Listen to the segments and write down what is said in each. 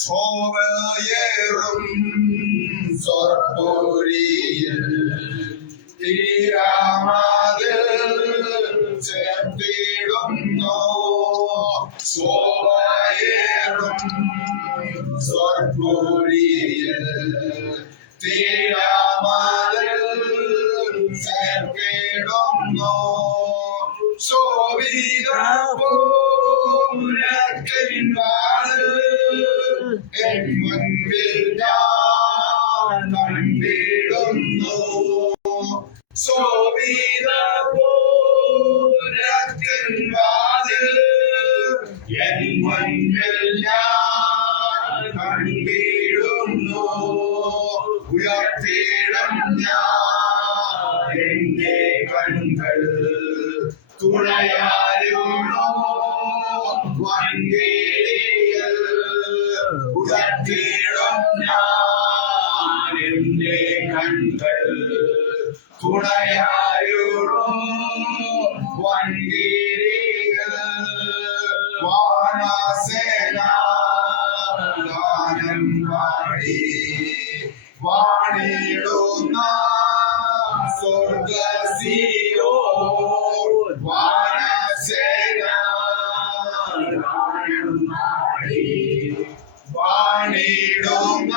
സോവയേറും സ്വർപ്പുരിയിൽ തീരാമതിൽ ചേർത്തിടുന്നു. സോവയേറും സ്വർപ്പുരിയിൽ തീരാമതിൽ ചേർത്തിടുന്നു. N മുൻപിൽ ഞാൻ കണ്ടിടുന്നു. സോവിതപൂരത്തിൻവാതിൽ N മുൻപിൽ ഞാൻ കണ്ടിടുന്നു. ഉയർത്തിയിടും ഞാൻ എന്റെ കണ്ണുകൾ തുണയാരുള്ളോ വൻകേരിയിൽ. ഉയർത്തിയിടും ഞാൻ എന്റെ കണ്ണുകൾ തുണയാരുള്ളോ വൻകേരിയിൽ. വാനസേന ഗാനം പാടി വാണിടുന്ന സ്വർഗ്ഗസിയോ. വാനസേന ഗാനം പാടി വാണിടുന്ന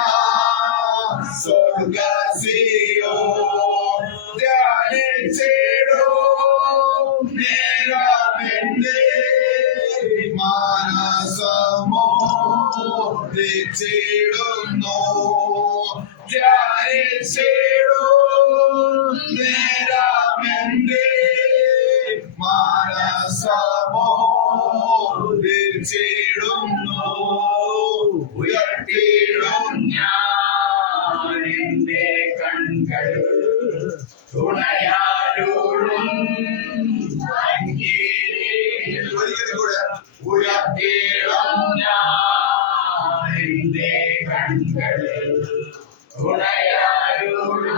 സ്വർഗ്ഗസിയോ. ധ്യാനിച്ചിടും നേരമെന്റെ മാനസമോ ധിച്ചിടുന്നു. ധ്യാനിച്ചിടും നേരമെന്റെ മാനസമോ ധിച്ചിടുന്നു. ഉയർത്തിയിടും ഞാൻ എന്റെ കണ്ണുകൾ തുണയാരുളും വൻകേരിയിൽ. ഉയർത്തിയിടും ഞാൻ എന്റെ കണ്ണുകൾ തുണയാരുളും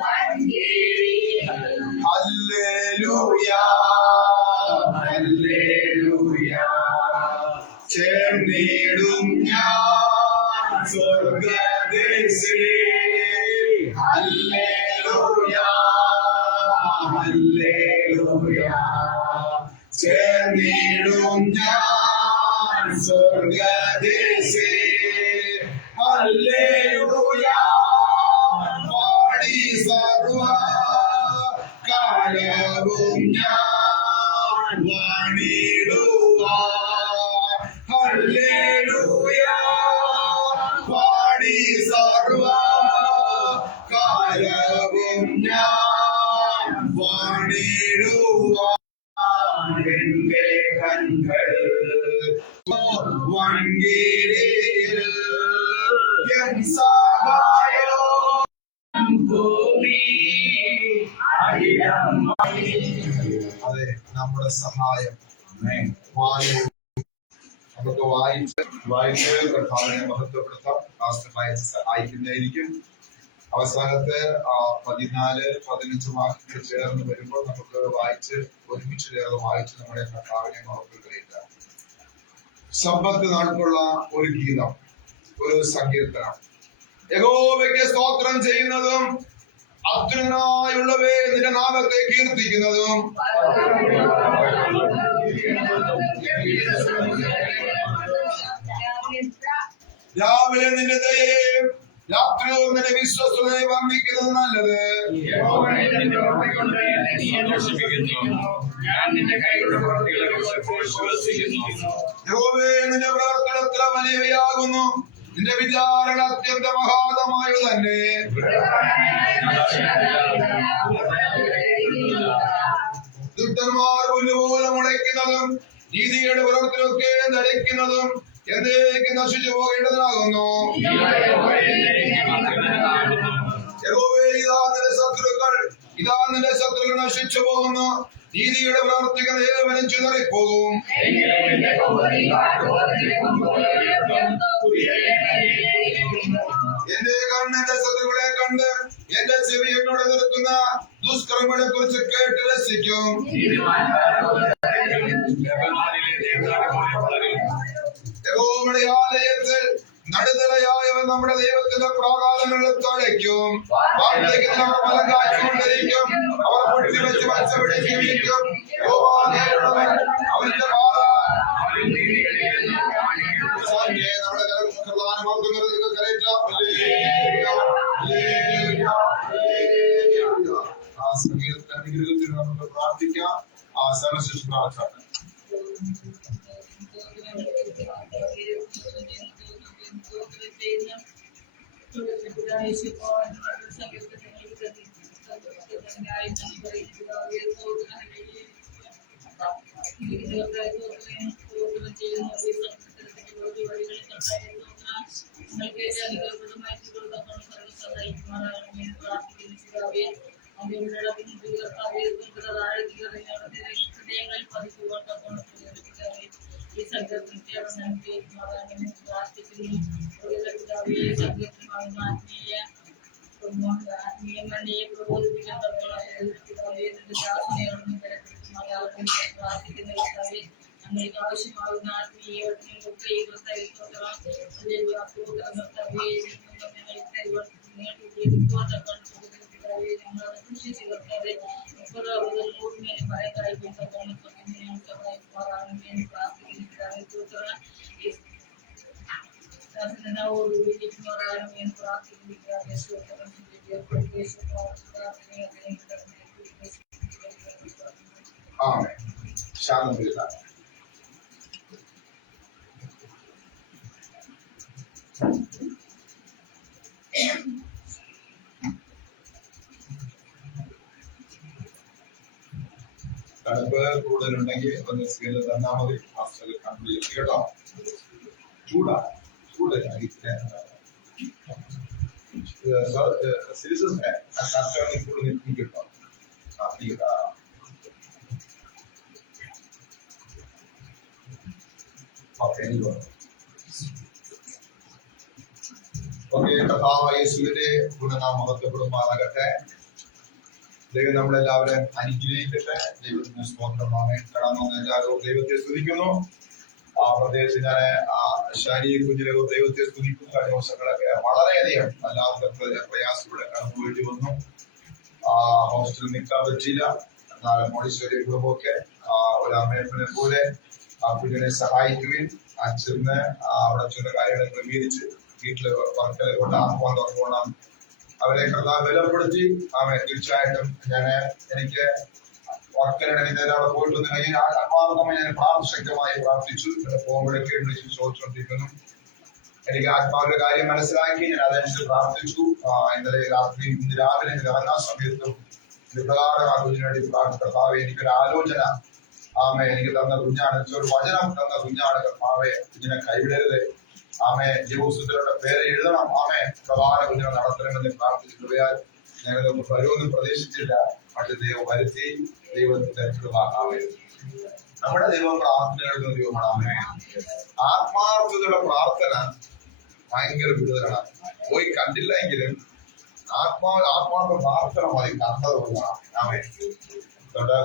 വൻകേരിയിൽ. ഹല്ലേലൂയ ഹല്ലേലൂയ ചേർന്നിടും ഞാൻ സ്വർഗ്ഗദേശേ. ഹല്ലേലൂയ ഹല്ലേലൂയ ചേർന്നിടും ഞാൻ സ്വർഗ്ഗദേശേ. ഹല്ലേലൂയ പാടി സർവ കാലവും ഞാൻ വാണിടുക. ഹല്ലേലൂയ പാടി സർവ കാലവും ഞാൻ വാണിടുക. എന്റെ കണ്ണുകൾ വൻകേരിയിൽ എൻ സഹായോ ഭൂമി. അതെ, നമ്മുടെ സഹായം നമുക്ക് വായിച്ച് കർത്താവിനെ മഹത്വപ്പെടുത്താം. വായിച്ച് സഹായിക്കുന്നതായിരിക്കും. അവസാനത്തെ 14-15 വാക്യങ്ങൾ ചേർന്ന് വരുമ്പോൾ നമുക്ക് ഒരുമിച്ച് ചേർന്ന് വായിച്ച് നമ്മുടെ കർത്താവിനെ മഹത്വപ്പെടുത്താം. സമ്പത്ത് നാൾക്കുള്ള ഒരു ഗീതം, ഒരു സങ്കീർത്തനം. യഹോവയ്ക്ക് സ്തോത്രം ചെയ്യുന്നതും അത്യുന്നതനായുള്ളവേ നിന്റെ നാമത്തെ കീർത്തിക്കുന്നതും രാവിലെ നിന്റെ ദയയെയും രാത്രിയോർ നിന്റെ വിശ്വസ്തതയെ വർണ്ണിക്കുന്നത് നല്ലത്. യഹോവേ നിന്റെ പ്രവർത്തനം എത്ര വലിയവയാകുന്നു. നിന്റെ വിചാരണ അത്യന്ത മഹാതമായത് തന്നെ. ദുഷ്ടന്മാർ പുല്ലുപോലെ മുളയ്ക്കുന്നതും നീതിയുടെ പ്രവർത്തനമൊക്കെ നടിക്കുന്നതും എന്നേക്ക് നശിച്ചു പോകേണ്ടതിനാകുന്നു. യഹോവേ ഇതാ നിന്റെ ശത്രുക്കൾ നശിച്ചു പോകുന്നു. നീതിയുടെ പ്രവർത്തികൾ ഏവനും ചിതറിപ്പോകും. എന്റെ കണ്ണെന്റെ ശത്രുക്കളെ കണ്ട് എന്റെ ചെവി എന്നോട് നിർത്തുന്ന ദുഷ്കർമ്മങ്ങളെ കുറിച്ച് കേട്ട് രസിക്കും. യഹോവേ നമ്മുടെ ആലയത്തിൽ നടുതലയായവൻ നമ്മുടെ ദൈവത്തിന്റെ പ്രാകാരങ്ങളിൽ തഴയ്ക്കും. വാർദ്ധക്യത്തിൽ അവർ ഫലം കാച്ചുകൊണ്ടിരിക്കും. അവർ പൊട്ടിവെച്ച് മത്സ്യപിടിച്ച് ജീവിക്കും. അവന്റെ നമ്മുടെ ആ സംഗീതത്തിന്റെ അനുഗ്രഹത്തിന് നമുക്ക് പ്രാർത്ഥിക്കാം. ആ സർവശിഷ്ട പ്രാർത്ഥന. ആവശ്യമാകുന്ന ശാന്തം വരുത്താം. തണുപ്പ് കൂടുതലുണ്ടെങ്കിൽ ഒന്ന് സ്കെയിൽ തന്നാൽ മതി. കംപ്ലീറ്റ് കേട്ടോ. ചൂടാ ചൂട് സീരിയസ് കേട്ടോ. കർത്താവായ യേശുവിന്റെ ഗുണനാമം മഹത്വപ്പെടുമാറാകട്ടെ. ദൈവം നമ്മളെല്ലാവരും അനുഗ്രഹിക്കട്ടെ. ദൈവത്തിന് സ്തോത്രമാണ്. കടന്നു എല്ലാവരും ദൈവത്തെ സ്തുതിക്കുന്നു. ആ പ്രദേശത്ത് ഞാൻ ശാരീ കുഞ്ഞിലോ ദൈവത്തെ സ്തുതിക്കുന്നു. കഴിഞ്ഞ ദിവസങ്ങളൊക്കെ വളരെയധികം അല്ലാത്ത പ്രയാസപ്പെടെ കടന്നുപോയിട്ട് വന്നു. ഹോസ്റ്റലിൽ നിൽക്കാൻ പറ്റിയില്ല. എന്നാലും മോളീശ്വരി കുടുംബമൊക്കെ ഒരു അമ്മയപ്പനെ പോലെ ആ കുഞ്ഞിനെ സഹായിക്കുകയും അച്ഛന് അവിടെ ചെന്ന കാര്യങ്ങൾ ക്രമീകരിച്ച് വീട്ടില് വർക്കലെ കൊണ്ട് ആഹ്വാനം അവരെ കർത്താവ് ബലപ്പെടുത്തി. തീർച്ചയായിട്ടും എനിക്ക് വർക്കലയുടെ അവിടെ പോയിട്ടൊന്നും കഴിഞ്ഞ ആത്മാർത്ഥമായി ഞാൻ ശക്തമായി പ്രാർത്ഥിച്ചു. പോകുമ്പോഴൊക്കെ വിളിച്ച് ചോദിച്ചുകൊണ്ടിരിക്കുന്നു. എനിക്ക് ആത്മാവിന്റെ കാര്യം മനസ്സിലാക്കി. ഞാൻ അതനുസരിച്ച് പ്രാർത്ഥിച്ചു. ഇന്നലെ രാത്രി ഇന്ന് രാവിലെ ഇറങ്ങാ സമയത്തും ഇപ്രകാരം ആ കുഞ്ഞിന് വേണ്ടി കർത്താവെ എനിക്കൊരു ആലോചന എനിക്ക് തന്ന കുഞ്ഞാണ്, ഒരു വചനം തന്ന കുഞ്ഞാണ്. കർത്താവെ കുഞ്ഞിനെ കൈവിടരുത്. ജീവപുസ്തകത്തിലുള്ള പേര് എഴുതണം. പ്രധാന കുഞ്ഞിനെ നടത്തണമെന്ന് പ്രാർത്ഥിച്ചിട്ടുള്ളയാൽ ഞങ്ങളൊന്നും വരുമെന്നും പ്രതീക്ഷിച്ചില്ല. പക്ഷെ ദൈവം വരുത്തി. ദൈവത്തിന്റെ നമ്മുടെ ദൈവം പ്രാർത്ഥന എഴുതുന്ന ദൈവമാണ്. ആത്മാർത്ഥതയുടെ പ്രാർത്ഥന ഭയങ്കര വിടുതലാണ്. പോയി കണ്ടില്ല എങ്കിലും ആത്മാർത്ഥ പ്രാർത്ഥന മതി. കണ്ടത് കൊണ്ടാണ്.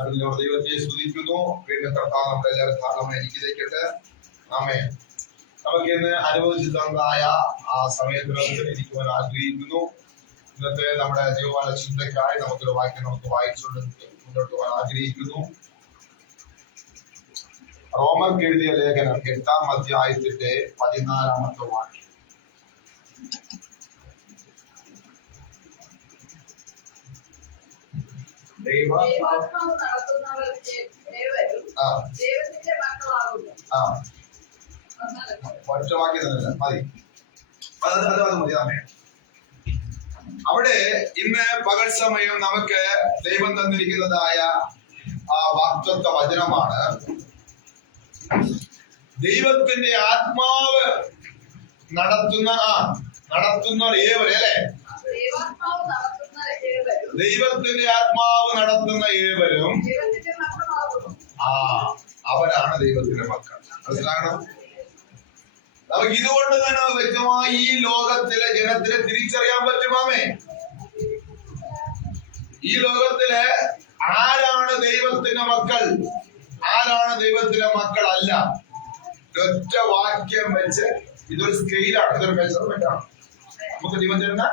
കുഞ്ഞോട് ദൈവത്തെ സ്തുതിക്കുന്നു. വീണ്ടും കർത്താവ് നമ്മുടെ എല്ലാവരും ധാരാളം എനിക്കിലേക്കട്ടെ. നമുക്ക് ഇന്ന് അനുവദിച്ചു തന്നതായ ആ സമയത്തിനകത്ത് ഇരിക്കുവാൻ ആഗ്രഹിക്കുന്നു. ഇന്നത്തെ നമ്മുടെ ദൈവമാല ചിന്തയ്ക്കായി നമുക്കൊരു വാക്യം നമുക്ക് വായിച്ചുകൊണ്ട് മുന്നോട്ട് പോകാൻ ആഗ്രഹിക്കുന്നു. റോമർക്ക് എഴുതിയ ലേഖനം 8-ാം അധ്യായത്തിന്റെ 14-ാമത്തെ വാക്യം. ഒറ്റവാക്യം തന്നെ മതി. അവിടെ ഇന്ന് പകൽ സമയം നമുക്ക് ദൈവം തന്നിരിക്കുന്നതായ ആ വാക്തത്വ വചനമാണ്. ദൈവത്തിന്റെ ആത്മാവ് നടത്തുന്ന ഏവരും അല്ലെ, ദൈവത്തിന്റെ ആത്മാവ് നടത്തുന്ന ഏവരും അവരാണ് ദൈവത്തിന്റെ മക്കൾ. മനസ്സിലാകണം. നമുക്ക് ഇതുകൊണ്ട് തന്നെ വ്യക്തമായി ഈ ലോകത്തിലെ ജനത്തിനെ തിരിച്ചറിയാൻ പറ്റുമാമേ. ഈ ലോകത്തിലെ ആരാണ് ദൈവത്തിന്റെ മക്കൾ, ആരാണ് ദൈവത്തിന്റെ മക്കളല്ല. ഒറ്റ വാക്യം വെച്ച് ഇതൊരു സ്കെയിലാണ്, ഇതൊരു മെഷർമെന്റ് ആണ്. നമുക്ക് ദൈവം തരുന്ന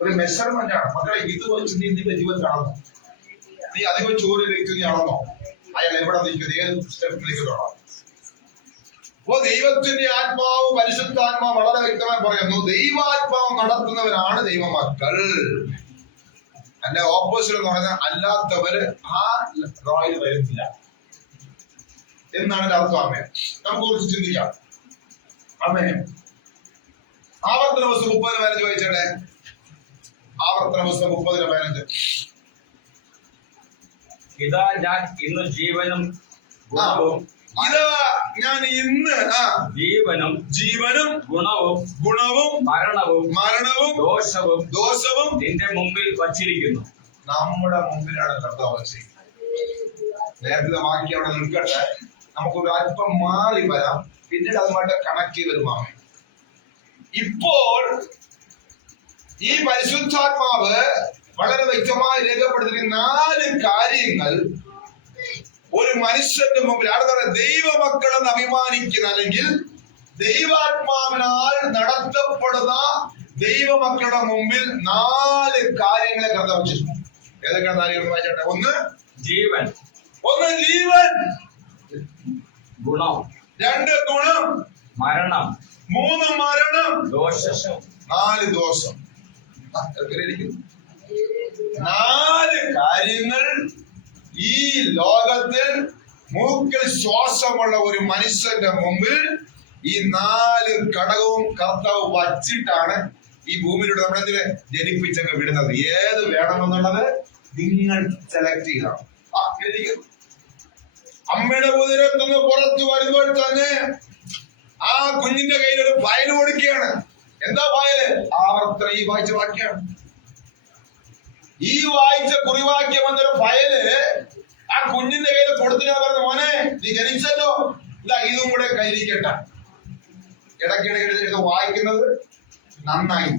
ഒരു മെഷർമെന്റ് ആണ്. മക്കളെ, ഇത് വെച്ച് നീ നിന്റെ ജീവിതം കാണുന്നു. നീ അധികം ചോറ് കഴിക്കുകയാണെന്നോ, അയാൾ എവിടെ നിൽക്കുന്നത്, ഏത് സ്റ്റെപ്പിലേക്കുള്ളോ? അപ്പോ ദൈവത്തിന്റെ ആത്മാവ്, പരിശുദ്ധാത്മാവ് വളരെ വ്യക്തമായി പറയുന്നു, ദൈവാത്മാവ് നടത്തുന്നവരാണ് ദൈവമക്കൾ. അതിന്റെ ഓപ്പോസിറ്റ് എന്ന് പറഞ്ഞാൽ അല്ലാത്തവര് ആ ഡ്രോയിൽ വരുന്നില്ല എന്നാണ് എന്റെ അർത്ഥം. അമ്മേ, നമുക്ക് കുറിച്ച് ചിന്തിക്കാം. അമ്മേ, ആവർത്തന പുസ്തകം 30:15 വായിച്ചേട്ടെ. ആവർത്തന പുസ്തകം 30:15. ഇതാ ഞാൻ ഇന്ന് ജീവനും ഗുണവും, ഇതാ ഞാൻ ഇന്ന് ജീവനും ഗുണവും മരണവും ദോഷവും നിന്റെ മുമ്പിൽ വച്ചിരിക്കുന്നു. നമ്മുടെ മുമ്പിലാണ് കർത്താവ് വച്ചിരിക്കുന്നത്. നേരത്തെ വാക്യം അവിടെ നിൽക്കട്ടെ, നമുക്കൊരു അല്പം മാറി വരാം, പിന്നീട് അതുമായിട്ട് കണക്ട് ചെയ്ത് വരുമാമേ. ഇപ്പോൾ ഈ പരിശുദ്ധാത്മാവ് വളരെ വ്യക്തമായി രേഖപ്പെടുത്തിയിരിക്കുന്ന 4 കാര്യങ്ങൾ ഒരു മനുഷ്യന്റെ മുമ്പിൽ, അടുത്ത ദൈവമക്കളെന്ന് അഭിമാനിക്കുന്ന അല്ലെങ്കിൽ ദൈവാത്മാവിനാൽ നടത്തപ്പെടുന്ന ദൈവമക്കളുടെ മുമ്പിൽ 4 കാര്യങ്ങളെ കർത്താവ് വെച്ചിട്ടുണ്ട്. ഏതൊക്കെയാണ് കാര്യങ്ങൾ വായിച്ചോട്ടെ? ഒന്ന് ജീവൻ, ഗുണം, 2 ഗുണം, മരണം, 3 മരണം, ദോഷം, 4 ദോഷം. 4 കാര്യങ്ങൾ ഈ ലോകത്തിൽ മൂക്കിൽ ശ്വാസമുള്ള ഒരു മനുഷ്യന്റെ മുമ്പിൽ ഈ 4 ഘടകവും കർത്താവ് വച്ചിട്ടാണ് ഈ ഭൂമിയിലൂടെ നമ്മളെന്തിനെ ജനിപ്പിച്ചൊക്കെ വിടുന്നത്. ഏത് വേണമെന്നുള്ളത് നിങ്ങൾ സെലക്ട് ചെയ്യണം. അമ്മയുടെ ഉദരത്തുനിന്ന് പുറത്തു വരുമ്പോൾ തന്നെ ആ കുഞ്ഞിന്റെ കയ്യിൽ ഒരു ഫയൽ കൊടുക്കുകയാണ്. എന്താ ഫയല്? ആവർത്തന ഈ വായിച്ച വാക്യാണ്. ഈ വായിച്ച കുറിവാക്യം എന്നൊരു ഫയല് ആ കുഞ്ഞിന്റെ കയ്യിൽ കൊടുത്തിട്ടാ പറഞ്ഞു, മോനെ നീ ജനിച്ചല്ലോ, ഇല്ല ഇതും കൂടെ കയ്യിലിരിക്കട്ടെ. ഇടയ്ക്കിടെ വായിക്കുന്നത് നന്നായി.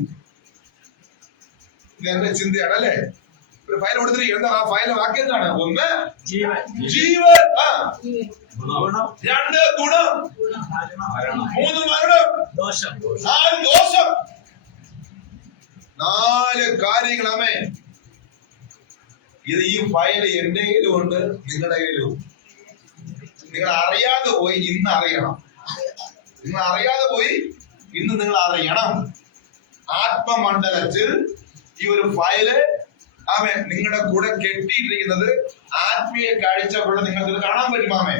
ഇത് എന്റെ ചിന്തയാണ് അല്ലേ? ഒരു ഫയൽ കൊടുത്തിട്ട് എന്താ ആ ഫയൽ വാക്യം എന്താണ്? 1 ജീവൻ, 2 ഗുണം, 3 മരണം, 4 ദോഷം. 4 കാര്യങ്ങൾ. അമ്മേ, ഇത് ഈ ഫയൽ എന്റെ കയ്യിലുണ്ട്, നിങ്ങളുടെ കയ്യിലും. നിങ്ങൾ അറിയാതെ പോയി ഇന്ന് അറിയണം. നിങ്ങൾ അറിയാതെ പോയി ഇന്ന് നിങ്ങൾ അറിയണം. ആത്മമണ്ഡലത്തിൽ ഈ ഒരു ഫയല് ആമേ നിങ്ങളുടെ കൂടെ കെട്ടിയിട്ടിരിക്കുന്നത് ആത്മീയ കാഴ്ചപ്പാട് നിങ്ങൾക്ക് കാണാൻ പറ്റും. ആമേ,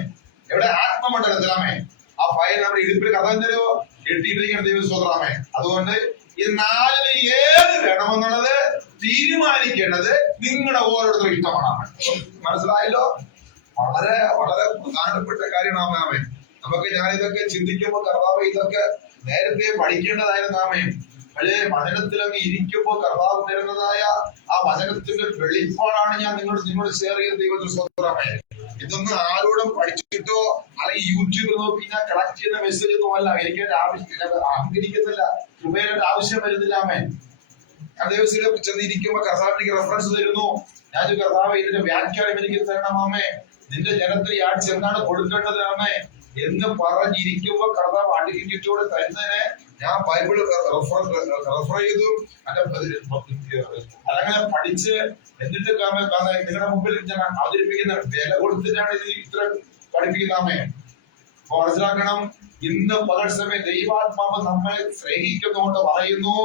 എവിടെ? ആത്മമണ്ഡലത്തിൽ. ആമേ, ആ ഫയൽ നമ്മുടെ ഇടുപ്പിൽ കഥന്തരോ കെട്ടിയിട്ടിരിക്കുന്ന ദൈവസ്വതരാമേ. അതുകൊണ്ട് ഈ 4 ഏത് വേണമെന്നുള്ളത് തീരുമാനിക്കേണ്ടത് നിങ്ങളുടെ ഓരോരുത്തരും ഇഷ്ടമാണ്. മനസ്സിലായല്ലോ? വളരെ വളരെ പ്രധാനപ്പെട്ട കാര്യമാണ് ആമേ. നമുക്ക് ഞാനിതൊക്കെ ചിന്തിക്കുമ്പോൾ കർത്താവ് ഇതൊക്കെ നേരത്തെ പഠിക്കേണ്ടതായിരുന്നു. ആമേ, പഴയ വചനത്തിലൊക്കെ ഇരിക്കുമ്പോൾ കർത്താവ് തരുന്നതായ ആ വചനത്തിന്റെ വെളിപ്പാടാണ് ഞാൻ നിങ്ങളോട് ഷെയർ ചെയ്ത ദൈവത്തിന് സ്വന്തമേ. ഇതൊന്നും ആരോടും പഠിച്ചിട്ടോ അല്ലെങ്കിൽ യൂട്യൂബിൽ നോക്കി ഞാൻ കളക്ട് ചെയ്യുന്ന മെസ്സേജ് ഒന്നും അല്ല. എനിക്ക് അഹങ്കരിക്കുന്നില്ല, കൃപയുടെ ആവശ്യം വരുന്നില്ല. ആമേ, ഞാൻ ദൈവത്തിലെ ചെന്നിരിക്കുമ്പോ കർത്താവ് എനിക്ക് റെഫറൻസ് തരുന്നു. ഞാൻ കർത്താവ് ഇതിന്റെ വ്യാഖ്യാനം എനിക്ക് തരണം. ആമേ, നിന്റെ ജനത്തിൽ ഈ ആഴ്ച എന്താണ് കൊടുക്കേണ്ടത് ആമേ എന്ന് പറഞ്ഞിരിക്കുമ്പോ കർത്താവ് അടിക്കിറ്റോട് തരുന്നതിനെ ഞാൻ ബൈബിൾ റെഫർ ചെയ്തു, അതങ്ങനെ പഠിച്ച് എന്നിട്ട് നിങ്ങളുടെ മുമ്പിൽ ഞാൻ അവതരിപ്പിക്കുന്ന വില കൊടുത്തിട്ടാണ് ഇത് ഇത്ര പഠിപ്പിക്കുന്നതാമേ. മനസ്സിലാക്കണം, ഇന്ന് പകൽ സമയം ദൈവാത്മാവ് നമ്മെ സ്നേഹിക്കുന്നതുകൊണ്ട് പറയുന്നു,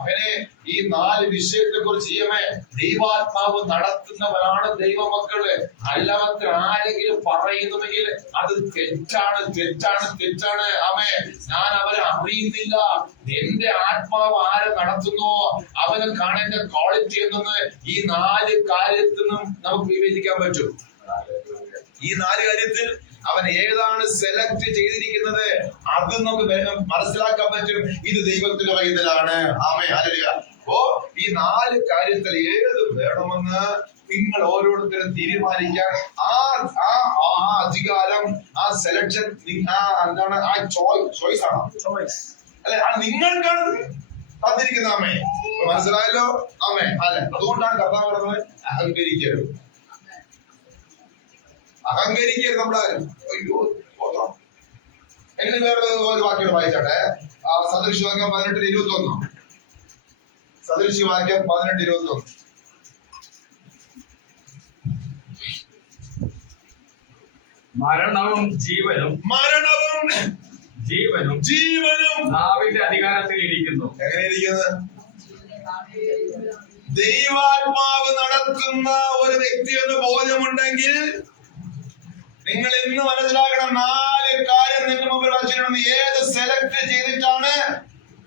അങ്ങനെ ഈ 4 വിഷയത്തെ കുറിച്ച് ചെയ്യുമേ. ദൈവാത്മാവ് നടത്തുന്നവരാണ് ദൈവമക്കള്. അല്ലവത്തിൽ ആരെങ്കിലും പറയുന്നുവെങ്കിൽ അത് തെറ്റാണ്, തെറ്റാണ്, തെറ്റാണ്. ആമേ, ഞാൻ അവരെ അറിയുന്നില്ല. എന്റെ ആത്മാവ് ആരെ നടത്തുന്നു അവനെ കാണേണ്ട ക്വാളിറ്റി എന്തെന്ന് ഈ 4 കാര്യത്തിൽ നിന്നും നമുക്ക് വിവേചിക്കാൻ പറ്റും. ഈ 4 കാര്യത്തിൽ അവൻ ഏതാണ് സെലക്ട് ചെയ്തിരിക്കുന്നത് അത് നമുക്ക് മനസ്സിലാക്കാൻ പറ്റും. ഇത് ദൈവത്തിന്റെ വൈതലാണ്. ആമേ, ഹല്ലേലൂയ. അപ്പോ ഈ 4 കാര്യത്തിൽ ഏത് വേണമെന്ന് നിങ്ങൾ ഓരോരുത്തരും തീരുമാനിക്കാൻ ആ അധികാരം, ആ സെലക്ഷൻ എന്താണ്? ആ ചോയ്സ് ആണ് അല്ലെ? അത് നിങ്ങൾക്കാണ് തന്നിരിക്കുന്നത്. ആമേ, മനസ്സിലായല്ലോ? ആമേ, അല്ലെ? അതുകൊണ്ടാണ് കർത്താവ് പറയുന്നത് അഹങ്കരിക്കരുത്. അഹങ്കരിക്കരുത്. നമ്മളാരും അയ്യോ എനിക്ക് വേറെ ഒരു വാക്യം വായിച്ചോട്ടെ. സദൃശവാക്യം 18:21. സദൃശവാക്യം 18:21. മരണവും ജീവനും നാവിന്റെ അധികാരത്തിൽ ഇരിക്കുന്നു. എങ്ങനെയിരിക്കുന്നത്? ദൈവാത്മാവ് നടത്തുന്ന ഒരു വ്യക്തി എന്ന് ബോധ്യമുണ്ടെങ്കിൽ നിങ്ങൾ ഇന്ന് മനസ്സിലാക്കണം, 4 കാര്യം നിന്റെ മുമ്പിൽ വച്ചിട്ടുണ്ട്. നീ ഏത് സെലക്ട് ചെയ്തിട്ടാണ്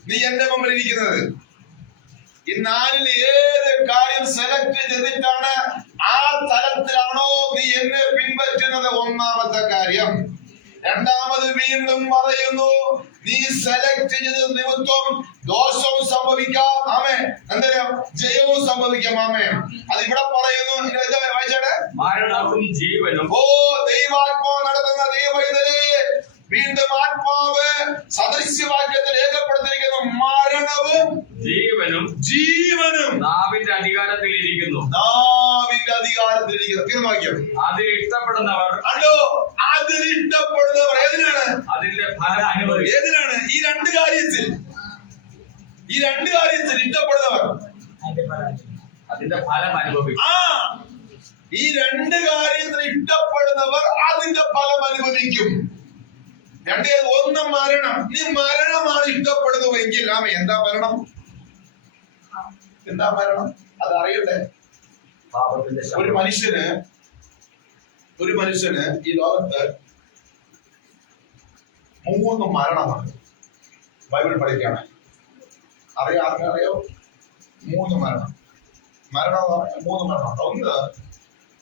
നീ എന്റെ മുമ്പിൽ ഇരിക്കുന്നത്? ഈ 4-ൽ ഏത് കാര്യം സെലക്ട് ചെയ്തിട്ടാണ്, ആ തലത്തിലാണോ നീ എന്നെ പിൻപറ്റുന്നത്? ഒന്നാമത്തെ കാര്യം. രണ്ടാമത് വീണ്ടും പറയുന്നു, നീ സെലക്ട് ചെയ്തത് നിമിത്തം ദോഷവും സംഭവിക്കാം, ആമേ, എന്തേലും ജയവും സംഭവിക്കാം, ആമേ. അത് ഇവിടെ പറയുന്നു. വായിച്ചേട്ടെ. മരണവും ജീവനും. ഓ ദൈവാത്മാവ് നടത്തുന്ന ദൈവത്തിലെ വീണ്ടും ആത്മാവ് സദൃശ്യവാക്യത്തിൽ രേഖപ്പെടുത്തിയിരിക്കുന്നു. മരണവും ജീവനും നാവിന്റെ അധികാരത്തിലിരിക്കുന്നു. നാവിന്റെ അധികാരത്തിലിരിക്കുന്നു. വാക്യം. അതിൽ ഇഷ്ടപ്പെടുന്നവർ ഏതിനാണ്? അതിന്റെ ഫലം അനുഭവിക്കും. ഏതിനാണ്? ഈ രണ്ട് കാര്യത്തിൽ ഇഷ്ടപ്പെടുന്നവർ അതിന്റെ ഫലം അനുഭവിക്കും. ഈ 2 കാര്യത്തിൽ ഇഷ്ടപ്പെടുന്നവർ അതിന്റെ ഫലം അനുഭവിക്കും. 2. 1 മരണം. നീ മരണമാണ് ഇഷ്ടപ്പെടുന്നുവെങ്കിൽ എന്താ മരണം? അത് അറിയട്ടെ. ഒരു മനുഷ്യന് ഈ ലോകത്ത് 3 മരണമാണ്. ബൈബിൾ പഠിക്കുകയാണ്. അറിയോ? 3 മരണം. 3 മരണം. ഒന്ന്,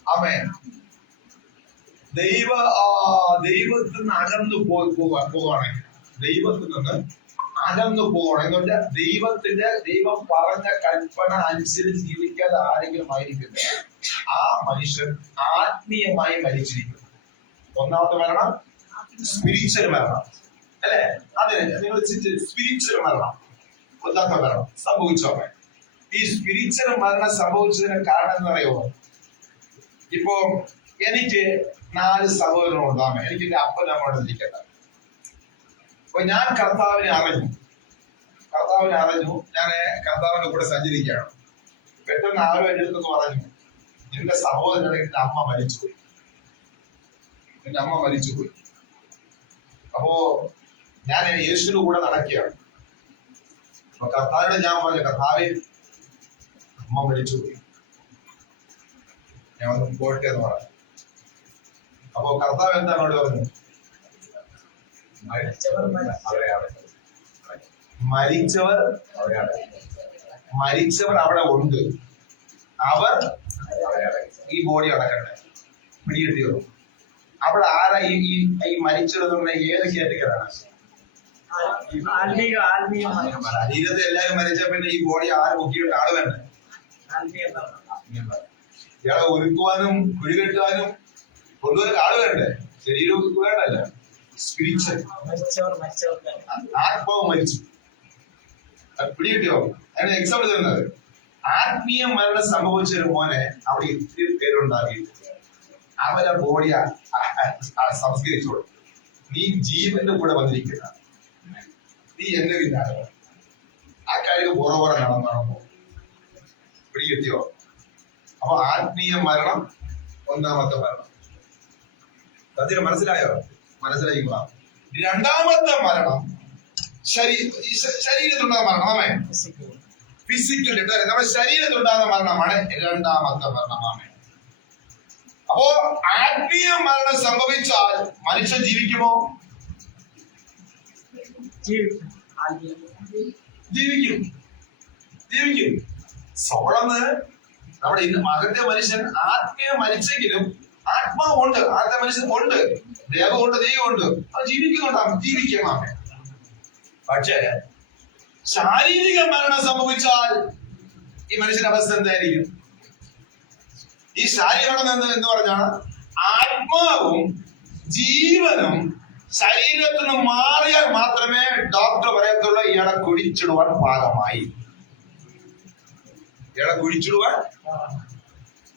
ആമേൻ, ദൈവത്തിൽ നിന്ന് അകന്നു പോവുകയാണെങ്കിൽ, ദൈവത്തിൽ നിന്ന് അകന്നു പോവുകയാണെങ്കിൽ എന്ന് വെച്ചാൽ ദൈവം പറഞ്ഞ കൽപ്പന അനുസരിച്ച് ജീവിക്കാതെ ആരെങ്കിലും ആയിരിക്കുന്നത്, ആ മനുഷ്യൻ ആത്മീയമായി മരിച്ചിരിക്കുന്നു. ഒന്നാമത്തെ മരണം സ്പിരിച്വൽ മരണം, അല്ലെ? അതിന് നിങ്ങൾ സ്പിരിച്വൽ മരണം, ഒന്നാമത്തെ മരണം സംഭവിച്ചോ? ഈ സ്പിരിച്വൽ മരണം സംഭവിച്ചതിന് കാരണം എന്നറിയുമോ? ഇപ്പോ എനിക്ക് 4 സഹോദരങ്ങളുണ്ടാമേ. എനിക്ക് എന്റെ അപ്പൻ അമ്മയോട് ഇരിക്കട്ടെ. അപ്പൊ ഞാൻ കർത്താവിനെ അറിഞ്ഞു. ഞാൻ കർത്താവിന്റെ കൂടെ സഞ്ചരിക്കുകയാണ്. പെട്ടെന്ന് ആരോ എന്റെ അടുത്തെന്ന് പറഞ്ഞു, നിന്റെ സഹോദരനെ എന്റെ അമ്മ മരിച്ചുപോയി. അപ്പോ ഞാൻ യേശുവിന്റെ കൂടെ നടക്കുകയാണ്. അപ്പൊ കർത്താവിനോട് ഞാൻ പറഞ്ഞു, കർത്താവേ, അമ്മ മരിച്ചുപോയി, ഞാൻ ഒന്ന് പോട്ടെ എന്ന് പറഞ്ഞു. അപ്പോ കർത്താവ് എന്താ അങ്ങോട്ട് പറഞ്ഞു? മരിച്ചവർ അവിടെ ഉണ്ട്, അവർ ഈ ബോഡി അടക്കട്ടെ. പിടികിട്ടിയോ? അവിടെ ആരാ ഈ മരിച്ചത്? ഏത് കാറ്റഗറിയാണ്? ശരീരത്തെ എല്ലാവരും മരിച്ച പിന്നെ ഈ ബോഡി ആര് മുക്കിയിട്ട് ആള് വേണ്ടേ? ഇയാളെ ഒരുക്കുവാനും കുഴികെട്ടുവാനും കൊണ്ടുവരുന്ന ആള് വേണ്ടേ? ശരീരം വേണ്ടല്ല. സ്പിരിച്വൽ ആത്മാവ് മരിച്ചു. പിടികിട്ടിയോ? അതിന് എക്സാമ്പിൾ തരുന്നത്, ആത്മീയ മരണം സംഭവിച്ചൊരു മോനെ അവിടെ ഇത്തിരി പേരുണ്ടാക്കി അവരെ ബോഡി സംസ്കരിച്ചോളൂ. നീ ജീവന്റെ കൂടെ വന്നിരിക്കുന്ന നീ എന്റെ പിന്നാലെ ആ കാര്യം പുറപുറ നടന്നോ? പിടികിട്ടിയോ? അപ്പൊ ആത്മീയ മരണം ഒന്നാമത്തെ മരണം. അതിന് മനസ്സിലായോ? മനസ്സിലായിക്കുക. രണ്ടാമത്തെ മരണം ശരീരത്തിലുണ്ടാകുന്ന മരണമാണ്. ഫിസിക്കൽ നമ്മുടെ ശരീരത്തിലുണ്ടാകുന്ന മരണമാണ് രണ്ടാമത്തെ മരണമാണ്. അപ്പോ ആത്മീയ മരണം സംഭവിച്ചാൽ മനുഷ്യൻ ജീവിക്കുമോ? ജീവിക്കും. സോളന്ന് നമ്മുടെ അകത്തെ മനുഷ്യൻ ആത്മീയ മരിച്ചെങ്കിലും ആത്മാവുണ്ട്, ആദ്യത്തെ മനുഷ്യൻ ഉണ്ട്, ദേഹമുണ്ട്, ദൈവമുണ്ട്, അത് ജീവിക്കണം. പക്ഷേ ശാരീരിക മരണം സംഭവിച്ചാൽ ഈ മനുഷ്യന്റെ അവസ്ഥ എന്തായിരിക്കും? ഈ ശാരീരിക മരണം എന്ന് പറഞ്ഞാൽ ആത്മാവും ജീവനും ശരീരത്തിൽ നിന്ന് മാറിയാൽ മാത്രമേ ഡോക്ടർ പറയത്തുള്ളൂ ഇയാളെ കുഴിച്ചിടുവാൻ പാകമായി.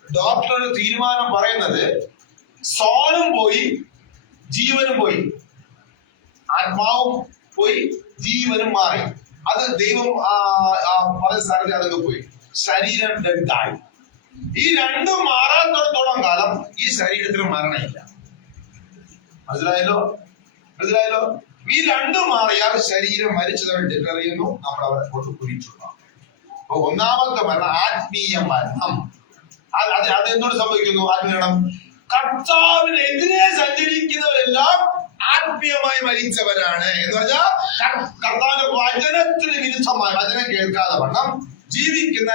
ഡോക്ടർ ഒരു തീരുമാനം പറയുന്നത് സോളും പോയി ജീവനും പോയി. ആത്മാവും പോയി, ജീവനും മാറി. അത് ദൈവം പറഞ്ഞ സ്ഥാനത്ത് അതൊക്കെ പോയി. ശരീരം ഡെഡായി. ഈ രണ്ടും മാറാത്തോടത്തോളം കാലം ഈ ശരീരത്തിന് മരണമില്ല. മനസ്സിലായല്ലോ? മനസ്സിലായല്ലോ? ഈ രണ്ടും മാറിയാൽ ശരീരം മരിച്ചതായി ഡിക്ലർ ചെയ്യുന്നു, നമ്മൾ അവരെ കൊണ്ട് കുഴിച്ചുണ്ടാകും. അപ്പൊ ഒന്നാമത്തെ മരണം ആത്മീയ മരണം. അതെന്നോട് സംഭവിക്കുന്നു? ആത്മീയ മരണം കർത്താവിനെതിരെ സഞ്ചരിക്കുന്നവരെല്ലാം ആത്മീയമായി മരിച്ചവരാണ് എന്ന് പറഞ്ഞാൽ കർത്താവിന്റെ വചനത്തിന് വിരുദ്ധമായി, വചനം കേൾക്കാതെ വണ്ണം ജീവിക്കുന്ന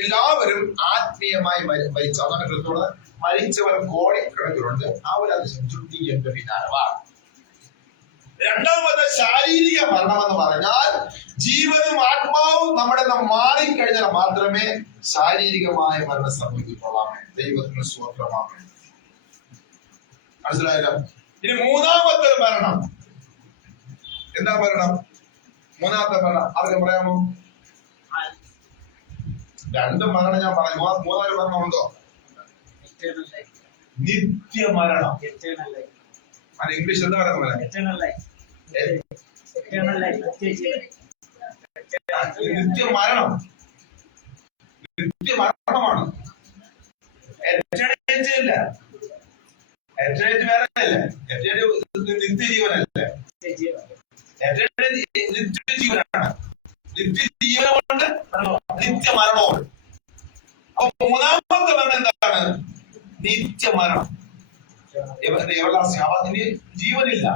എല്ലാവരും ആത്മീയമായി മരിച്ചു. അതാണ് കൃത്യത്തോട് മരിച്ചവർ കോടിക്കണക്കിലുണ്ട്. അവരത് ചുറ്റി എന്റെ പിന്നാലെ. രണ്ടാമത്തെ ശാരീരിക മരണം എന്ന് പറഞ്ഞാൽ ജീവനും ആത്മാവും നമ്മുടെ മാറിക്കഴിഞ്ഞാൽ മാത്രമേ ശാരീരികമായ മരണം സംഭവിക്കത്തുള്ളാമേ. ദൈവത്തിന് സ്തോത്രമാമേ. മനസ്സിലായല്ലോ? ഇനി മൂന്നാമത്തെ മരണം. എന്താ മരണം? മൂന്നാമത്തെ മരണം അതൊക്കെ പറയാമോ? രണ്ട് മരണം ഞാൻ പറഞ്ഞു. മൂന്നാമത്തെ മരണം ഉണ്ടോ? നിത്യമരണം. അത് ഇംഗ്ലീഷ് എന്താ പറയുന്നത്? നിത്യമരണം. നിത്യമരണമാണ്. എറ്റേണിറ്റി വേറെ അല്ലേ? നിത്യജീവനല്ലേ? നിത്യജീവനാണ്. നിത്യജീവനം കൊണ്ട് നിത്യമരണമുണ്ട്. അപ്പൊ മൂന്നാമത്തെ മരണം എന്താണ്? നിത്യമരണം. ഇനി ജീവനില്ല,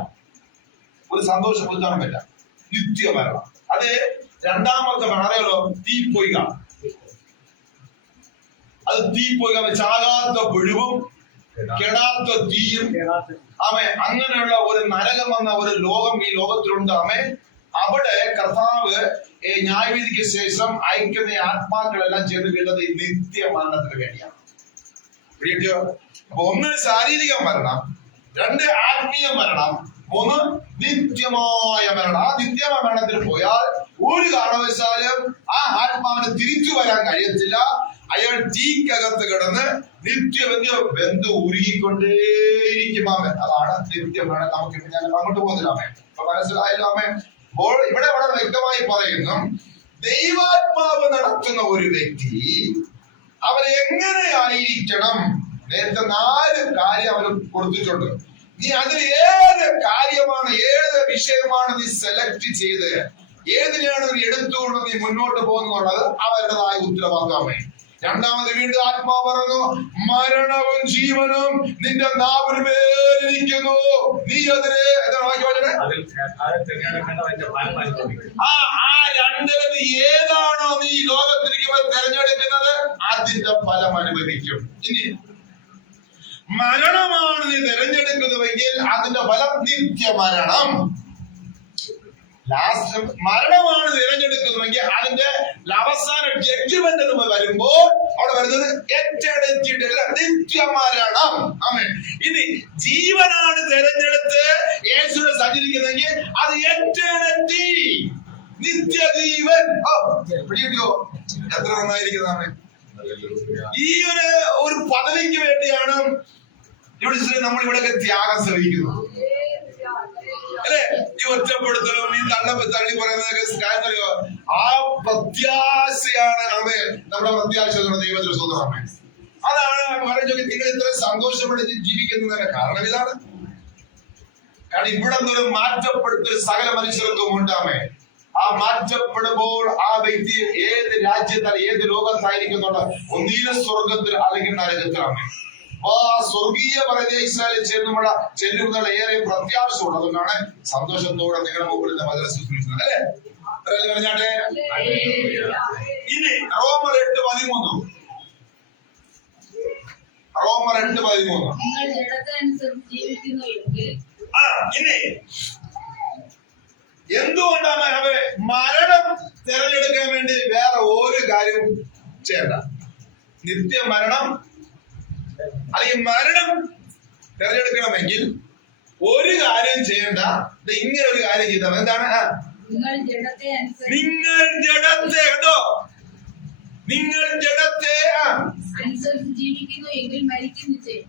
ഒരു സന്തോഷം പുതുക്കാൻ പറ്റില്ല. നിത്യമരണം. അത് രണ്ടാമത്തെ മരണം. അറിയാലോ? തീപ്പൊയ്ക. അത് തീപ്പൊയ്ക. ചാകാത്ത പുഴുവും കെടാത്ത തീയും. അങ്ങനെയുള്ള ഒരു നരകം എന്ന ഒരു ലോകം ഈ ലോകത്തിലുണ്ട്. അവിടെ കർത്താവ് ന്യായവിധിക്ക് ശേഷം അയക്കുന്ന ആത്മാക്കളെല്ലാം ചെയ്ത് കിട്ടുന്നത് നിത്യമരണത്തിന് വേണ്ടിയാണ്. പിടിയോ? അപ്പൊ ഒന്ന് ശാരീരിക മരണം, രണ്ട് ആത്മീയ മരണം, മൂന്ന് നിത്യമായ മരണം. ആ നിത്യമായ മരണത്തിൽ പോയാൽ ഒരു കാരണവശാലും ആ ആത്മാവിന് തിരിച്ചു വരാൻ കഴിയത്തില്ല. അയാൾ തീക്കകത്ത് കിടന്ന് നിത്യബന്ധ ഉരുകിക്കൊണ്ടേയിരിക്കും. അതാണ് നിത്യമരണം. നമുക്ക് ഞാൻ അങ്ങോട്ട് പോകുന്നില്ല. അപ്പൊ മനസ്സിലായല്ലോ? അപ്പോൾ ഇവിടെ വളരെ വ്യക്തമായി പറയുന്നു, ദൈവാത്മാവ് നടത്തുന്ന ഒരു വ്യക്തി അവൻ എങ്ങനെയായിരിക്കണം. നേരത്തെ 4 കാര്യം അവന് കൊടുത്തിട്ടുണ്ട്. നീ അതിൽ ഏത് കാര്യമാണ്, ഏത് വിഷയമാണ് നീ സെലക്ട് ചെയ്ത് ഏതിനെയാണ് നീ എടുത്തുകൊണ്ട് നീ മുന്നോട്ട് പോകുന്നുള്ളത് അവരുടേതായ ഉത്തരവാദിത്തമേ. രണ്ടാമത് വീണ്ടും ആത്മാവ് പറഞ്ഞു, മരണവും ജീവനും നിന്റെ നാവിന്മേലിരിക്കുന്നു. നീ അതിനെ രണ്ടിലും ഏതാണോ നീ ലോകത്തിരിക്കുമ്പോൾ തെരഞ്ഞെടുക്കുന്നത് അതിന്റെ ഫലം അനുഭവിക്കും. ഇനി മരണമാണ് നീ തെരഞ്ഞെടുക്കുന്നതെങ്കിൽ അതിന്റെ ഫലം നിത്യമരണം. ലാസ്റ്റ് മരണമാണ് തിരഞ്ഞെടുക്കുന്നതെങ്കിൽ അതിന്റെ അവസാന ജഡ്ജ്മെന്റ് എന്ന് വരുമ്പോൾ അവിടെ വരുന്നത് നിത്യമരണം. ഇനി ജീവനാണ് തിരഞ്ഞെടുത്ത് യേശുവിനെ സഞ്ചരിക്കുന്നതെങ്കിൽ അത് എറ്റേണിറ്റി, നിത്യജീവൻ. പിടിയോ? എത്ര നന്നായിരിക്കുന്നതാണ്. ഈ ഒരു പദവിക്ക് വേണ്ടിയാണ് നമ്മൾ ഇവിടെയൊക്കെ ത്യാഗം ശ്രമിക്കുന്നത് അല്ലെ? ഈ ഒറ്റപ്പെടുത്തലും ഈ തള്ളി പറയുന്നതൊക്കെ ആ പ്രത്യാശയാണ് നമ്മുടെ പ്രത്യാശ. ദൈവത്തിന്റെ സ്വന്തമാണ്. അതാണ് പറഞ്ഞു, നിങ്ങൾ ഇത്ര സന്തോഷപ്പെടുത്തി ജീവിക്കുന്നതിന്റെ കാരണം ഇതാണ്. കാരണം ഇവിടെ നിന്നൊരു മാറ്റപ്പെടുത്തൽ സകല മനുഷ്യർക്കും ഉണ്ടാമേ. ആ മാറ്റപ്പെടുമ്പോൾ ആ വ്യക്തി ഏത് രാജ്യത്താണ്, ഏത് ലോകത്തായിരിക്കുന്നുണ്ട്, ഒന്നീല സ്വർഗത്തിൽ അല്ലെങ്കിൽ നരകത്തിലാണ്. ആ സ്വർഗീയ പരദേശാലിൽ ചെല്ലുമ്പോൾ ഏറെ പ്രത്യാശ ഉള്ളതുകൊണ്ടാണ് സന്തോഷത്തോടെ നിങ്ങളുടെ മുമ്പിൽ മധുര ശുശ്രൂഷിക്കുന്നത് അല്ലെ? പറഞ്ഞാട്ടെ. ഇനി റോമർ 8:13. റോമർ 8:13. ഇനി എന്തുകൊണ്ടാണ് മരണം തിരഞ്ഞെടുക്കാൻ വേണ്ടി വേറെ ഒരു കാര്യം ചെയ്യണ്ട? നിത്യമരണം അല്ലെങ്കിൽ മരണം തിരഞ്ഞെടുക്കണമെങ്കിൽ ഒരു കാര്യം ചെയ്യണ്ട. ഇങ്ങനെ ഒരു കാര്യം ചെയ്താൽ എന്താണ്? നിങ്ങൾ ജഡത്തെ കേട്ടോ, നിങ്ങൾ ജഡത്തെ അനുസരിച്ച് ജീവിക്കുന്നു എങ്കിൽ മരിക്കും നിശ്ചയം.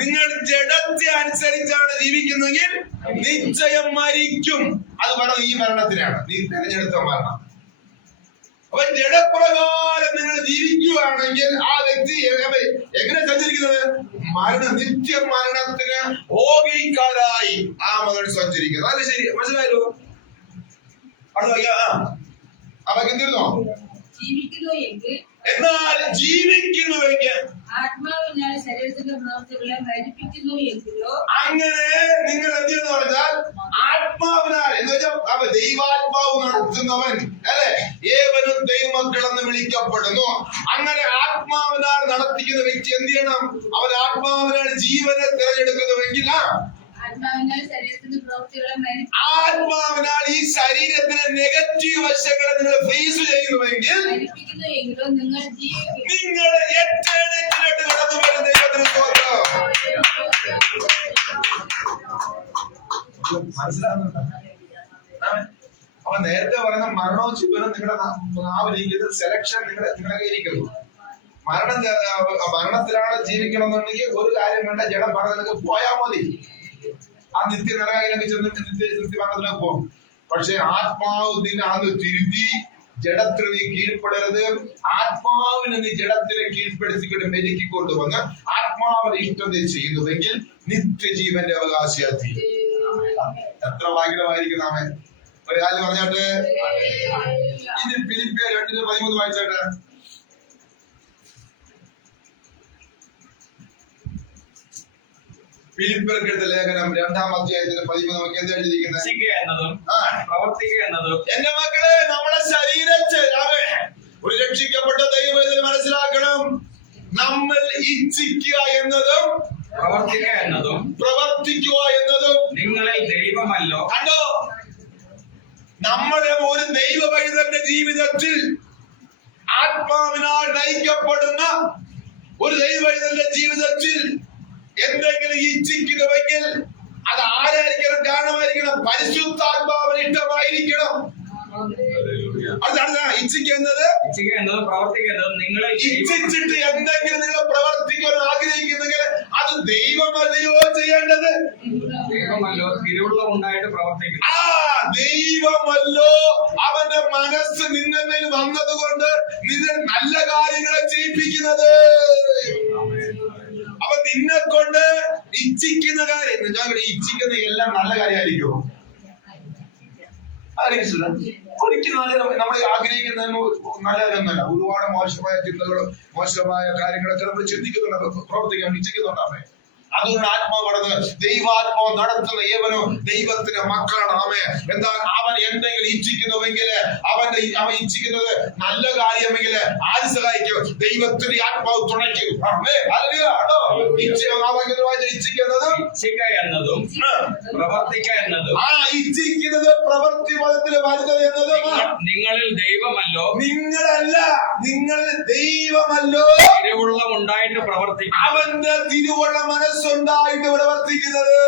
നിങ്ങൾ ജഡത്തെ അനുസരിച്ചാണ് ജീവിക്കുന്നതെങ്കിൽ നിശ്ചയം മരിക്കും. അത് പറഞ്ഞത് ഈ മരണത്തിനാണ്, നീ തെരഞ്ഞെടുത്ത മരണം. അപ്പൊ ജഡപ്രകാരം നിങ്ങൾ ജീവിക്കുകയാണെങ്കിൽ ആ വ്യക്തി എങ്ങനെ സഞ്ചരിക്കുന്നത്? നിത്യ മരണത്തിന് ഓഗിക്കാരായി ആ മകൻ സഞ്ചരിക്കുന്നത്. അത് ശരി, മനസ്സിലായല്ലോ? അപ്പൊ എന്തിരുന്നോ? ജീവിക്കുന്നു എങ്കിൽ എന്നാൽ ജീവിക്കുന്നുവെങ്കിൽ ആത്മാവിനാൽ ശരീരത്തിന്റെ പ്രവൃത്തികളെ മരിപ്പിക്കുന്നു എങ്കിലോ അങ്ങനെ നിങ്ങൾ എന്തെന്ന് പറഞ്ഞാൽ ആത്മാവിനാൽ എന്ന് വെച്ചാൽ അപ്പൊ ദൈവാത്മാവ് നടത്തുന്നവൻ അല്ലെ ഏവനും ദൈവമക്കളെന്ന് വിളിക്കപ്പെടുന്നു. അങ്ങനെ ആത്മാവിനാൽ നടത്തിക്കുന്ന വ്യക്തി എന്ത് ചെയ്യണം? അവൻ ആത്മാവിനാൽ ജീവനെ തിരഞ്ഞെടുക്കുന്നുവെങ്കിൽ ആത്മാവിനാൽ ശരീരത്തിന്റെ പ്രവൃത്തികളെ ആത്മാവിനാൽ ഈ ശരീരത്തിന് നെഗറ്റീവ് വശങ്ങളെ നിങ്ങൾ ഫേസ് ചെയ്യുന്നുവെങ്കിൽ മരിപ്പിക്കുന്നു എങ്കിലോ നിങ്ങൾ ജീവിക്കും. നിങ്ങൾ എറ്റേണിറ്റിയിലോട്ട് കടന്നു വരുന്ന ദൈവത്തിന് സ്തോത്രം. മനസ്സിലാകുന്നുണ്ടോ? അപ്പൊ നേരത്തെ പറയുന്ന മരണവും ജീവനും നിങ്ങളുടെ നാവിലിരിക്കുന്ന സെലക്ഷൻ നിങ്ങളുടെ കയ്യിരിക്കുന്നു. മരണത്തിലാണ് ജീവിക്കണമെന്നുണ്ടെങ്കിൽ ഒരു കാര്യം വേണ്ട, ജഡം പറഞ്ഞ പോയാൽ മതി. ആ നിത്യ നരകയിലേക്ക് ചെന്ന് നിത്യമാർഗത്തിലേക്ക് പോകും. പക്ഷെ ആത്മാവ് നിന്നെ അന്ന് തിരുത്തി ജഡത്തിന് നീ കീഴ്പ്പെടരുത്. ആത്മാവിനെ നീ ജഡത്തിനെ കീഴ്പ്പെടുത്തിക്കൊണ്ട് മെരുക്കി കൊണ്ടുവന്ന് ആത്മാവിനെ ഇഷ്ടം നീ ചെയ്യുന്നുവെങ്കിൽ നിത്യജീവന്റെ അവകാശിയായി. എത്ര ഭാഗ്യമായിരിക്കും നാമേ. ഒരു കാര്യം പറഞ്ഞാട്ട് ഇനി ഫിലിപ്പിയർ 2:13 വായിച്ചാട്ടെ. ഫിലിപ്പിയർക്കെടുത്ത ലേഖനം 2-ാം അധ്യായത്തിന് 13 നമുക്ക് എന്താ എഴുതിയിരിക്കുന്നത്? എന്റെ മക്കളെ, നമ്മുടെ ശരീരത്തെ ഒരു രക്ഷിക്കപ്പെട്ട ദൈവം ഇതിന് മനസ്സിലാക്കണം. നമ്മൾ ഇച്ഛിക്കുക എന്നതും പ്രവർത്തിക്കുക എന്നതും നിങ്ങളിൽ ദൈവമല്ലോ. കണ്ടോ? നമ്മുടെ ഒരു ദൈവ വൈതന്റെ ജീവിതത്തിൽ ആത്മാവിനാൽ നയിക്കപ്പെടുന്ന ഒരു ദൈവ വൈതന്റെ ജീവിതത്തിൽ എന്തെങ്കിലും ഇച്ഛിക്കുന്നുവെങ്കിൽ അത് ആരായിരിക്കണം? കാരണമായിരിക്കണം. പരിശുദ്ധാത്മാവിന് ഇഷ്ടമായിരിക്കണം. അതാണ് ഇച്ഛിക്കുന്നത്, പ്രവർത്തിക്കുന്നത്. നിങ്ങളെ ഇച്ഛിച്ചിട്ട് എന്തെങ്കിലും നിങ്ങൾ പ്രവർത്തിക്കാൻ ആഗ്രഹിക്കുന്നെങ്കിൽ അത് ദൈവമല്ലയോ ചെയ്യേണ്ടത്? ദൈവമല്ലോ തിരുവുള്ളമുണ്ടായിട്ട് പ്രവർത്തിക്കുന്നു. ദൈവമല്ലോ അവന്റെ മനസ്സ് നിന്റെ മേൽ വന്നത് കൊണ്ട് നിന്നെ നല്ല കാര്യങ്ങളെ ചെയ്യിപ്പിക്കുന്നത്. അപ്പൊ നിന്നെ കൊണ്ട് ഇച്ഛിക്കുന്ന കാര്യം, ഇച്ഛിക്കുന്ന എല്ലാം നല്ല കാര്യമായിരിക്കുമോ? ഒരിക്കലും നമ്മൾ ആഗ്രഹിക്കുന്നതിന് നല്ലതൊന്നല്ല. ഒരുപാട് മോശമായ ചിന്തകളും മോശമായ കാര്യങ്ങളൊക്കെ നമ്മൾ ചിന്തിക്കുന്നുണ്ട്, പ്രവർത്തിക്കാൻ ഇച്ഛിക്കുന്നുണ്ടാവേ. അതുകൊണ്ട് ആത്മാവ് പറഞ്ഞത് ദൈവാത്മാവ് നടത്തുന്ന ഏവനോ ദൈവത്തിന്റെ മക്കളാണ്. എന്നാൽ അവൻ എന്തെങ്കിലും ഇച്ഛിക്കുന്നുവെങ്കിൽ അവൻ ഇച്ഛിക്കുന്നത് നല്ല കാര്യമെങ്കിൽ ആര് സഹായിക്കും? ദൈവത്തിന്റെ ആത്മാവ് തുണയ്ക്കും. ഇച്ഛിക്കുന്നതും ഇച്ഛിക്കുന്നത് പ്രവൃത്തി ഫലത്തിൽ വരുന്നത് എന്നതും നിങ്ങളിൽ ദൈവമല്ലോ. നിങ്ങളല്ല, നിങ്ങൾ ദൈവമല്ലോ തിരുവുള്ളമുണ്ടായിട്ട് പ്രവർത്തിക്കും. അവന്റെ തിരുവുള്ള മനസ്സുണ്ടായിട്ട് പ്രവർത്തിക്കുന്നത്.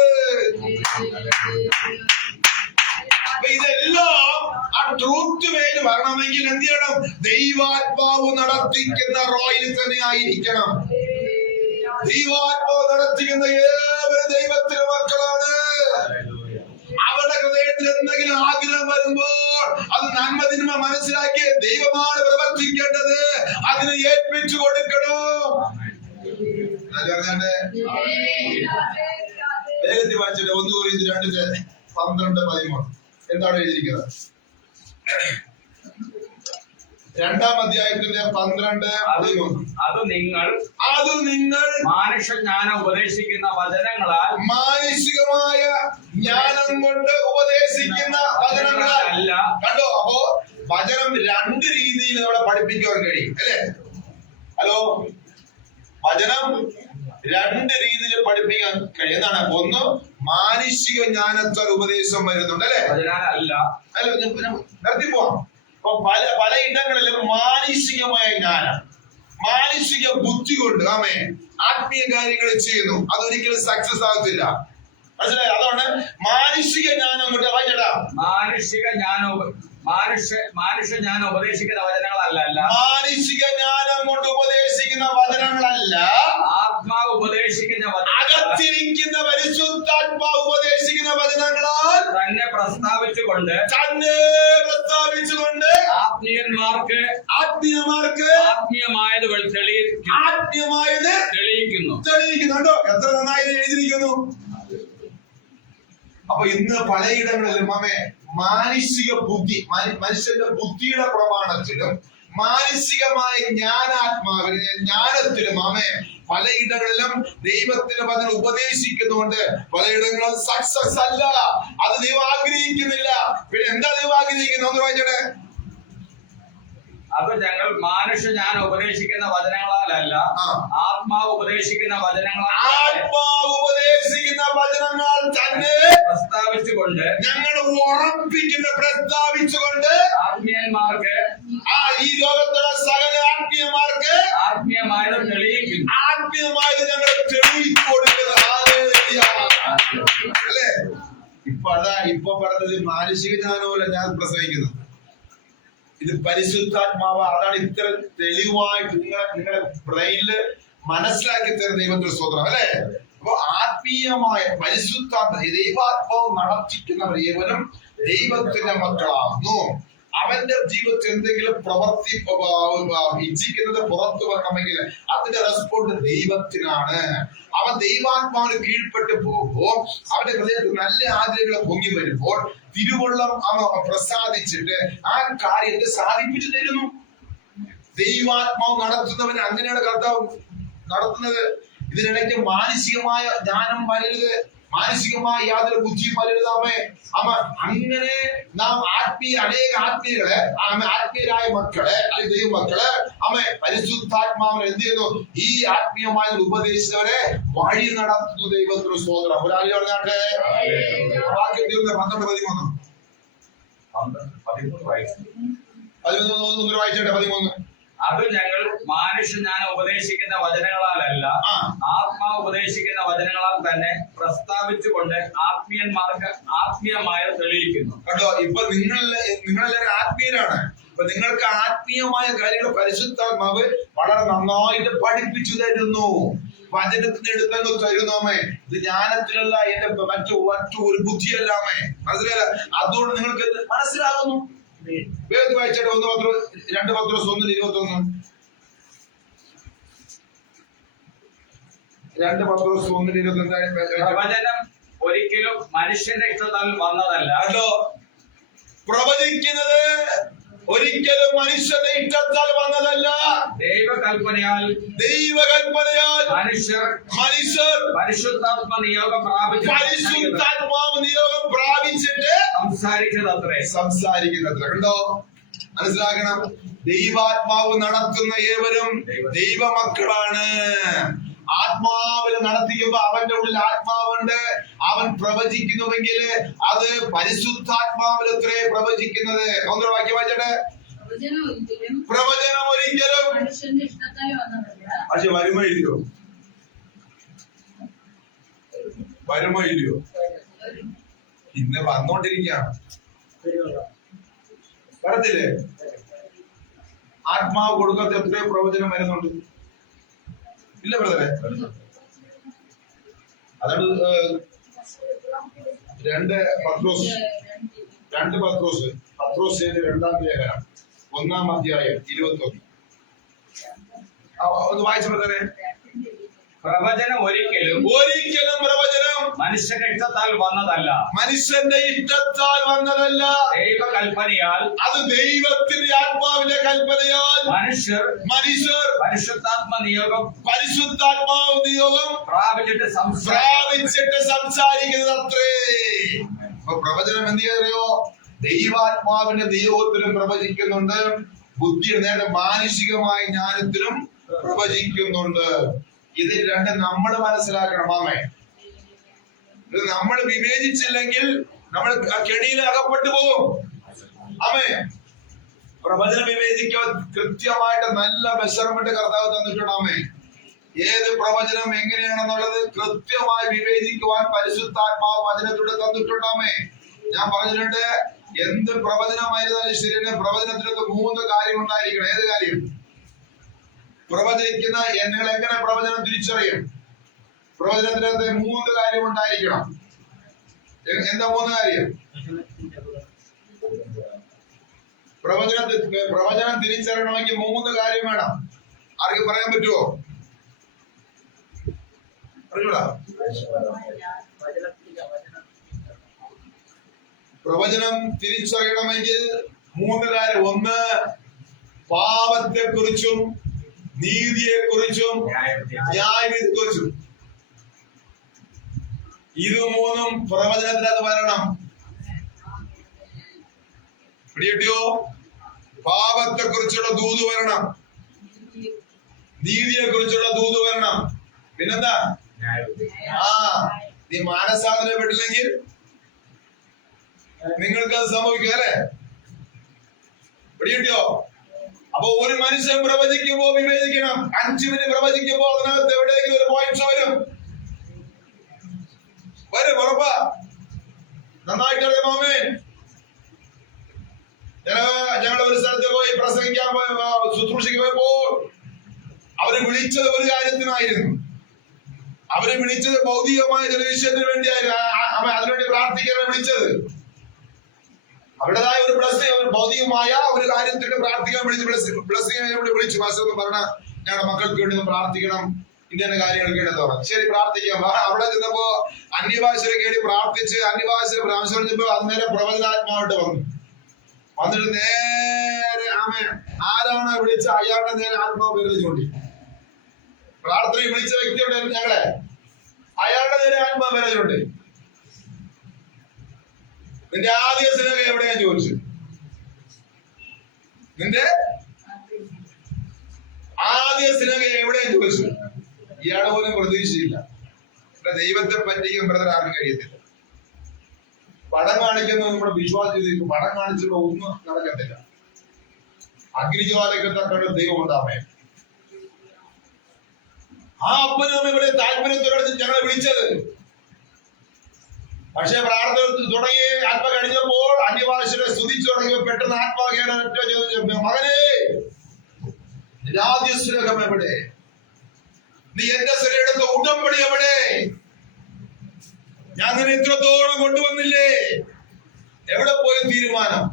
ഇതെല്ലാം ആ ട്രൂത്ത് വേല് വരണമെങ്കിൽ എന്ത് ചെയ്യണം? ദൈവാത്മാവ് നടത്തിക്കുന്ന റോയിൽ തന്നെ ആയിരിക്കണം. ദൈവാത്മാവ് നടത്തിക്കുന്ന ഏവരും ദൈവത്തിന്റെ മക്കളാണ്. അവരുടെ ഹൃദയത്തിൽ എന്തെങ്കിലും ആഗ്രഹം വരുമ്പോൾ അത് നന്മതിന്മ മനസ്സിലാക്കി ദൈവമാണ് പ്രവർത്തിക്കേണ്ടത്. അതിനെ ഏൽപ്പിച്ചു കൊടുക്കണം. വേഗത്തിൽ വായിച്ചിട്ട് 1 Corinthians 2:12-13 എന്താണ് എഴുതിയിരിക്കുന്നത്? 2-ാം അധ്യായത്തിന്റെ 12-13. അത് നിങ്ങൾ മാനുഷജ്ഞാനം ഉപദേശിക്കുന്ന വചനങ്ങളാൽ, മാനുഷികമായ ജ്ഞാനം കൊണ്ട് ഉപദേശിക്കുന്ന വചനങ്ങളല്ല. കണ്ടോ? അപ്പോ വചനം 2 രീതിയിൽ നമ്മളെ പഠിപ്പിക്കാൻ കഴിയും അല്ലേ? ഹലോ, വചനം 2 രീതിയിൽ പഠിപ്പിക്കാൻ കഴിയും. എന്താണ്? ഒന്ന്, മാനുഷിക ജ്ഞാനത്താൽ ഉപദേശം വരുന്നുണ്ട് അല്ലെ? നിർത്തിപ്പോവാം. അപ്പൊ പല ഇടങ്ങളിലും മാനുഷികമായ ജ്ഞാനം, മാനുഷിക ബുദ്ധി കൊണ്ട് ആത്മീയ കാര്യങ്ങൾ ചെയ്യുന്നു. അതൊരിക്കലും സക്സസ് ആകത്തില്ല. മനസ്സിലായോ? അതുകൊണ്ട് മാനുഷിക ജ്ഞാനം കൊണ്ട് വായിച്ചടാ. മാനുഷ്യ ജ്ഞാനം ഉപദേശിക്കുന്ന വചനങ്ങളല്ല. മാനുഷിക ജ്ഞാനം കൊണ്ട് ഉപദേശിക്കുന്ന വചനങ്ങളല്ല. ആത്മാവ് ഉപദേശിക്കുന്ന അകത്തിരിക്കുന്ന പരിശുദ്ധാത്മാവ് ഉപദേശിക്കുന്ന വചനങ്ങളാൽ തന്നെ പ്രസ്താവിച്ചുകൊണ്ട് ആത്മീയന്മാർക്ക് ആത്മീയമായത് തെളിയിക്കുന്നുണ്ടോ? എത്ര നന്നായി എഴുതിയിരിക്കുന്നു. അപ്പൊ ഇന്ന് പലയിടങ്ങളിലും മാനസിക ബുദ്ധി, മനുഷ്യന്റെ ബുദ്ധിയുടെ പ്രമാണത്തിലും മാനസികമായ ജ്ഞാനത്തിലും പലയിടങ്ങളിലും ദൈവത്തിന് വചനം ഉപദേശിക്കുന്നുണ്ട്. പലയിടങ്ങളിലും സക്സസ് അല്ല. അത് ദൈവം ആഗ്രഹിക്കുന്നില്ല. പിന്നെ എന്താ ദൈവം ആഗ്രഹിക്കുന്നത്? ഒന്ന് വായിച്ചോട്ടെ. അത് ഞങ്ങൾ മാനുഷ്യ ജ്ഞാനം ഉപദേശിക്കുന്ന വചനങ്ങളാലല്ല, ആത്മാവ് ഉപദേശിക്കുന്ന വചനങ്ങളാൽ തന്നെ പ്രസ്താവിച്ചുകൊണ്ട് ഞങ്ങൾ പ്രസ്താവിച്ചുകൊണ്ട് ആത്മീയന്മാർക്ക് ഈ ലോകത്തുള്ള സകല ആത്മീയന്മാർക്ക് ആത്മീയമായത് തെളിയിക്കുന്നു. ആത്മീയമായത് ഞങ്ങൾ തെളിയിച്ചു കൊടുക്കുന്നത്. അല്ലേ? ഇപ്പൊ പറഞ്ഞത് മാനസിക ജ്ഞാനമല്ല ഞാൻ പ്രസംഗിക്കുന്നത്. ഇത് പരിശുദ്ധാത്മാവ്. അതാണ് ഇത്ര തെളിവായിട്ട് നിങ്ങളുടെ ബ്രെയിനില് മനസ്സിലാക്കി തരുന്ന ദൈവത്തിന്റെ സ്തോത്രം. അല്ലെ? അപ്പൊ ആത്മീയമായ ദൈവാത്മാവ് നടത്തിക്കുന്നവർ ഏവനും ദൈവത്തിന്റെ മക്കളാകുന്നു. അവന്റെ ജീവിതത്തിൽ എന്തെങ്കിലും പ്രവർത്തി ഇച്ഛിക്കുന്നത് പുറത്തു വരണമെങ്കിൽ അതിന്റെ റെസ്പോണ്ട് ദൈവത്തിനാണ്. അവൻ ദൈവാത്മാവിന് കീഴ്പ്പെട്ട് പോകുമ്പോൾ അവന്റെ ഹൃദയത്തിൽ നല്ല ആഗ്രഹങ്ങൾ പൊങ്ങി വരുമ്പോൾ തിരുവള്ളം പ്രസാദിച്ചിട്ട് ആ കാര്യത്തെ സാധിപ്പിച്ചു തരുന്നു. ദൈവാത്മാവ് നടത്തുന്നവൻ അങ്ങനെയാണ് കർത്താവ് നടത്തുന്നത്. ഇതിനിടയ്ക്ക് മാനസികമായ ജ്ഞാനം വരരുത്, മാനസികമായ യാതൊരു ബുദ്ധിയും വരരുതാമേ. അങ്ങനെ നാം അനേക ആത്മീയരായ മക്കളെ അല്ലെങ്കിൽ ദൈവമക്കളെ പരിശുദ്ധാത്മാവിനെ എന്ത് ചെയ്യുന്നു? ഈ ആത്മീയമായ ഉപദേശിച്ചവരെ വഴി നടത്തുന്നു ദൈവത്തിന് സ്തോത്രം. ഒരാളി പറഞ്ഞാട്ടെ. വാക്യം തീർന്ന 12-13 വായിച്ചോട്ടെ. 13. അത് ഞങ്ങൾ മാനുഷ്യ ജ്ഞാനം ഉപദേശിക്കുന്ന വചനങ്ങളാലല്ല, ആത്മാവ് ഉപദേശിക്കുന്ന വചനങ്ങളാൽ തന്നെ പ്രസ്താവിച്ചുകൊണ്ട് ആത്മീയന്മാർക്ക് ആത്മീയമായത് തെളിയിക്കുന്നു. കേട്ടോ? ഇപ്പൊ നിങ്ങളെല്ലാവരും ആത്മീയരാണ്. അപ്പൊ നിങ്ങൾക്ക് ആത്മീയമായ കാര്യങ്ങൾ പരിശുദ്ധാത്മാവ് വളരെ നന്നായിട്ട് പഠിപ്പിച്ചു തരുന്നു. വചനത്തിന് എടുത്തങ്ങ് തരുന്നോമേ. ഇത് ജ്ഞാനത്തിലല്ല, എന്റെ മറ്റൊരു ബുദ്ധിയല്ലാമേ. മനസ്സിലായ? അതുകൊണ്ട് നിങ്ങൾക്ക് മനസ്സിലാകുന്നു. വേദം വായിച്ചോട്ടെ. 2 പത്രോസ് 1:21. 2 പത്രോസ് 1:21. പ്രവചനം ഒരിക്കലും മനുഷ്യന്റെ ഇഷ്ടത്താൽ വന്നതല്ല. പ്രവചിക്കുന്നത് ഒരിക്കലും മനുഷ്യന്റെ ഇഷ്ടത്താൽ വന്നതല്ല, ദൈവകൽപ്പനയാൽ മനുഷ്യർ പരിശുദ്ധാത്മാവ് നിയോഗം പ്രാപിച്ചിട്ട് സംസാരിക്കുന്നത്ര. കണ്ടോ? മനസ്സിലാക്കണം. ദൈവാത്മാവ് നടത്തുന്ന ഏവരും ദൈവമക്കളാണ്. ആത്മാവിൽ നടത്തിക്കുമ്പോ അവന്റെ ഉള്ളിൽ ആത്മാവുണ്ട്. അവൻ പ്രവചിക്കുന്നുവെങ്കിൽ അത് പരിശുദ്ധാത്മാവിൽ എത്രേ പ്രവചിക്കുന്നത്. ഒന്ന് വാക്യം വായിച്ചട്ടെ. പ്രവചനം ഒരിക്കലും പക്ഷെ വരുമോ ഇല്ലയോ? ഇന്ന് വന്നോണ്ടിരിക്കുകയാണ്. വരത്തില്ലേ? ആത്മാവ് കൊടുക്കാത്ത എത്രയോ പ്രവചനം വരുന്നുണ്ട്. ഇല്ല ബ്രദറെ? അതാണ് 2 പത്രോസ് 2 ലേഖനം 1-ാം അധ്യായം 21. ഒന്ന് വായിച്ചു ബ്രദറെ. പ്രവചനം ഒരിക്കലും പ്രവചനം മനുഷ്യന്റെ ഇഷ്ടത്താൽ വന്നതല്ല, ദൈവകൽപ്പനയാൽ, അത് ദൈവത്തിന്റെ ആത്മാവിന്റെ കൽപ്പനയാൽ മനുഷ്യർ പരിശുദ്ധാത്മാവ് നിയോഗം പ്രാപിച്ചിട്ട് സംസാരിക്കുന്നത് അത്രേ. അപ്പൊ പ്രവചനം എന്ത് ചെയ്യോ? ദൈവാത്മാവിന്റെ നിയോഗത്തിലും പ്രവചിക്കുന്നുണ്ട്, ബുദ്ധി നേരെ മാനുഷികമായ ജ്ഞാനത്തിലും പ്രവചിക്കുന്നുണ്ട്. ഇത് രണ്ടും നമ്മൾ മനസ്സിലാക്കണം. ഇത് നമ്മൾ വിവേചിച്ചില്ലെങ്കിൽ നമ്മൾ കെണിയിൽ അകപ്പെട്ടു പോകും. പ്രവചനം വിവേചിക്കാൻ കൃത്യമായിട്ട് നല്ല മെഷർമെന്റ് കർത്താവ് തന്നിട്ടുണ്ട്. ഏത് പ്രവചനം എങ്ങനെയാണെന്നുള്ളത് കൃത്യമായി വിവേചിക്കുവാൻ പരിശുദ്ധാത്മാവ് വചനത്തിലൂടെ തന്നിട്ടുണ്ടാമേ. ഞാൻ പറഞ്ഞിട്ടുണ്ട്, എന്ത് പ്രവചനമായിരുന്നാലും ശരി, പ്രവചനത്തിനകത്ത് 3 കാര്യം ഉണ്ടായിരിക്കണം. ഏത് കാര്യം? പ്രവചിക്കുന്ന നിങ്ങൾ എങ്ങനെ പ്രവചനം തിരിച്ചറിയും? പ്രവചനത്തിനകത്ത് 3 കാര്യം ഉണ്ടായിരിക്കണം. എന്താ 3 കാര്യം? പ്രവചനം തിരിച്ചറിയണമെങ്കിൽ 3 കാര്യം വേണം. ആർക്ക് പറയാൻ പറ്റുമോ? പറഞ്ഞൂടാ. പ്രവചനം തിരിച്ചറിയണമെങ്കിൽ 3 കാര്യം. 1, പാപത്തെ കുറിച്ചും നീതിയെ കുറിച്ചും ന്യായവിധിയെ കുറിച്ചും. ഇത് 3ഉം പ്രവചനത്തിനകത്ത് വരണം. പിടികിട്ടിയോ? പാപത്തെ കുറിച്ചുള്ള ദൂത് വരണം, നീതിയെ കുറിച്ചുള്ള ദൂത് വരണം, പിന്നെന്താ? നീ മാനസാന്തരപ്പെട്ടില്ലെങ്കിൽ നിങ്ങൾക്ക് അത് സംഭവിക്കും, അല്ലേ? പിടികിട്ടിയോ? അപ്പൊ ഒരു മനുഷ്യൻ പ്രവചിക്കുമ്പോ വിവേചിക്കണം. 5 മിനിറ്റ് പ്രവചിക്കുമ്പോ അതിനകത്ത് എവിടെയെങ്കിലും ഒരു പോയിന്റ്സ് വരും ഉറപ്പാ. നന്നായിട്ടറിയാം മാമേ. ഞങ്ങളുടെ ഒരു സ്ഥലത്ത് പോയി പ്രസംഗിക്കാൻ ശുശ്രൂഷയ്ക്ക് പോയപ്പോൾ അവര് വിളിച്ചത് ഒരു കാര്യത്തിനായിരുന്നു. അവരെ വിളിച്ചത് ഭൗതികമായ ചില വിഷയത്തിന് വേണ്ടിയായിരുന്നു. അതിനുവേണ്ടി പ്രാർത്ഥിക്കാനാണ് വിളിച്ചത്. അവരുടേതായ ഒരു ബ്ലസ്സിംഗ്, ഭൗതികമായ ഒരു കാര്യത്തിന് പ്രാർത്ഥിക്കാൻ വിളിച്ചു. മാസ്റ്റർ പറഞ്ഞ ഞങ്ങളുടെ മക്കൾക്ക് വേണ്ടി പ്രാർത്ഥിക്കണം, ഇന്ന കാര്യങ്ങൾ കേട്ടെന്ന് പറഞ്ഞു. ശരി, പ്രാർത്ഥിക്കാം. അവിടെ ചെന്നപ്പോ അന്യഭാഷയെ കേടി പ്രാർത്ഥിച്ച് അന്യഭാഷ പ്രാർത്ഥിച്ചപ്പോ അത് നേരെ പ്രവചനാത്മാവായിട്ട് വന്നിട്ട് നേരെ ആരാണ് വിളിച്ച അയാളുടെ നേരെ ആത്മാവ് വിരലിച്ചുകൊണ്ടി. പ്രാർത്ഥനയിൽ വിളിച്ച വ്യക്തിയുടെ ഞങ്ങളെ അയാളുടെ നേരെ ആത്മാവ് വിരലുണ്ട്. നിന്റെ ആദ്യ സ്നേഹം എവിടെയാ ചോദിച്ചു? നിന്റെ ആദ്യ സ്നേഹം എവിടെയാ ചോദിച്ചു? ഇയാളെ പോലും പ്രതീക്ഷയില്ല. ദൈവത്തെ പറ്റിയും ബ്രദർ ആർക്കും കഴിയത്തില്ല. പടം കാണിക്കുന്നത് നമ്മുടെ വിശ്വാസം. പടം കാണിച്ചുള്ള ഒന്നും നടക്കത്തില്ല. അഗ്നിജ്വാലയ്ക്ക് തക്ക ദൈവം ഉണ്ടാമേ. ആ അപ്പനും അമ്മ ഇവിടെ താല്പര്യത്തോടെ ഞങ്ങളെ വിളിച്ചത്. പക്ഷെ പ്രാർത്ഥന തുടങ്ങി ആത്മ കഴിഞ്ഞപ്പോൾ അന്യഭാഷയെ സ്തുതിച്ചു തുടങ്ങിയപ്പോൾ പെട്ടെന്ന് ആത്മാവ് മകനെ, രാജ്യസ്നേഹം എവിടെ? നീ എന്റെ ശരീരത്തെ ഉടമ്പടി എവിടെ? ഞാൻ നിന്നെ ഇത്രത്തോളം കൊണ്ടുവന്നില്ലേ? എവിടെ പോയി തീരുമാനം?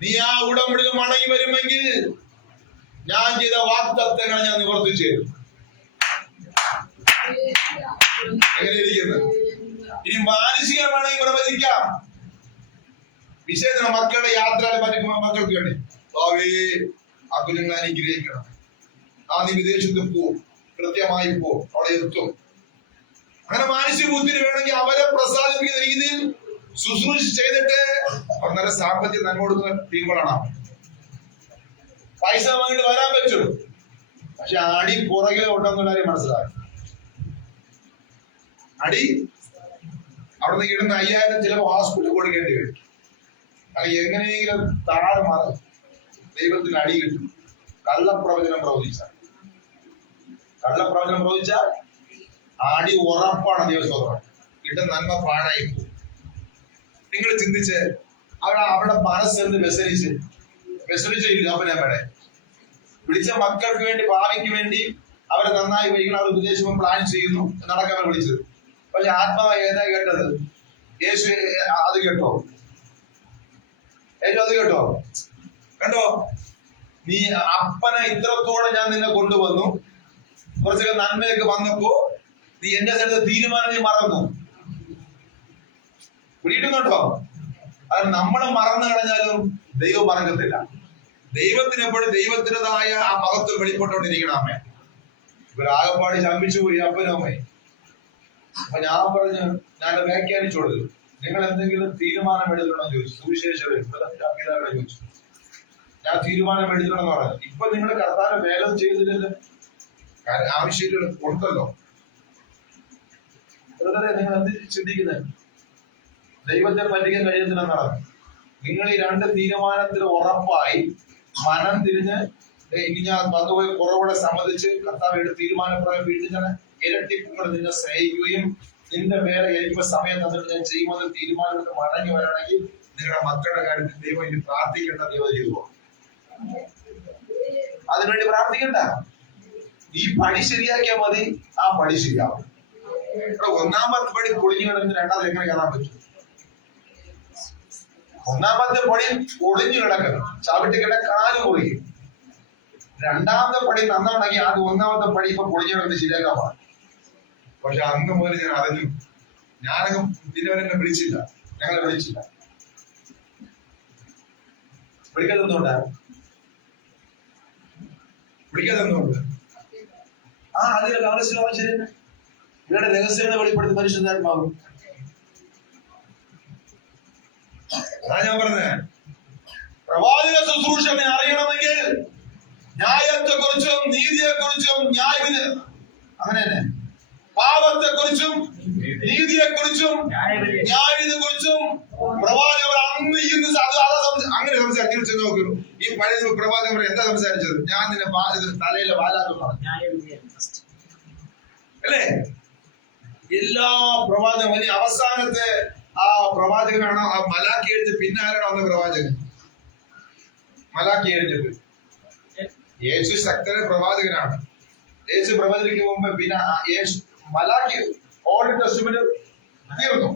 നീ ആ ഉടമ്പടിയിൽ മടങ്ങി വരുമെങ്കിൽ ഞാൻ ചെയ്ത വാഗ്ദത്തങ്ങൾ ഞാൻ നിവർത്തിച്ചു. എങ്ങനെ ഇരിക്കുന്നത്? ഇനി മാനസികമാണെങ്കിൽ പ്രവചിക്കാം. വിശേഷ മക്കളുടെ യാത്ര മക്കൾക്ക് വേണ്ടി ആ കുഞ്ഞുങ്ങളെ അനുഗ്രഹിക്കണം. നീ വിദേശത്ത് പോവും, കൃത്യമായി പോവും, അവിടെ എത്തും. അങ്ങനെ മാനസിക ബുദ്ധിന് വേണമെങ്കിൽ അവരെ പ്രസാദിപ്പിക്കുന്ന രീതിയിൽ ശുശ്രൂഷ ചെയ്തിട്ട് നല്ല സാമ്പത്തിക നന്മ കൊടുക്കുന്ന ടീമുകളാണ്. പൈസ വാങ്ങിട്ട് വരാൻ പറ്റും, പക്ഷെ അടി പുറകെ ഉണ്ടെന്നുള്ള കാര്യം മനസ്സിലാക്കും. അടി അവിടെ നിന്ന് കിട്ടുന്ന 5000 ചിലപ്പോൾ ഹോസ്പിറ്റലിൽ കൊടുക്കേണ്ടി വരും. അത് എങ്ങനെയെങ്കിലും താഴെ മാറും. ദൈവത്തിന് അടി കിട്ടും. കള്ളപ്രവചനം പ്രവചിച്ചാൽ അടി ഉറപ്പാണ്. ദൈവസ്തോത്രം. കിട്ടുന്ന നന്മ പാഴായി പോകും. നിങ്ങൾ ചിന്തിച്ച് അവിടെ മനസ്സെന്ന് വ്യസനിച്ചില്ല. അപ്പനമ്മയുടെ വിളിച്ച മക്കൾക്ക് വേണ്ടി, ഭാവിക്ക് വേണ്ടി അവരെ നന്നായി വൈകണം. അവർ വിദേശം പ്ലാൻ ചെയ്യുന്നു, നടക്കാൻ വിളിച്ചത്. പക്ഷെ ആത്മാവ് ഏതാ കേട്ടത്? യേശു അത് കേട്ടോ? യേശു അത് കേട്ടോ? കണ്ടോ? നീ അപ്പനെ ഇത്രത്തോളം ഞാൻ നിന്നെ കൊണ്ടുവന്നു, കുറച്ചൊക്കെ നന്മയൊക്കെ വന്നപ്പോ നീ എന്റെ സ്ഥലത്ത് തീരുമാനം നീ മറന്നു. പിടിയിട്ടുന്നുണ്ടോ? അത് നമ്മൾ മറന്നു കളഞ്ഞാലും ദൈവം മറക്കത്തില്ല. ദൈവത്തിന് എപ്പോഴും ദൈവത്തിൻ്റെതായ ആ മഹത്വം വെളിപ്പെട്ടുകൊണ്ടിരിക്കണം. അമ്മ ഇവരാകപ്പാടി ശമിച്ചു പോയി അപ്പനും അമ്മയും. അപ്പൊ ഞാൻ പറഞ്ഞു, ഞാൻ വ്യാഖ്യാനിച്ചോളൂ. നിങ്ങൾ എന്തെങ്കിലും തീരുമാനം എടുക്കണമെന്ന് ചോദിച്ചു. സുവിശേഷകരെ ചോദിച്ചു. ഞാൻ തീരുമാനം എടുക്കണമെന്ന് പറഞ്ഞു. ഇപ്പൊ നിങ്ങൾ കർത്താവിനെ വേഗം ചെയ്തില്ല, ആവശ്യങ്ങൾ ഉണ്ടല്ലോ. നിങ്ങൾ എന്ത് ചിന്തിക്കുന്നത്? ദൈവത്തെ പറ്റിക്കാൻ കഴിയുന്നില്ലെന്നാണ്. നിങ്ങൾ ഈ 2 തീരുമാനത്തിൽ ഉറപ്പായി മനം തിരിഞ്ഞ് ഇനി ഞാൻ വന്നുപോയി കുറവുകളെ സംബന്ധിച്ച് കർത്താവയുടെ തീരുമാനപ്രകാരം വീട്ടിൽ ഞാൻ ഇരട്ടിപ്പുകൾ നിന്നെ സ്നേഹിക്കുകയും നിന്റെ മേലെ എനിക്ക് സമയം തന്നിട്ട് ഞാൻ ചെയ്യുമെന്ന് തീരുമാനമെടുത്ത് മടങ്ങി വരാണെങ്കിൽ നിങ്ങളുടെ മക്കളുടെ കാര്യത്തിൽ ദൈവം ഇനി പ്രാർത്ഥിക്കേണ്ട ദൈവം ചെയ്തു. അതിനുവേണ്ടി പ്രാർത്ഥിക്കണ്ട. ഈ പടി ശരിയാക്കിയാൽ മതി, ആ പടി ശരിയാവും. ഒന്നാമത്തെ പടി പൊളിഞ്ഞു കിടന്ന് രണ്ടാമത് എങ്ങനെ കയറാൻ പറ്റും? ഒന്നാമത്തെ പടി പൊളിഞ്ഞു കിടക്കണം, ചവിട്ടി കിട കാല് മുറിയും. രണ്ടാമത്തെ പടി നന്നാണെങ്കിൽ അത് ഒന്നാമത്തെ പടി ഇപ്പൊ പൊളിഞ്ഞു കിടന്ന് ശരിയാക്കാൻ പാടില്ല. പക്ഷെ അന്ന് മുതൽ ഞാൻ അറിഞ്ഞു, ഞാനങ്ങ് ഇതിനവരെന്നെ വിളിച്ചില്ല, ഞങ്ങളെ വിളിച്ചില്ല. വിളിക്കാതെന്തുകൊണ്ടാ? വിളിക്കാതെന്തുകൊണ്ട്? അതിന്റെ മനസ്സിലാവാൻ ശരി തന്നെ. ഇവരുടെ രഹസ്യങ്ങളെ വെളിപ്പെടുത്തി മനുഷ്യന്മാരും അതാ ഞാൻ പറഞ്ഞത്. പ്രവാചക ശുശ്രൂഷ അറിയണമെങ്കിൽ ന്യായത്തെ കുറിച്ചും നീതിയെ കുറിച്ചും അങ്ങനെ തന്നെ പാപത്തെ കുറിച്ചും നീതിയെ കുറിച്ചും ന്യായത്തെ കുറിച്ചും പ്രവാചകർ അന്ന് ഇന്ന് അങ്ങനെ സംസാരിച്ചു നോക്കൂ. ഈ പഴയ പ്രവാചകർ എന്താ സംസാരിച്ചത്? ഞാൻ നിന്നെ തലയിലെ വാലാക്കുന്നതാണ് അല്ലേ? എല്ലാ പ്രവാചകരും ഇനി അവസാനത്തെ ആ പ്രവാചകനാണോ? ആ മലാക്കി എഴുതി പിന്നാരാണോ വന്ന പ്രവാചകൻ? മലാക്കി എഴുതിയത് യേശു ശക്തരെ പ്രവാചകനാണ്. യേശു പ്രവചിക്കും മുമ്പ് പിന്നെ യേശു മലാക്കി ഓൾഡ് ടെസ്റ്റ്മെന്റ് തീർന്നു,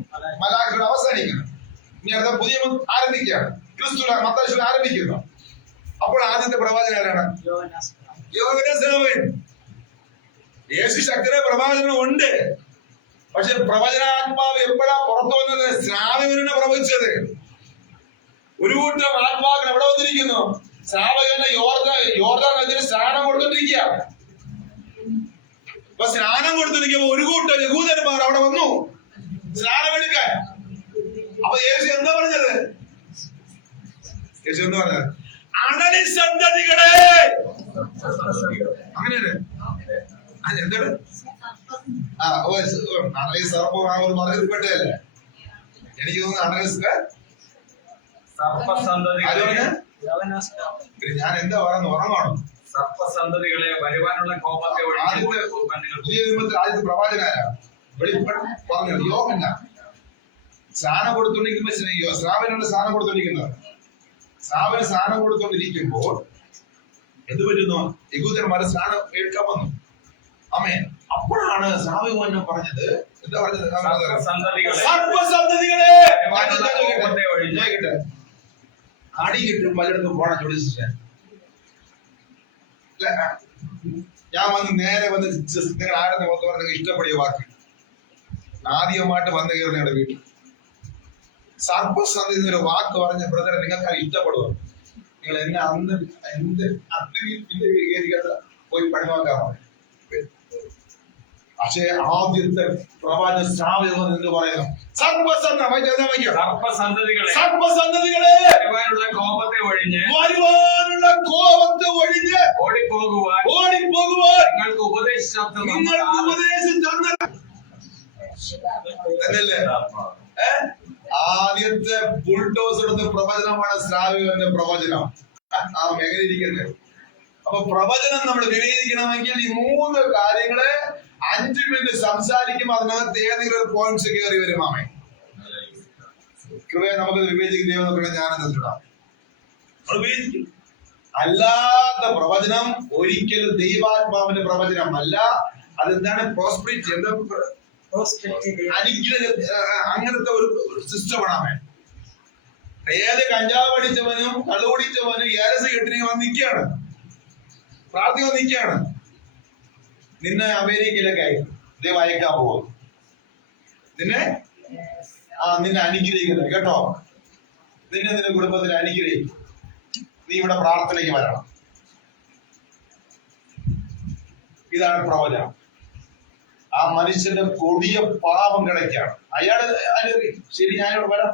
മലാക്കിയുടെ അവസാനിക്കുന്നു. ഇനി അടുത്ത പുതിയ ആരംഭിക്കുകയാണ്. ക്രിസ്തു മത്തായി ആരംഭിക്കുന്നു. അപ്പോൾ ആദ്യത്തെ പ്രവാചകൻ ആരാണ്? യോഹന്നാൻ. യേശു ശക്തരെ പ്രവാചകനും ഉണ്ട്. പക്ഷെ പ്രവചനാത്മാവ് എപ്പോഴാ പുറത്തു വന്നത്? ശ്രാവകനെ പ്രവചിച്ചത്. ഒരു കൂട്ടം ആത്മാക്കൾ എവിടെ വന്നിരിക്കുന്നു? ശ്രാവകനെ യോർദാൻ നദിയിൽ സ്നാനം കൊടുത്തോണ്ടിരിക്കുക. അപ്പൊ സ്നാനം കൊടുത്തിരിക്കുമ്പോ ഒരു കൂട്ടം യഹൂദന്മാർ അവിടെ വന്നു സ്നാനം എടുക്കാൻ. അപ്പൊ യേശു എന്താ പറഞ്ഞത്? യേശു എന്താ പറഞ്ഞത്? അണലി സന്തതികളെ. അങ്ങനെയാണ് എന്താണ്? അണലി സർപ്പം പറഞ്ഞത് പെട്ടതല്ലേ? എനിക്ക് തോന്നുന്നു അണലി ഞാൻ എന്താ പറയുന്നത്? ഉറങ്ങാണോ? സർപ്പസന്തതികളെ വരുവാനുള്ള കോപത്തെ പുതിയ നിയമത്തിൽ ആദ്യത്തെ പ്രവാചകനാരാ? പറഞ്ഞത് യോഹന്നാൻ. സ്നാനം കൊടുത്തോണ്ടിരിക്കുമ്പോ ശ്രാവനുള്ള സ്നാനം കൊടുത്തോണ്ടിരിക്കുന്നത്. ശ്രാവന് സ്നാനം കൊടുത്തോണ്ടിരിക്കുമ്പോൾ എന്ത് പറ്റുന്നു? യഹൂദന്മാരെ സ്നാനം എടുക്കാൻ വന്നു. ആമേൻ. അപ്പോഴാണ് ശ്രാവകൻ പറഞ്ഞത്, എന്താ പറഞ്ഞത്? സർപ്പസന്തതികളെ. അടി കിട്ടും പലയിടത്തും പോണം ചോദിച്ചിട്ട് ഞാൻ വന്ന് നേരെ വന്ന് നിങ്ങൾ ആരെന്ന് പറഞ്ഞ ഇഷ്ടപ്പെടിയ വാക്ക് ആദ്യമായിട്ട് വന്നു കയറി നിങ്ങളുടെ വീട്ടിൽ സർപ്പസന്ധി എന്നൊരു വാക്ക് പറഞ്ഞ ബ്രദറെ നിങ്ങൾക്ക് അത് ഇഷ്ടപ്പെടുക. നിങ്ങൾ എന്നെ അന്ന് എന്ത് അഗ്നികേരിക്കത്ത് പോയി പണിവാക്കാമോ? പക്ഷേ ആദ്യത്തെ പ്രവാചക ശ്രാവകം എന്ന് പറയുന്നു സർപ്പസന്തതികളെ വരുവാനുള്ള കോപത്തെ ഒഴിഞ്ഞ് ഓടിപ്പോകുവാൻ നിങ്ങൾക്ക് ഉപദേശം എന്നല്ലേ? ആദ്യത്തെ ബുൾഡോസർ എടുത്ത പ്രവചനമാണ് ശ്രാവകന്റെ പ്രവചനം. എങ്ങനെ ഇരിക്കുന്നത്? അപ്പൊ പ്രവചനം നമ്മൾ വിവേചിക്കണമെങ്കിൽ ഈ 3 കാര്യങ്ങളെ 5 മിനിറ്റ് സംസാരിക്കുമ്പോൾ അതിനകത്ത് ഏതെങ്കിലും ഒരു പോയിന്റ്സ് കയറി വരും. ആമേ. കൃപയെ നമുക്ക് വിവേചിക്കുന്ന ദൈവം ജ്ഞാനം വിവേചിക്കും. അല്ലാത്ത പ്രവചനം ഒരിക്കലും ദൈവാത്മാവിന്റെ പ്രവചനം അല്ല. അതെന്താണ്? പ്രോസ്പെരിറ്റി, എന്താ അങ്ങനത്തെ ഒരു സിസ്റ്റമാണ്. ഏത് കഞ്ചാവ് അടിച്ചവനും കള്ളുകുടിച്ചവനും ഏലസ് കെട്ടിന് വന്ന് നിൽക്കുകയാണ്, പ്രാർത്ഥിക്കാൻ നിൽക്കുകയാണ്. നിന്നെ അമേരിക്കയിലൊക്കെ ദൈവം അയക്കാൻ പോകും. നിന്നെ അനുഗ്രഹിക്കുന്നത് കേട്ടോ. നിന്റെ കുടുംബത്തിൽ അനുഗ്രഹിക്കും. നീ ഇവിടെ പ്രാർത്ഥനയ്ക്ക് വരണം. ഇതാണ് പ്രവചനം. ആ മനുഷ്യന്റെ കൊടിയ പാപം കിടക്കുകയാണ്. അയാള് ശരി, ഞാനിവിടെ വരാം,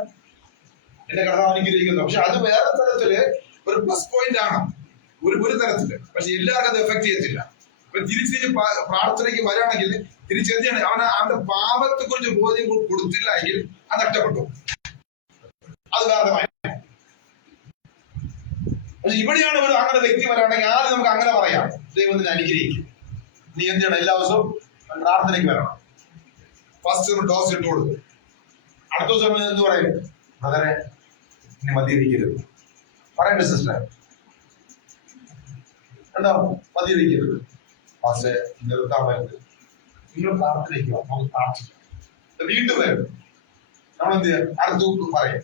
എന്റെ കർത്താവ് അനുഗ്രഹിക്കുന്നു. പക്ഷെ അത് വേറെ തരത്തില് ഒരു പ്ലസ് പോയിന്റ് ആണ്, ഒരു തരത്തില്. പക്ഷെ എല്ലാവർക്കും അത് എഫക്ട് ചെയ്യത്തില്ല. തിരിച്ച് പ്രാർത്ഥനയ്ക്ക് വരികയാണെങ്കിൽ തിരിച്ചെത്തിയാണ് അവന്റെ പാപത്തെ കുറിച്ച് ബോധ്യം കൊടുത്തില്ല എങ്കിൽ അത് നഷ്ടപ്പെട്ടു. അത് കാരണമായി. ഇവിടെയാണ് ഒരു അങ്ങനെ വ്യക്തി വരാണെങ്കിൽ ആദ്യം നമുക്ക് അങ്ങനെ പറയാം, ദൈവത്തിന് അനുഗ്രഹിക്കും. നീ എന്ത് ചെയ്യണം? എല്ലാ ദിവസവും പ്രാർത്ഥനയ്ക്ക് വരണം. ഫസ്റ്റ് ടോസ് ഇട്ട് കൊടുക്കും. അടുത്ത ദിവസം എന്ത് പറയും? ബ്രദറെ, ഇനി മദ്യപിക്കരുത്. പറയണ്ടേ സിസ്റ്റർ? കണ്ടോ? മദ്യപിക്കരുത്. പക്ഷേ നിർത്താൻ വരുന്നത് നിങ്ങൾ പ്രാർത്ഥനയ്ക്കുക, നമുക്ക് പ്രാർത്ഥിക്കാം. വീണ്ടും വരും, നമ്മളെന്ത് ചെയ്യാം? അടുത്ത് പറയും.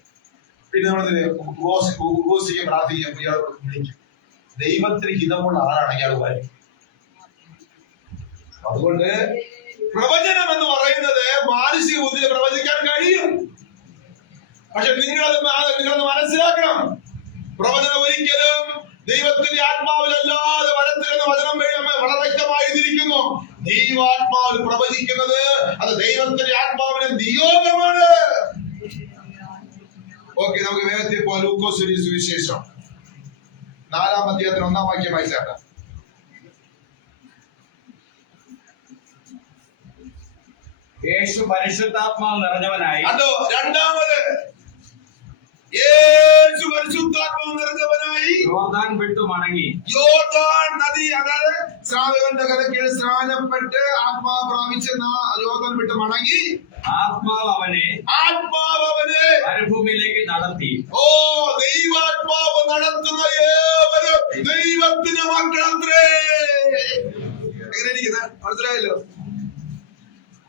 പിന്നെ നമ്മളെന്ത് ഉപവസിക്കാൻ പ്രാർത്ഥിക്കാൻ ഇയാൾ വിളിക്കും. ദൈവത്തിന് ഹിതമുള്ള ആളാണെങ്കിൽ അയാൾ വരും. അതുകൊണ്ട് പ്രവചനം എന്ന് പറയുന്നത് മാനസിക ബുദ്ധിയിൽ പ്രവചിക്കാൻ കഴിയും. പക്ഷെ നിങ്ങളത് മനസ്സിലാക്കണം. പ്രവചനം ഒരിക്കലും ദൈവത്തിന്റെ ആത്മാവിലല്ലാതെ വരത്തിലെന്ന് വചനം വളരെ വ്യക്തമായി എഴുതിയിരിക്കുന്നു. ദൈവാത്മാവിൽ പ്രവചിക്കുന്നത് അത് ദൈവത്തിന്റെ ആത്മാവിന്റെ നിയോഗമാണ്. ഓക്കെ, നമുക്ക് വേഗത്തിൽ പോകാം. ലൂക്കോസ് സുവിശേഷം 4-ാം അധ്യായത്തിന് 1-ാം വാക്യം വായിച്ചാട്ടെ. യേശു പരിശുദ്ധാത്മാവ് നിറഞ്ഞവനായി. അതോ രണ്ടാമത് യേശു പരിശുദ്ധാത്മാവ് നിറഞ്ഞവനായി യോർദാൻ വിട്ടു മടങ്ങി. യോർദാൻ നദി, അതായത് സ്രാവകന്റെ കരയ്ക്ക് സ്നാനപ്പെട്ട് ആത്മാവ് പ്രാപിച്ച് യോർദാൻ വിട്ട് മടങ്ങി. ആത്മാവ് അവനെ മരുഭൂമിയിലേക്ക് നടത്തി. ഓ, ദൈവാത്മാവ് നടത്തുന്ന ഏവരും ദൈവത്തിന്റെ മക്കളത്രേ. എങ്ങനെ ഇരിക്കുന്നത് മനസ്സിലായല്ലോ?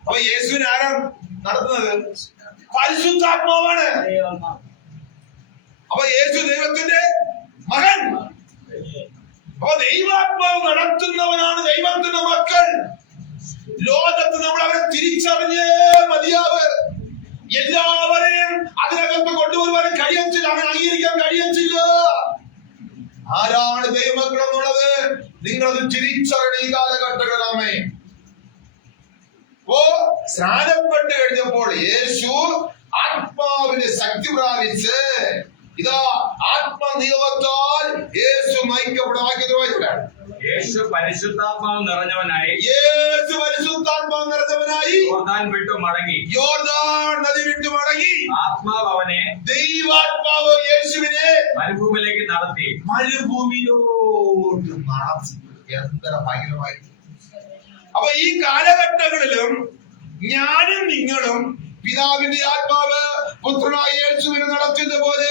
അപ്പൊ യേശുവിനെ ആരാണ് നടത്തുന്നത്? പരിശുദ്ധാത്മാവാണ്. അപ്പൊ യേശു ദൈവത്തിന്റെ മകൻ. അപ്പൊ ദൈവാത്മാവ് നടത്തുന്നവനാണ് ദൈവത്തിന്റെ മക്കൾ. ലോകത്ത് നമ്മൾ അവരെ തിരിച്ചറിഞ്ഞേ മതിയാവ്. എല്ലാവരെയും അതിനകത്ത് കൊണ്ടുവരുവാൻ കഴിയത്തില്ല, അങ്ങനെ അംഗീകരിക്കാൻ കഴിയത്തില്ല. ആരാണ് ദൈവമക്കൾ എന്നുള്ളത് നിങ്ങളത് തിരിച്ചറിയണ ഈ കാലഘട്ടങ്ങളാമേ. ഓ, സ്നാനപ്പെട്ട് കഴിഞ്ഞപ്പോൾ യേശു ആത്മാവിന് ശക്തി പ്രാപിച്ച് ഇതാ ആത്മനിയോഗത്താൽ യേശു നയിക്കപ്പെടുവാൻ. യേശു പരിശുദ്ധാത്മാവ് നിറഞ്ഞവനായി. യേശു പരിശുദ്ധാത്മാവ് നിറഞ്ഞവനായി യോർദാൻ വിട്ടു മടങ്ങി. യോർദാൻ നദി വിട്ടു മടങ്ങി. ആത്മാവ് അവനെ, ദൈവാത്മാവ് യേശുവിനെ മരുഭൂമിയിലേക്ക് നടത്തി. മരുഭൂമിയിലോട്ട് നടത്തി. എത്ര ഭയങ്കരമായി. അപ്പൊ ഈ കാലഘട്ടങ്ങളിലും ഞാനും നിങ്ങളും പിതാവിന്റെ ആത്മാവ് പുത്രനായ യേശുവിനെ നടത്തുന്ന പോലെ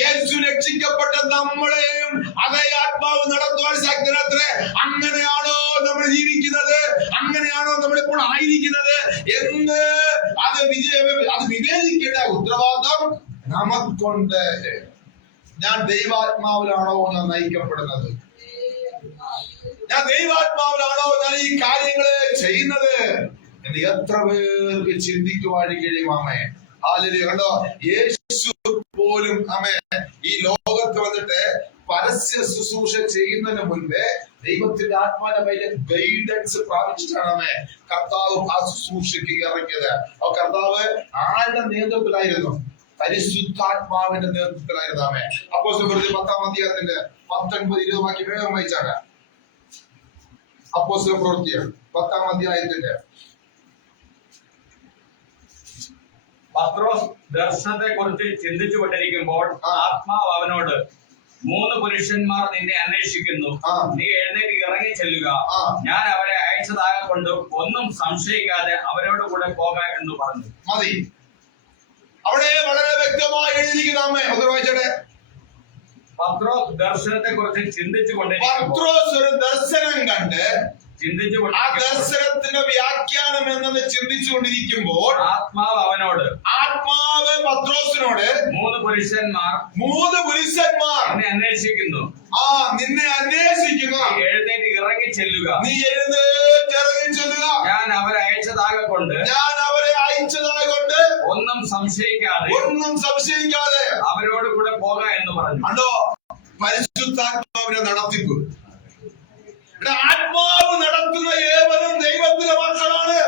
യേശു രക്ഷിക്കപ്പെട്ട നമ്മളെയും അതേ ആത്മാവ് നടത്തുവാൻ ശക്തനത്രേ. അങ്ങനെയാണോ നമ്മൾ ജീവിക്കുന്നത്? അങ്ങനെയാണോ നമ്മളിപ്പോൾ ആയിരിക്കുന്നത് എന്ന് അത് വിവേചിക്കേണ്ട ഉത്തരവാദിത്വം നമുക്കുണ്ട്. ഞാൻ ദൈവാത്മാവിലാണോ ഞാൻ നയിക്കപ്പെടുന്നത്? ഞാൻ ദൈവാത്മാവിലാണോ ഞാൻ ഈ കാര്യങ്ങള് ചെയ്യുന്നത് എന്ന് എത്ര പേർക്ക് ചിന്തിക്കുവാൻ കഴിയുമാമേ. ഹല്ലേലൂയ. കണ്ടോ, യേശു പോലും ഈ ലോകത്ത് വന്നിട്ട് പരസ്യ ശുശ്രൂഷ ചെയ്യുന്നതിന് മുൻപേ ദൈവത്തിന്റെ ആത്മാവിന്റെ ഗൈഡൻസ് പ്രാപിച്ചിട്ടാണ് കർത്താവ് ആ ശുശ്രൂഷയ്ക്ക് ഇറങ്ങിയത്. ആ കർത്താവ് ആരുടെ നേതൃത്വത്തിലായിരുന്നു? പരിശുദ്ധാത്മാവിന്റെ നേതൃത്വത്തിലായിരുന്നു. അപ്പോസ്തലപ്രവൃത്തി 10-ാം അധ്യായത്തിന്റെ 19-20 വാക്യം വേഗം വായിച്ചാണ്. അപ്പോസ്തലപ്രവൃത്തി 10-ാം അധ്യായത്തിന്റെ പത്രോസ് ദർശനത്തെ കുറിച്ച് ചിന്തിച്ചു കൊണ്ടിരിക്കുമ്പോൾ ആത്മാവ് അവനോട്, 3 പുരുഷന്മാർ നിന്നെ അന്വേഷിക്കുന്നു. നീ എഴുന്നേറ്റ് ഇറങ്ങി ചെല്ലുക. ഞാൻ അവരെ അയച്ചതാകൊണ്ട് ഒന്നും സംശയിക്കാതെ അവരോട് കൂടെ പോക എന്ന് പറഞ്ഞു. മതി. അവിടെ വളരെ വ്യക്തമായി എഴുതിയിരിക്കുന്ന ഒന്ന് വായിച്ചോട്ടെ. പത്രോസ് ദർശനത്തെ കുറിച്ച് ചിന്തിച്ചു കൊണ്ടിരിക്കുമ്പോൾ പത്രോസ് ഒരു ദർശനം കണ്ട് ആ ദർശനത്തിന്റെ വ്യാഖ്യാനം എന്നത് ചിന്തിച്ചുകൊണ്ടിരിക്കുമ്പോൾ ആത്മാവ് പത്രോസിനോട് 3 പുരുഷന്മാർ നിന്നെ അന്വേഷിക്കുന്നു. നിന്നെ അന്വേഷിക്കുന്നു. എഴുന്നേറ്റ് ഇറങ്ങി ചെല്ലുക. നീ എഴുന്നേറ്റ് ഇറങ്ങി ചെല്ലുക. ഞാൻ അവരെ അയച്ചതാകൊണ്ട് ഒന്നും സംശയിക്കാതെ അവരോട് കൂടെ പോക എന്ന് പറഞ്ഞു. കണ്ടോ, പരിശുദ്ധാത്മാവിനെ നടത്തിപ്പ്. ആത്മാവ് നടത്തുന്ന ഏവരും ദൈവത്തിന്റെ മക്കളാണ്.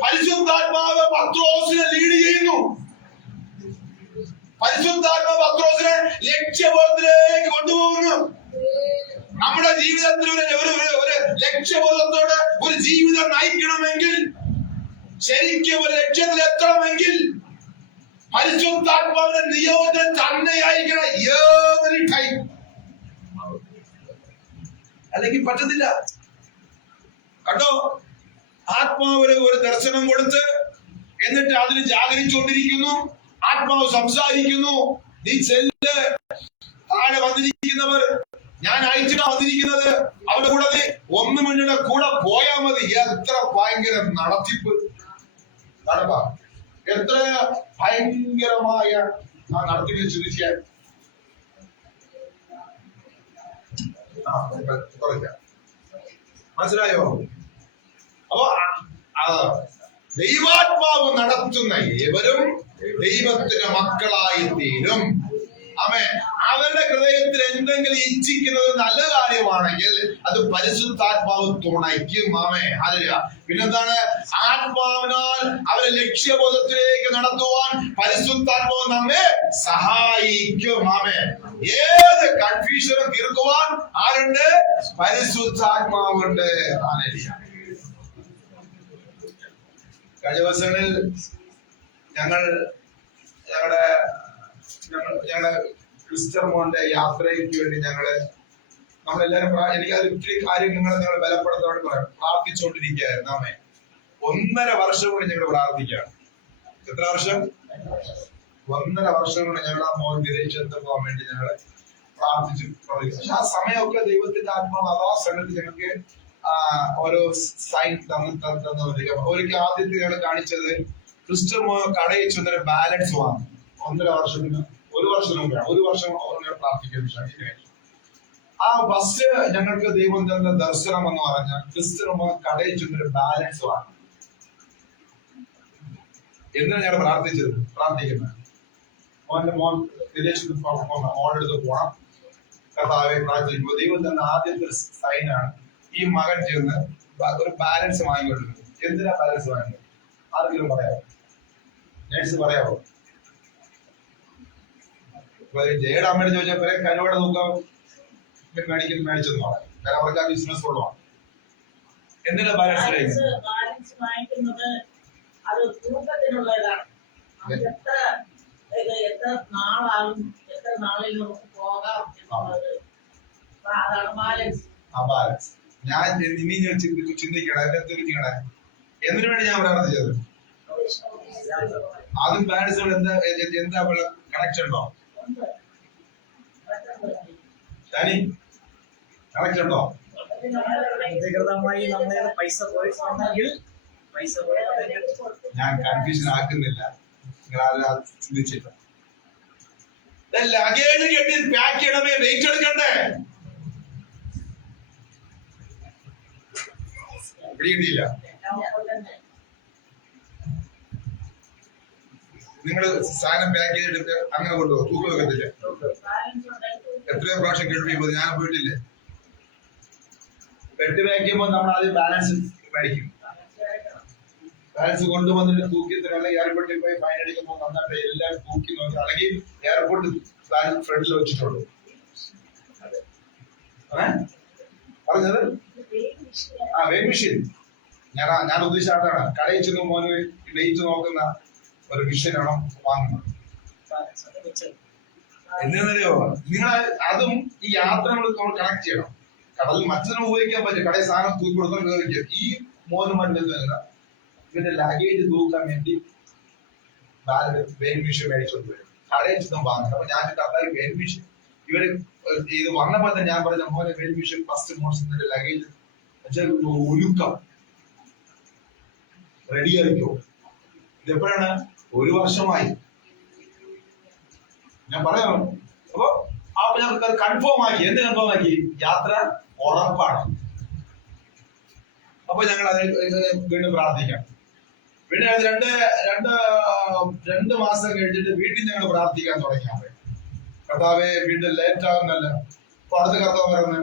പരിശുദ്ധാത്മാവ് പത്രോസിനെ ലീഡ് ചെയ്യുന്നു. പരിശുദ്ധാത്മാവ് പത്രോസിനെ ലക്ഷ്യബോധത്തിലേക്ക് കൊണ്ടുപോകുന്നു. നമ്മുടെ ജീവിതത്തിൽ ഒരു ലക്ഷ്യബോധത്തോടെ ഒരു ജീവിതം നയിക്കണമെങ്കിൽ, ശരിക്കും ഒരു ലക്ഷ്യത്തിൽ എത്തണമെങ്കിൽ പരിശുദ്ധാത്മാവിന്റെ നിയോജനം തന്നെയായിരിക്കണം. അല്ലെങ്കിൽ പറ്റത്തില്ല. കണ്ടോ, ആത്മാവിന് ഒരു ദർശനം കൊടുത്ത് എന്നിട്ട് അതിന് ജാഗരിച്ചുകൊണ്ടിരിക്കുന്നു. ആത്മാവ് സംസാരിക്കുന്നു, നീ ചെല്ല്, താഴെ വന്നിരിക്കുന്നവർ ഞാൻ അയച്ചിട്ടാ വന്നിരിക്കുന്നത്, അവരുടെ കൂടെ നീ 1 മിനിറ്റ് കൂടെ പോയാൽ മതി. എത്ര ഭയങ്കര നടത്തിപ്പ് നടപ്പാ, എത്ര ഭയങ്കരമായ ആ നടത്തിപ്പിനെ ചിന്തിക്കാൻ. മനസ്സിലായോ? അപ്പൊ ദൈവാത്മാവ് നടത്തുന്ന ഏവരും ദൈവത്തിന്റെ മക്കളായി തീരും. ആമേൻ. അവരുടെ ഹൃദയത്തിൽ എന്തെങ്കിലും ഇച്ഛിക്കുന്നത് നല്ല കാര്യമാണെങ്കിൽ അത് പരിശുദ്ധാത്മാവ് തുണയ്ക്കും. ആമേൻ. ഹല്ലേലൂയ. പിന്നെന്താണ്? ആത്മാവിനാൽ അവരെ ലക്ഷ്യബോധത്തിലേക്ക് നടത്തുവാൻ പരിശുദ്ധാത്മാവ് നമ്മെ സഹായിക്കും. ആമേൻ. ഏത് കൺഫ്യൂഷനും തീർക്കുവാൻ ആരുണ്ട്? പരിശുദ്ധാത്മാവുണ്ട്. ഹല്ലേലൂയ. കഴിഞ്ഞ ദിവസങ്ങളിൽ ഞങ്ങളുടെ ക്രിസ്റ്റർ മോന്റെ യാത്രയ്ക്ക് വേണ്ടി നമ്മളെല്ലാരും എനിക്കത് ഒത്തിരി കാര്യം ഞങ്ങൾ ബലപ്പെടുത്താൻ പറയാം, പ്രാർത്ഥിച്ചുകൊണ്ടിരിക്കുകയായിരുന്നു. ആമേ. 1.5 വർഷം കൊണ്ട് ഞങ്ങൾ പ്രാർത്ഥിക്കുകയാണ്. എത്ര വർഷം? 1.5 വർഷം കൊണ്ട് ഞങ്ങൾ ആ മോൻ വിദേശത്ത് പോകാൻ വേണ്ടി ഞങ്ങൾ പ്രാർത്ഥിച്ചു. പക്ഷെ ആ സമയമൊക്കെ ദൈവത്തിന്റെ ആത്മാവ് അതാ സമയത്ത് ഞങ്ങൾക്ക് ഓരോ സൈൻ തന്നിരിക്കുക. ഒരിക്കൽ ആദ്യത്തെ ഞങ്ങൾ കാണിച്ചത് ക്രിസ്റ്റർ മോൻ കടയിൽ ചെന്നൊരു ബാലൻസ് വാങ്ങി. 1.5 വർഷത്തിന് 1 വർഷം മുമ്പാണ്. 1 വർഷം പ്രാർത്ഥിക്കുന്നു. ആ ഫസ്റ്റ് ഞങ്ങൾക്ക് ദൈവം തന്ന ദർശനം എന്ന് പറഞ്ഞാൽ ക്രിസ്റ്റർ മോൻ കടയിൽ ചെന്നൊരു ബാലൻസ് വാങ്ങി. എന്തിനാണ് ഞങ്ങൾ പ്രാർത്ഥിക്കുന്നത്? മോൻ വിദേശത്ത് മോനെടുത്ത് പോണം. കർത്താവെ പ്രാർത്ഥിക്കുമ്പോൾ ദൈവം തന്ന ആദ്യത്തെ സൈനാണ് ഈ മകൻ ചെന്ന് ഒരു ബാലൻസ് വാങ്ങിക്കൊണ്ടിരുന്നത്. എന്തിനാ ബാലൻസ് വാങ്ങിയത്? ആർക്കെങ്കിലും പറയാമോ? നേഴ്സ് പറയാമോ? ജയുടെ അമ്മയോട് ചോദിച്ചപ്പോ കരുവട തൂക്കം മേടിച്ചെന്ന് പറയാം. കാരണം അവർക്ക് ആ ബിസിനസ് ഉള്ളതാണ്. എന്തിനാ ബാലൻസ് വാങ്ങിക്കുന്നത്? അത് തൂക്കത്തിനുള്ളതാണ്. എത്ര നാളാകും, എത്ര നാളിൽ നമുക്ക് പോകാം എന്നുള്ളത്. അതാണ് ബാലൻസ്. ആ ബാലൻസ് ഞാൻ ഇനി ചിന്തിക്കണം. എന്നെ തിരിക്കണേ. എന്തിനു വേണ്ടി ഞാൻ പ്രാർത്ഥിച്ചത്? ആദ്യം ബാലൻസ് എന്താ കണക്ഷൻ ഉണ്ടോ? കണക്ഷൻ ഉണ്ടോ? ഞാൻ കൺഫ്യൂഷൻ ആക്കുന്നില്ല. നിങ്ങൾ ചിന്തിച്ചില്ല. ലഗേജ് കെട്ടി പാക്ക് ചെയ്യണമേ, വെയിറ്റ് എടുക്കണ്ടേ? പിടികിട്ടിയില്ല. നിങ്ങൾ സാധനം പാക്ക് ചെയ്തിട്ട് അങ്ങനെ കൊണ്ടുപോകും, തൂക്കം വെക്കത്തില്ല. എത്രയോ പ്രാവശ്യം കേൾപ്പിക്കുമ്പോൾ ഞാൻ പോയിട്ടില്ലേ? പെട്ട് പാക്ക് ചെയ്യുമ്പോൾ നമ്മൾ ആദ്യം ബാലൻസ് മേടിക്കും. ബാലൻസ് കൊണ്ടുവന്നിട്ട് തൂക്കി തരാം. എയർപോർട്ടിൽ പോയി ഫൈൻ അടിക്കുമ്പോൾ നന്നായിട്ട് എല്ലാം തൂക്കി നോക്കി, അല്ലെങ്കിൽ എയർപോർട്ട് ഫ്രണ്ടിൽ വെച്ചിട്ടുള്ളൂ. പറഞ്ഞത് വെയിറ്റ് മെഷീൻ. ഞാൻ ഉദ്ദേശിച്ച അതാണ്. കടയിൽ ചെന്ന് മോന് വെയിറ്റ് നോക്കുന്ന ഒരു മെഷീനാണ് വാങ്ങുന്നത്. എന്തിനറിയോ? നിങ്ങൾ അതും ഈ യാത്രകൾ കണക്ട് ചെയ്യണം. കടലിൽ മറ്റൊന്നും ഉപയോഗിക്കാൻ പറ്റും. കടയിൽ സാധനം തൂക്കി കൊടുക്കാൻ ഉപയോഗിക്കാം. ഈ മോന് മറ്റൊന്നുമല്ല, ഇതിന്റെ ലഗേജ് തൂക്കാൻ വേണ്ടി വെയിറ്റ് മെഷീൻ മേടിച്ചോണ്ട് വരും. കടയിൽ ചെന്ന് വാങ്ങുന്നത്. അപ്പൊ ഞാൻ അതായത് വെയിറ്റ് മെഷീൻ ഇവര് ഇത് വന്നപ്പോ തന്നെ ഞാൻ പറഞ്ഞ മോനെ വെയിറ്റ് മെഷീൻ ഫസ്റ്റ് മോഷന്റെ ലഗേജ് ഒരുക്കം റെഡിയായിരിക്കോ? ഇതെപ്പോഴാണ്? 1 വർഷമായി ഞാൻ പറയാം. അപ്പൊ ഞങ്ങൾക്ക് കൺഫേം ആക്കി. എന്ത് കൺഫേം ആക്കി? യാത്ര ഉറപ്പാണ്. അപ്പൊ ഞങ്ങൾ അതിന് വീണ്ടും പ്രാർത്ഥിക്കാം. പിന്നെ അത് രണ്ട് മാസം കഴിഞ്ഞിട്ട് വീണ്ടും ഞങ്ങൾ പ്രാർത്ഥിക്കാൻ തുടങ്ങിയാൽ കർത്താവെ വീണ്ടും ലേറ്റ് ആകുന്നല്ല. അപ്പൊ അടുത്ത കർത്താവ് പറയുന്നത്,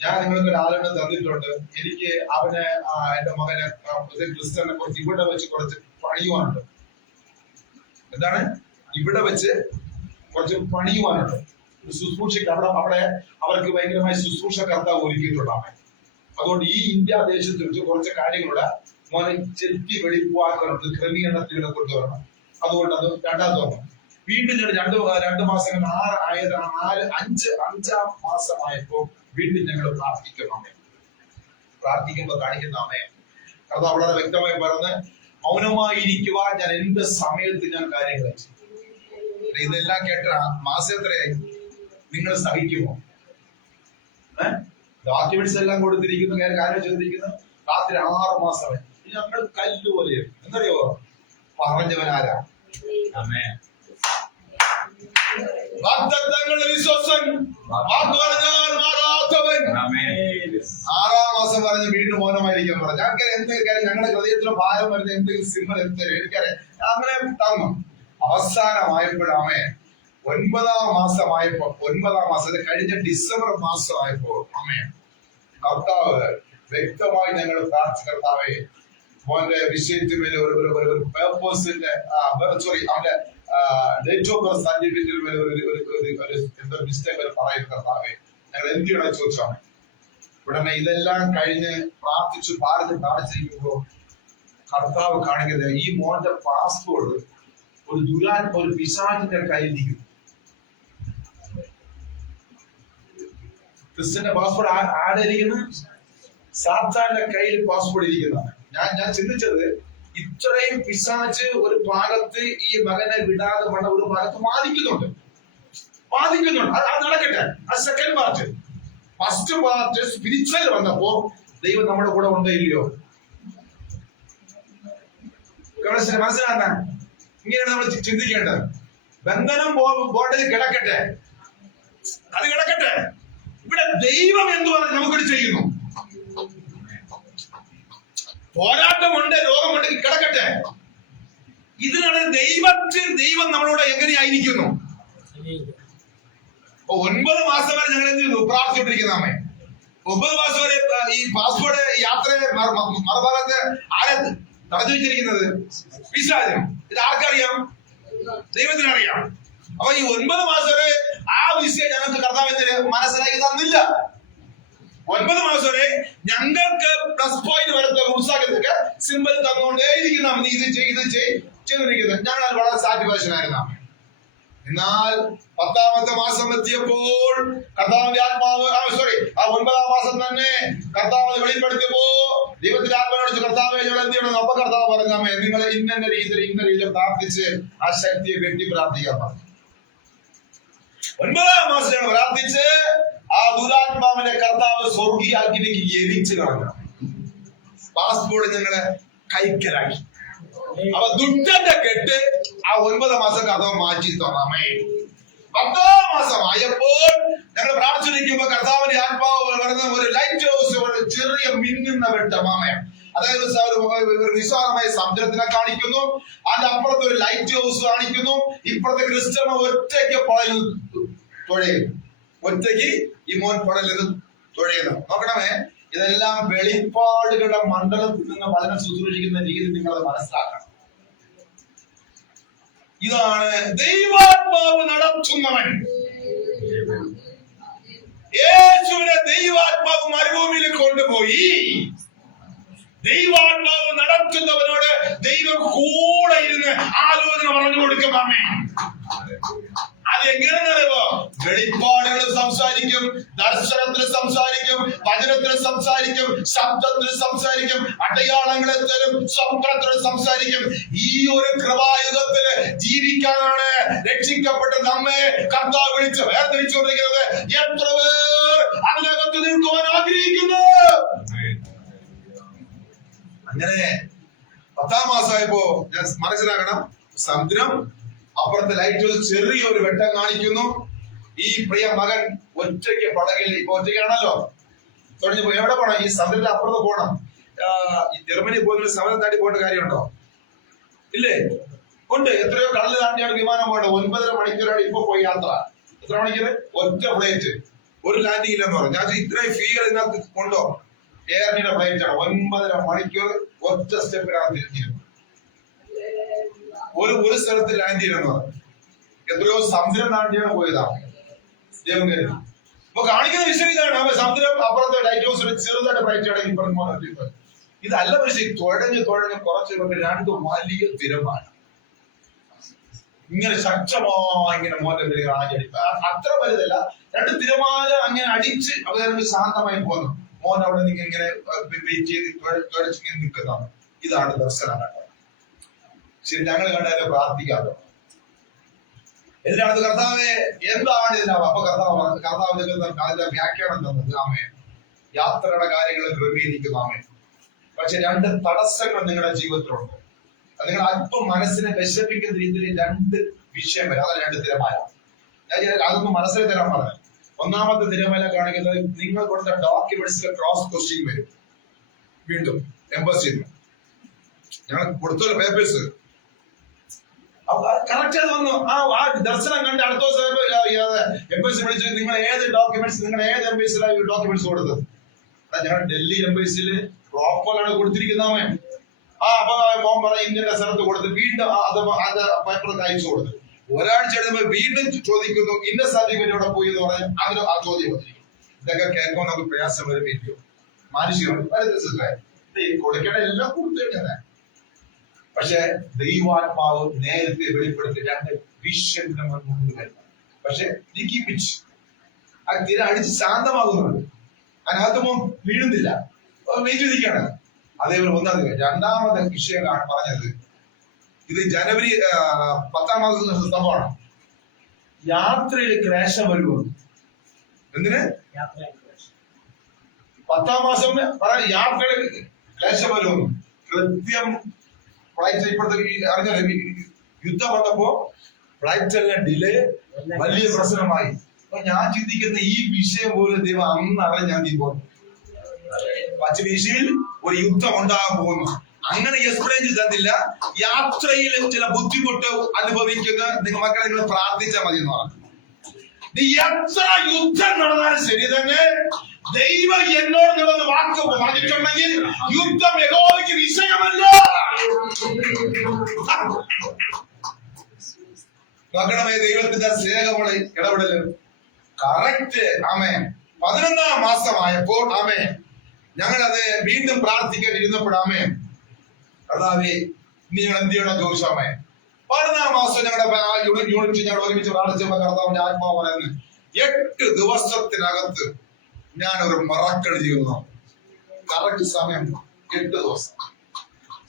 ഞാൻ നിങ്ങൾക്ക് ഒരാളുടെ തന്നിട്ടുണ്ട്. എനിക്ക് അവനെ എന്റെ മകനെ ക്രിസ്ത്യനെ കുറച്ച് ഇവിടെ വെച്ച് കുറച്ച് പണിയുവാനുണ്ട്. എന്താണ്? ഇവിടെ വെച്ച് കുറച്ച് പണിയുവാനുണ്ട്. ശുശ്രൂഷയ്ക്ക് അവിടെ അവർക്ക് ഭയങ്കരമായ ശുശ്രൂഷ കർത്താവ് ഒരുക്കിയിട്ടുണ്ടാവും. അതുകൊണ്ട് ഈ ഇന്ത്യ ദേശത്ത് വെച്ച് കുറച്ച് കാര്യങ്ങളുടെ മോനെ ചെത്തി വെളിപ്പാക്കുന്നുണ്ട്. ക്രമീകരണത്തിലൂടെ കൊണ്ടുവരണം. അതുകൊണ്ട് അത് രണ്ടാമത് വന്നു. വീണ്ടും ഞാൻ 2 മാസം 6 ആയതാണ്. 5-5 മാസമായപ്പോ വീണ്ടും ഞങ്ങൾ പ്രാർത്ഥിക്കണമേ. പ്രാർത്ഥിക്കുമ്പോൾ കാണിക്കുന്നമേ കർത്താവ് വളരെ വ്യക്തമായി പറഞ്ഞ് മൗനമായിരിക്കുവാൻ ഞാൻ എന്റെ സമയത്ത് ഞാൻ കാര്യങ്ങൾ ചെയ്യും. ഇതെല്ലാം കേട്ട മാസം എത്രയായി? നിങ്ങൾ സഹിക്കുമോ? ഡോക്യുമെന്റ്സ് എല്ലാം കൊടുത്തിരിക്കുന്ന കാര്യം ചോദിക്കുന്നത് രാത്രി 6 മാസമായി ഞങ്ങൾ കല്ലുപോലെ എന്തറിയോ പറഞ്ഞവനാരാ? വാഗ്ദത്തങ്ങളുടെ വിശ്വാസൻ, വാക്ക് പറഞ്ഞാൽ മാറാത്തവൻ. 6 മാസം പറഞ്ഞ് വീണ്ടും മൗനമായിരിക്കാൻ പറഞ്ഞു. ഞങ്ങൾക്ക് എന്തെങ്കിലും ഞങ്ങളുടെ ഹൃദയത്തിലെ ഭാരം വരുന്ന എന്തെങ്കിലും സിംഹം എന്തെങ്കിലും എനിക്കറിയാം. അങ്ങനെ തന്നു. അവസാനമായപ്പോഴാമേ 9-ാം മാസമായപ്പോ 9-ാം മാസത്തെ കഴിഞ്ഞ ഡിസംബർ മാസമായപ്പോ അമ്മേ കർത്താവ് വ്യക്തമായി ഞങ്ങൾ പ്രാർത്ഥിച്ച കർത്താവേ മോന്റെ വിഷയത്തിൽ ഒരു പേപ്പേഴ്സിന്റെ അവന്റെ ഡേറ്റ് ഓഫ് ബർത്ത് സർട്ടിഫിക്കറ്റിൽ എന്തോ മിസ്റ്റേക്ക് പറയുന്ന കർത്താവേ ഞങ്ങൾ എന്ത് ചെയ്യണം ചോദിച്ചാണ്. ഉടനെ ഇതെല്ലാം കഴിഞ്ഞ് പ്രാർത്ഥിച്ചു പ്രാർത്ഥിച്ചിരിക്കുമ്പോ കർത്താവ് കാണിക്കുന്നത് ഈ മോന്റെ പാസ്പോർട്ട് ഒരു പിശാചിന്റെ കയ്യിലിരിക്കും. ക്രിസ്ത്യന്റെ പാസ്പോർട്ട് ആടിരിക്കുന്നു, സാത്താന്റെ കയ്യിൽ പാസ്പോർട്ട് ഇരിക്കുന്നതാണ്. ഞാൻ ചിന്തിച്ചത് ഇത്രയും പിശാച് ഒരു ഭാഗത്ത് ഈ മകനെ വിടാതെ പണ്ട ഒരു ഭാഗത്ത് ബാധിക്കുന്നുണ്ട്. അത് നടക്കട്ടെ. ആ second part. First part spiritual വന്നപ്പോ ദൈവം നമ്മുടെ കൂടെ ഉണ്ടോ ഇല്ലയോ? മനസ്സിലാക്കാൻ ഇങ്ങനെയാണ് നമ്മൾ ചിന്തിക്കേണ്ടത്. ബന്ധനം ബോർഡിൽ കിടക്കട്ടെ, അത് കിടക്കട്ടെ. ഇവിടെ ദൈവം എന്ത് പറഞ്ഞ് നമുക്കിത് ചെയ്യുന്നു? പോരാട്ടമുണ്ട്, രോഗമുണ്ട്, കിടക്കട്ടെ. ഇതിനാണ് ദൈവം നമ്മളോട് എങ്ങനെയായിരിക്കുന്നു. 9 മാസം വരെ ഞങ്ങൾ എന്ത് ചെയ്യുന്നു? പ്രാർത്ഥിച്ചുകൊണ്ടിരിക്കുന്നേ. 9 മാസം വരെ ഈ പാസ്പോർട്ട് യാത്രയെ മറുഭാഗത്ത് ആരെ തടഞ്ഞു വെച്ചിരിക്കുന്നത്? പിശാചം. ഇത് ആർക്കറിയാം? ദൈവത്തിനറിയാം. അപ്പൊ ഈ 9 മാസം വരെ ആ വിഷയം ഞങ്ങൾക്ക് കർത്താവിന് മനസ്സിലാക്കി തന്നില്ല. 9 മാസം വരെ ഞങ്ങൾക്ക് പ്ലസ് പോയിന്റ് വരത്തെ ഉത്സാഹത്തൊക്കെ സിമ്പിൾ തന്നുകൊണ്ടേയിരിക്കുന്ന ഇത് ചെയ്തിരിക്കുന്നത്. ഞങ്ങൾ വളരെ സാറ്റിസ്ഫാക്ഷനായിരുന്നു. എന്നാൽ 10-ാമത്തെ മാസം എത്തിയപ്പോൾ കർത്താവിന്റെ ആത്മാവ് ആ 9-ാം മാസം തന്നെ കർത്താവ് വെളിപ്പെടുത്തിയപ്പോ ദൈവത്തിന്റെ ആത്മാവിനോട് കർത്താവ് ഞങ്ങൾ എന്ത് ചെയ്യണം? അപ്പൊ കർത്താവ് പറഞ്ഞാമേ നിങ്ങൾ ഇന്ന രീതിയിൽ പ്രാർത്ഥിച്ച് ആ ശക്തിയെ വെട്ടി പ്രാർത്ഥിക്കാൻ പറഞ്ഞു. 9-ാം മാസം ഞങ്ങൾ പ്രാർത്ഥിച്ച് ആ ദുരാത്മാവിനെ കർത്താവ് സ്വർഗീയാഗ്നിക്ക് എരിച്ചു കളഞ്ഞു. പാസ്പോർട്ട് ഞങ്ങളെ കൈക്കലാക്കി. അപ്പൊ ദുഷ്ടന്റെ കെട്ട് ആ 9 മാസം കർത്താവ് മാറ്റി തന്നമേ. 10-ാം മാസം ആയപ്പോൾ ഞങ്ങൾ പ്രാർത്ഥിച്ചിരിക്കുമ്പോ കർത്താവിന്റെ ആത്മാവ് വരുന്ന ഒരു ലൈറ്റ് ഹൗസ്, ഒരു ചെറിയ മിന്നുന്ന വെട്ടമാമയം. അതായത് ഒരു നിസ്സാരമായ സമുദ്രത്തിനെ കാണിക്കുന്നു. അതിന്റെ അപ്പുറത്ത് ഒരു ലൈറ്റ് ഹൗസ് കാണിക്കുന്നു. ഇപ്പുറത്തെ ക്രിസ്ത്യൻ ഒറ്റയ്ക്ക് തുഴയുന്നു. ഒറ്റയ്ക്ക് ഈ മോൻ പടലിൽ തുഴയുന്നു. നോക്കണമേ, ഇതെല്ലാം വെളിപ്പാടുകളുടെ മണ്ഡലത്തിൽ നിന്ന് വചനം ശുശ്രൂഷിക്കുന്ന രീതി നിങ്ങളത് മനസ്സിലാക്കണം. ഇതാണ് ദൈവാത്മാവ് നടത്തുന്നവൻ. യേശുവിനെ ദൈവാത്മാവ് മരുഭൂമിയിൽ കൊണ്ടുപോയി. ദൈവാത്മാവ് നടത്തുന്നവനോട് ദൈവം കൂടെ ഇരുന്ന് ആലോചന പറഞ്ഞു കൊടുക്കുമാമേ. അതെങ്ങനെയാണെന്നറിയോ? വെളിപ്പാടുകൾ സംസാരിക്കും, ദർശനത്തിൽ സംസാരിക്കും, വചനത്തിൽ സംസാരിക്കും, ശബ്ദത്തിൽ സംസാരിക്കും, അടയാളങ്ങളെ തരും, സ്വപ്നത്തിൽ സംസാരിക്കും. ഈ ഒരു കൃപായുഗത്തിൽ ജീവിക്കാനാണ് രക്ഷിക്കപ്പെട്ട നമ്മെ കർത്താവ് വിളിച്ച് വേർതിരിച്ചുകൊണ്ടിരിക്കുന്നത്. എത്ര പേർ അതിനകത്ത് നിൽക്കുവാൻ ആഗ്രഹിക്കുന്നു? അങ്ങനെ 10-ാം മാസമായപ്പോ ഞാൻ മനസ്സിലാക്കണം, സമുദ്രം അപ്പുറത്തെ ലൈറ്റ് ചെറിയൊരു വെട്ടം കാണിക്കുന്നു. ഈ പ്രിയ മകൻ ഒറ്റയ്ക്ക് പടകിൽ, ഇപ്പൊ ഒറ്റയ്ക്കാണല്ലോ, തുടങ്ങി പോയി. എവിടെ പോണം? ഈ സമുദ്രത്തിന്റെ അപ്പുറത്ത് പോകണം. ഈ ജർമ്മനി പോകുന്ന സമുദ്രം താണ്ടി പോകേണ്ട കാര്യമുണ്ടോ? ഇല്ലേ? ഉണ്ട്. എത്രയോ കടല് താണ്ടിയാണ് വിമാനം പോകേണ്ടത്. 9.5 മണിക്കൂറാണ് ഇപ്പൊ പോയി യാത്ര. എത്ര മണിക്കൂർ? ഒറ്റ ഫ്ലൈറ്റ്, ഒരു ലാൻഡിംഗ് ഇല്ലെന്ന് പറഞ്ഞു. ഞാൻ ഇത്രയും ഫീൽ ഇതിനകത്ത് കൊണ്ടോ? എയർ ഇന്ത്യയുടെ ഫ്ലൈറ്റ് ആണ്. 9.5 മണിക്കൂർ ഒറ്റ സ്റ്റെപ്പിലാണ് തിരിഞ്ഞിരുന്നത്. ഒരു സ്ഥലത്ത് ലാൻഡ് ചെയ്യണമെന്ന് പറഞ്ഞു. എത്രയോ സമുദ്രം താണ്ടിയാണ് പോയതാണ്. ദൈവം കരുതി. അപ്പൊ കാണിക്കുന്ന വിഷയം ഇതാണ്. സമുദ്രം അപ്പുറത്തെ ലൈറ്റ് ഹൗസിൽ ചെറുതായിട്ട് ഫ്ലൈറ്റ് ആണെങ്കിൽ ഇപ്പം ഇതല്ല. പക്ഷേ തുഴഞ്ഞ് കുറച്ച് 2 വലിയ തിരമാണ്. ഇങ്ങനെ ശക്തമായി ഇങ്ങനെ മോന്റെ പേര് ആഞ്ഞടിപ്പ്. അത്ര വലുതല്ല, 2 തിരമാല അങ്ങനെ അടിച്ച് അവർക്ക് ശാന്തമായി പോന്നു. മോൻ അവിടെ നിന്ന് ഇങ്ങനെ വെയിറ്റ് ചെയ്ത് ഇങ്ങനെ നിൽക്കുന്നതാണ്. ഇതാണ് ദർശനം കണ്ടത്. ശരി, ഞങ്ങൾ കണ്ടാലോ പ്രാർത്ഥിക്കാമോ? എന്തിനാണ് കർത്താവെ, എന്താണ് ഇതിനാ? അപ്പൊ കർത്താവിന്റെ വ്യാഖ്യാനം തന്നത് ആമേ, യാത്രയുടെ കാര്യങ്ങൾ ക്രമീകരിക്കുന്നു ആമേ. പക്ഷെ 2 തടസ്സങ്ങൾ നിങ്ങളുടെ ജീവിതത്തിലുണ്ട്. നിങ്ങൾ അല്പം മനസ്സിനെ വിഷമിക്കുന്ന രീതിയിൽ 2 വിഷയം വരും. അതാണ് 2 തിരമാല. ഞാൻ അതൊന്നും മനസ്സിൽ തരാൻ പറഞ്ഞു. ഒന്നാമത്തെ തിരമാല കാണിക്കുന്നത് നിങ്ങൾ കൊടുത്ത ഡോക്യുമെന്റ്സിലെ ക്രോസ് ക്വസ്റ്റ്യൻ വരും. വീണ്ടും എംബസിയിൽ ഞങ്ങൾ കൊടുത്തല്ലോ പേപ്പേഴ്സ്, കറക്റ്റ് അത് വന്നു. ആ ദർശനം കണ്ട് അടുത്ത ദിവസം എംബസി വിളിച്ച് നിങ്ങൾ ഏത് ഡോക്യുമെന്റ്സ്, നിങ്ങൾ ഏത് എംബസിയിലാണ് ഡോക്യുമെന്റ്സ് കൊടുത്തത്? ഞങ്ങൾ ഡൽഹി എംബസിയിൽ പ്രോപ്പറാണ് കൊടുത്തിരിക്കുന്നവേ. അപ്പൊ മോൻ പറഞ്ഞ ഇന്ത്യയുടെ സ്ഥലത്ത് കൊടുത്ത് വീണ്ടും അത് പേപ്പർ അയച്ചു കൊടുത്തു. ഒരാഴ്ച എഴുതുമ്പോ വീണ്ടും ചോദിക്കുന്നു ഇന്ന സർട്ടിഫിക്കറ്റ് ഇവിടെ പോയി എന്ന് പറഞ്ഞാൽ അതിന് ആ ചോദ്യം വന്നിരിക്കും. ഇതൊക്കെ കേൾക്കുമ്പോൾ നമുക്ക് പ്രയാസം വരുമ്പോൾ മാനുഷികമായി കൊടുക്കേണ്ട എല്ലാം കൊടുത്തിട്ടുണ്ട്. പക്ഷെ ദൈവാത്മാവ് നേരത്തെ വെളിപ്പെടുത്തി 2 വിഷയത്തിന് മുന്നിൽ വരുന്നത്. പക്ഷെ ആ തിര അടിച്ച് ശാന്തമാകുന്നുണ്ട്. അതിനകത്ത് വീഴുന്നില്ല, നീറ്റിരിക്കാണ്. അതേപോലെ ഒന്നാമത്. രണ്ടാമത്തെ വിഷയമാണ് പറഞ്ഞത്, ഇത് ജനുവരി 10-ാം മാസത്തിന് സംഭവമാണ്. യാത്രയിൽ ക്ലേശം വരുമെന്ന്. എന്തിന്? 10-ാം മാസം യാത്രയിൽ ക്ലേശം വരുമെന്ന്. കൃത്യം ഫ്ലൈറ്റ് ഇപ്പോഴത്തെ അറിഞ്ഞ യുദ്ധം വന്നപ്പോ ഫ്ലൈറ്റ് എല്ലാം ഡിലേ, വലിയ പ്രശ്നമായി. അപ്പൊ ഞാൻ ചിന്തിക്കുന്ന ഈ വിഷയം പോലെ ദൈവം അന്നറിഞ്ഞ ഞാൻ പോകുന്നു. പശ്ചിമേഷ്യയിൽ ഒരു യുദ്ധം ഉണ്ടാകാൻ പോകുന്നു. അങ്ങനെ എക്സ്പ്ലെയിൻ ചെയ്തില്ല. യാത്രയിൽ ചില ബുദ്ധിമുട്ട് അനുഭവിക്കുന്ന നിങ്ങൾ മക്കളെ നിങ്ങൾ പ്രാർത്ഥിച്ചാൽ മതി എന്ന് പറഞ്ഞു. നീ എത്ര യുദ്ധം നടന്നാലും ശരി തന്നെ, ദൈവം എന്നോട് വാക്ക് പറഞ്ഞിട്ടുണ്ടെങ്കിൽ യുദ്ധം യഹോവയ്ക്ക് വിഷയമല്ല. മക്കളെ ദൈവത്തിന്റെ സ്നേഹമുള്ള ഇടപെടല് കറക്റ്റ്. ആമേ 11-ാം മാസമായപ്പോൾ ആമേ ഞങ്ങളത് വീണ്ടും പ്രാർത്ഥിക്കാൻ ഇരുന്നപ്പോഴാമേ കർത്താവേ നീ ഞങ്ങൾ എന്ത് ചെയ്യണം ചോദിച്ചാമേ. 11-ാം മാസം ഞങ്ങളുടെ യൂണിറ്റ് ഞങ്ങൾ ഒരുമിച്ച് പ്രാർത്ഥിച്ചപ്പോ കർത്താവിന്റെ ആത്മാവ് പറയുന്നത് 8 ദിവസത്തിനകത്ത് ഞാനൊരു മറക്കൾ ചെയ്യുന്നു. കറക്റ്റ് സമയം 8 ദിവസം.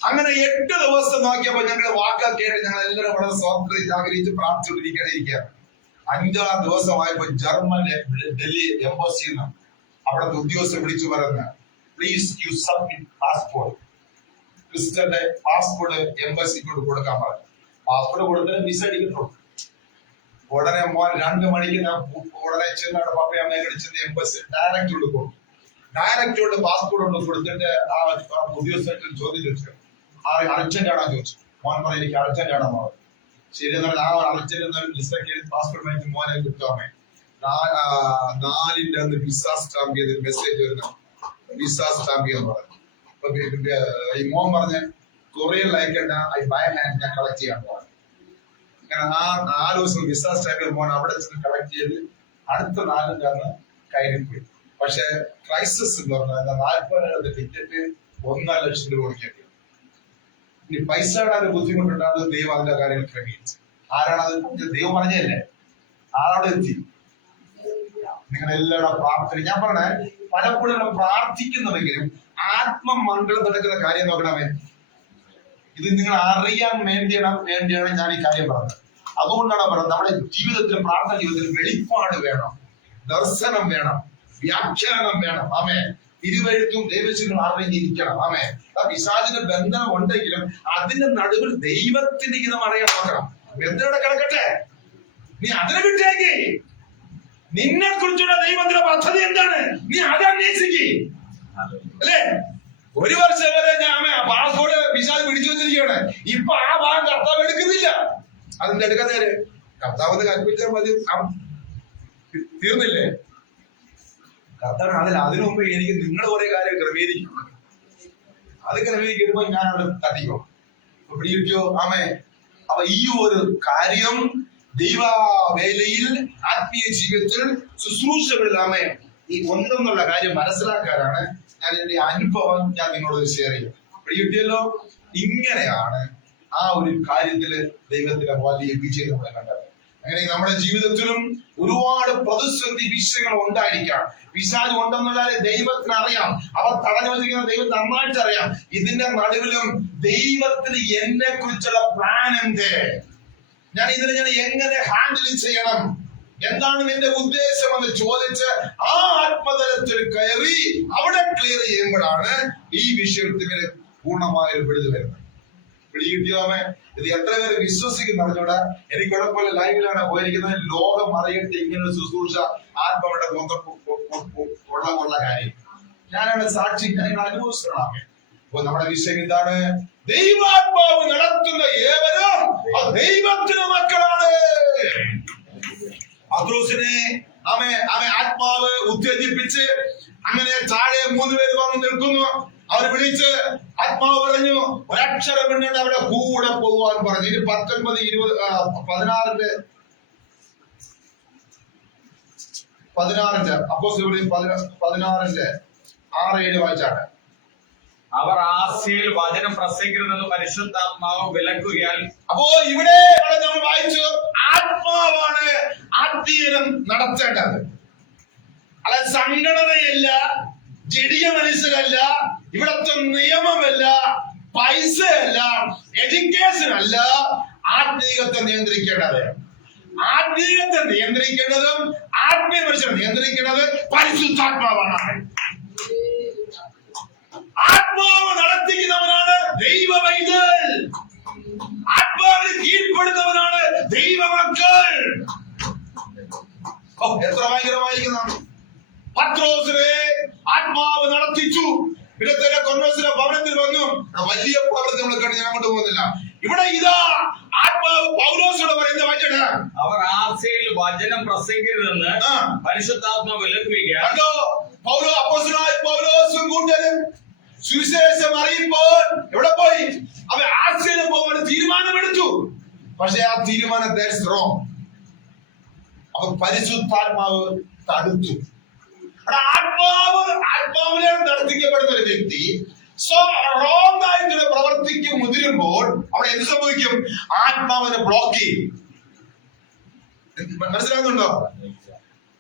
അങ്ങനെ 8 ദിവസം നോക്കിയപ്പോ ഞങ്ങൾ വാക്കാ കേട്ട് ഞങ്ങൾ എല്ലാവരും വളരെ സ്വാതന്ത്ര്യം ആഗ്രഹിച്ച് പ്രാർത്ഥിച്ചുകൊണ്ടിരിക്കുകയാണ്. 5-ാം ദിവസമായപ്പോ ജർമ്മൻ ഡൽഹി എംബസിയിൽ നിന്ന് അവിടുത്തെ ഉദ്യോഗസ്ഥർ വിളിച്ചു പറയുന്ന പ്ലീസ് യു സബ്മിറ്റ് പാസ്പോർട്ട്. ക്രിസ്റ്റന്റെ പാസ്പോർട്ട് എംബസിക്കോട് കൊടുക്കാൻ പറഞ്ഞു. പാസ്പോർട്ട് കൊടുത്തിട്ട് വിസ അടിക്കത്തുള്ളൂ. ഉടനെ മോൻ 2 മണിക്ക് ഉടനെ ചെന്നാണ് പപ്പയെ അമ്മയെ കടിച്ചത് എംബസി ഡയറക്റ്റ് കൊടുക്കും. ഡയറക്റ്റ് പാസ്പോർട്ട് കൊണ്ട് കൊടുത്തിട്ട് ആ ഉദ്യോഗസ്ഥർക്ക് ചോദ്യം ചോദിച്ചു, അർജന്റ് ആണോ ചോദിച്ചു. മോൻ പറഞ്ഞു എനിക്ക് അർജന്റ് ആണോ പറഞ്ഞു. ശരി എന്നാൽ ആ അർജന്റ് ലിസ്റ്റൊക്കെ പാസ്പോർട്ട് വാങ്ങിച്ച് മോനെ കിട്ടുമേ. 4-ന്റെ അന്ന് വിസ സ്റ്റാമ്പ് ചെയ്ത് മെസ്സേജ് വരുന്ന വിസ സ്റ്റാമ്പ് ചെയ്യാന്ന് പറഞ്ഞു. അപ്പൊ ഈ മോൻ പറഞ്ഞ് കൊറിയറിൽ അയക്കേണ്ട ബൈ ഹാൻഡ് ഞാൻ കളക്ട് ചെയ്യാൻ പറഞ്ഞു. അങ്ങനെ ആ 4 ദിവസം വിസ സ്റ്റാമ്പ് ചെയ്ത് മോൻ അവിടെ ചെന്ന് കളക്ട് ചെയ്ത് അടുത്ത 4-ന്റെ അന്ന് കയറിപ്പോയി. പക്ഷെ ക്രൈസിസ് എന്ന് പറഞ്ഞാൽ 40,000 ടിക്കറ്റ് 1.5 ലക്ഷം രൂപ കൊടുക്കേണ്ടി. ഇനി പൈസ ഇടാൻ ബുദ്ധിമുട്ടുണ്ടാകുന്നത് ദൈവം അതിന്റെ കാര്യങ്ങൾ ക്രമീകരിച്ചു. ആരാണത്? ദൈവം പറഞ്ഞല്ലേ. ആരവിടെ എത്തി? നിങ്ങളെല്ലാവരുടെ പ്രാർത്ഥന. ഞാൻ പറഞ്ഞ പലപ്പോഴും നമ്മൾ പ്രാർത്ഥിക്കുന്നുവെങ്കിലും ആത്മമണ്ഡലം നടക്കുന്ന കാര്യം നോക്കണമേ. ഇത് നിങ്ങൾ അറിയാൻ വേണ്ടിയാണ് ഞാൻ ഈ കാര്യം പറഞ്ഞത്. അതുകൊണ്ടാണ് പറഞ്ഞത് നമ്മുടെ ജീവിതത്തിൽ, പ്രാർത്ഥന ജീവിതത്തിൽ വെളിപ്പാട് വേണം, ദർശനം വേണം, വ്യാഖ്യാനം വേണം. ആമേ. ഇരുവഴുത്തും ദൈവചിഹ്നം അറിഞ്ഞിരിക്കണം. ആമേ. പിശാചിന്റെ ബന്ധനം ഉണ്ടെങ്കിലും അതിന്റെ നടുവിൽ ദൈവത്തിന്റെ ഗീതം അറിയാൻ നോക്കണം. ബന്ധനോടെ കിടക്കട്ടെ, നീ അതിനെ വിട്ടേക്ക്. നിന്നെ കുറിച്ചുള്ള ദൈവത്തിന്റെ പദ്ധതി എന്താണ് നീ അത് അന്വേഷിക്കേ. അല്ലേ? 1 വർഷം വരെ ഞാൻ പാസ്പോർട്ട് പിശാച് പിടിച്ചു വെച്ചിരിക്കുകയാണ്. ഇപ്പൊ ആ ഭാഗം കർത്താവ് എടുക്കുന്നില്ല. അതിന്റെ എടുക്കാതെ കർത്താവ് കൽപ്പിച്ചാൽ മതി, തീർന്നില്ലേ? കർത്താവ് അതിനു മുമ്പ് എനിക്ക് നിങ്ങൾ കുറെ കാര്യം ക്രമീകരിക്കണം. അത് ക്രമീകരിക്കുമ്പോ ഞാൻ അവിടെ തട്ടിക്കോ പിടികിട്ടിയോ. ആമേ. അപ്പൊ ഈ ഒരു കാര്യം ദൈവവേലയിൽ, ആത്മീയ ജീവിതത്തിൽ, ശുശ്രൂഷകളിൽ ആമേ ഈ ഒന്നെന്നുള്ള കാര്യം മനസ്സിലാക്കാനാണ് ഞാൻ എന്റെ അനുഭവം ഞാൻ നിങ്ങളോട് ഷെയർ ചെയ്യും. പിടികിട്ടിയല്ലോ. ഇങ്ങനെയാണ് ആ ഒരു കാര്യത്തില് ദൈവത്തിന്റെ വലിയ വിജയം നമ്മളെ കണ്ടത്. അങ്ങനെ നമ്മുടെ ജീവിതത്തിലും ഒരുപാട് പ്രതിസന്ധി വിഷയങ്ങൾ ഉണ്ടായിരിക്കാം. പിശാച് ഉണ്ടെന്നുള്ള ദൈവത്തിന് അറിയാം. അവർ തടഞ്ഞു വച്ചിരിക്കുന്ന ദൈവം നന്നായിട്ട് അറിയാം. ഇതിന്റെ നടുവിലും ദൈവത്തിന് എന്നെ കുറിച്ചുള്ള പ്ലാൻ എന്ത്, ഞാൻ എങ്ങനെ ഹാൻഡിൽ ചെയ്യണം, എന്താണ് നിന്റെ ഉദ്ദേശം എന്ന് ചോദിച്ച് ആ ആത്മതലത്തിൽ കയറി അവിടെ ക്ലിയർ ചെയ്യുമ്പോഴാണ് ഈ വിഷയത്തിന് പൂർണ്ണമായ ഒരു വിടുതൽ വരുന്നത്. പിടികിട്ടിയോമേ? ഇത് എത്ര പേര് വിശ്വസിക്കുന്ന അറിഞ്ഞൂടാ. എനിക്ക് കുഴപ്പമില്ല, ലൈവിലാണ് പോയിരിക്കുന്നത്. ലോകം അറിയട്ടെ ഇങ്ങനെ ഒരു ശുശ്രൂഷ ആത്മാവിടെ ഉള്ള കാര്യം. ഞാനാണ് സാക്ഷി, ഞങ്ങൾ അനുഭവിച്ചിട്ടാണ്. അപ്പൊ നമ്മുടെ വിഷയം ഇതാണ്, ദൈവാത്മാവ് നടത്തുന്ന ഏവരും ദൈവത്തിന് മക്കളാണ്. പത്രോസിനെ ആത്മാവ് ഉത്തേജിപ്പിച്ച് അങ്ങനെ താഴെ 3 പേര് വന്ന് നിൽക്കുന്നു. അവർ വിളിച്ച് ആത്മാവ് പറഞ്ഞു, ഒരക്ഷരം വേണ്ടി അവിടെ കൂടെ പോകാൻ പറഞ്ഞു. ഇനി 19, 20, 16 അപ്പോസ്തലർ 16 6, 7 വായിച്ചാണ്. അവർ ആസ്യയിൽ വചനം പ്രസംഗിക്കരുതെന്ന് പരിശുദ്ധാത്മാവ് വിലക്കുകയാൽ. അപ്പോ ഇവിടെ നമ്മൾ വായിച്ചു, ആത്മാവാണ് ആത്മീയം നടത്തേണ്ടത്. അല്ല, സംഘടനയല്ല, ജഡിയ മനുഷ്യരല്ല, ഇവിടത്തെ നിയമമല്ല, പൈസയല്ല, എഡ്യൂക്കേഷൻ അല്ല ആത്മീയത്തെ നിയന്ത്രിക്കേണ്ടത്. ആത്മീയത്തെ നിയന്ത്രിക്കേണ്ടതും ആത്മീയ മനുഷ്യനെ നിയന്ത്രിക്കേണ്ടത് പരിശുദ്ധാത്മാവാണ്. ആത്മാവ് നടത്തിക്കുന്നവനാണ് ദൈവവൈതൽ. ആത്മാവിന് കീഴ്പ്പെടുന്നവനാണ് ദൈവമക്കൾ. എത്ര ഭയങ്കരമായിരിക്കുന്നതാണ്. പത്രോസിനെ ആത്മാവ് നടത്തിച്ചു. പിന്നെ കൊന്നോസിലെ ഭവനത്തിൽ വന്നു. വലിയ പ്രവൃത്തി നമ്മൾ കണ്ടു, ഞാൻ അങ്ങോട്ട് പോകുന്നില്ല. ഇവിടെ ഇതാ ആത്മാവ് പൗലോസിനോട് പറയുന്ന വചന, അവർ ആസ്യയിൽ വചനം പ്രസംഗിക്കരുതെന്ന് പരിശുദ്ധാത്മാവ് വിലക്കുകയാൽ. അപ്പോസ്തലനായ പൗലോസും കൂട്ടരും സുവിശേഷം അറിയുമ്പോൾ എവിടെ പോയി? അവൻ ആസ്യയിൽ പോകാൻ തീരുമാനമെടുത്തു. പക്ഷെ ആ തീരുമാനം റോങ്. അവൻ പരിശുദ്ധാത്മാവ് തടുത്തു. ആത്മാവിനെ നടത്തിക്കപ്പെടുന്ന ഒരു വ്യക്തി റോങ് ആയിട്ടൊരു പ്രവർത്തിക്ക് മുതിരുമ്പോൾ അവിടെ എന്ത് സംഭവിക്കും? ആത്മാവിനെ ബ്ലോക്ക് ചെയ്യും. മനസ്സിലാകുന്നുണ്ടോ?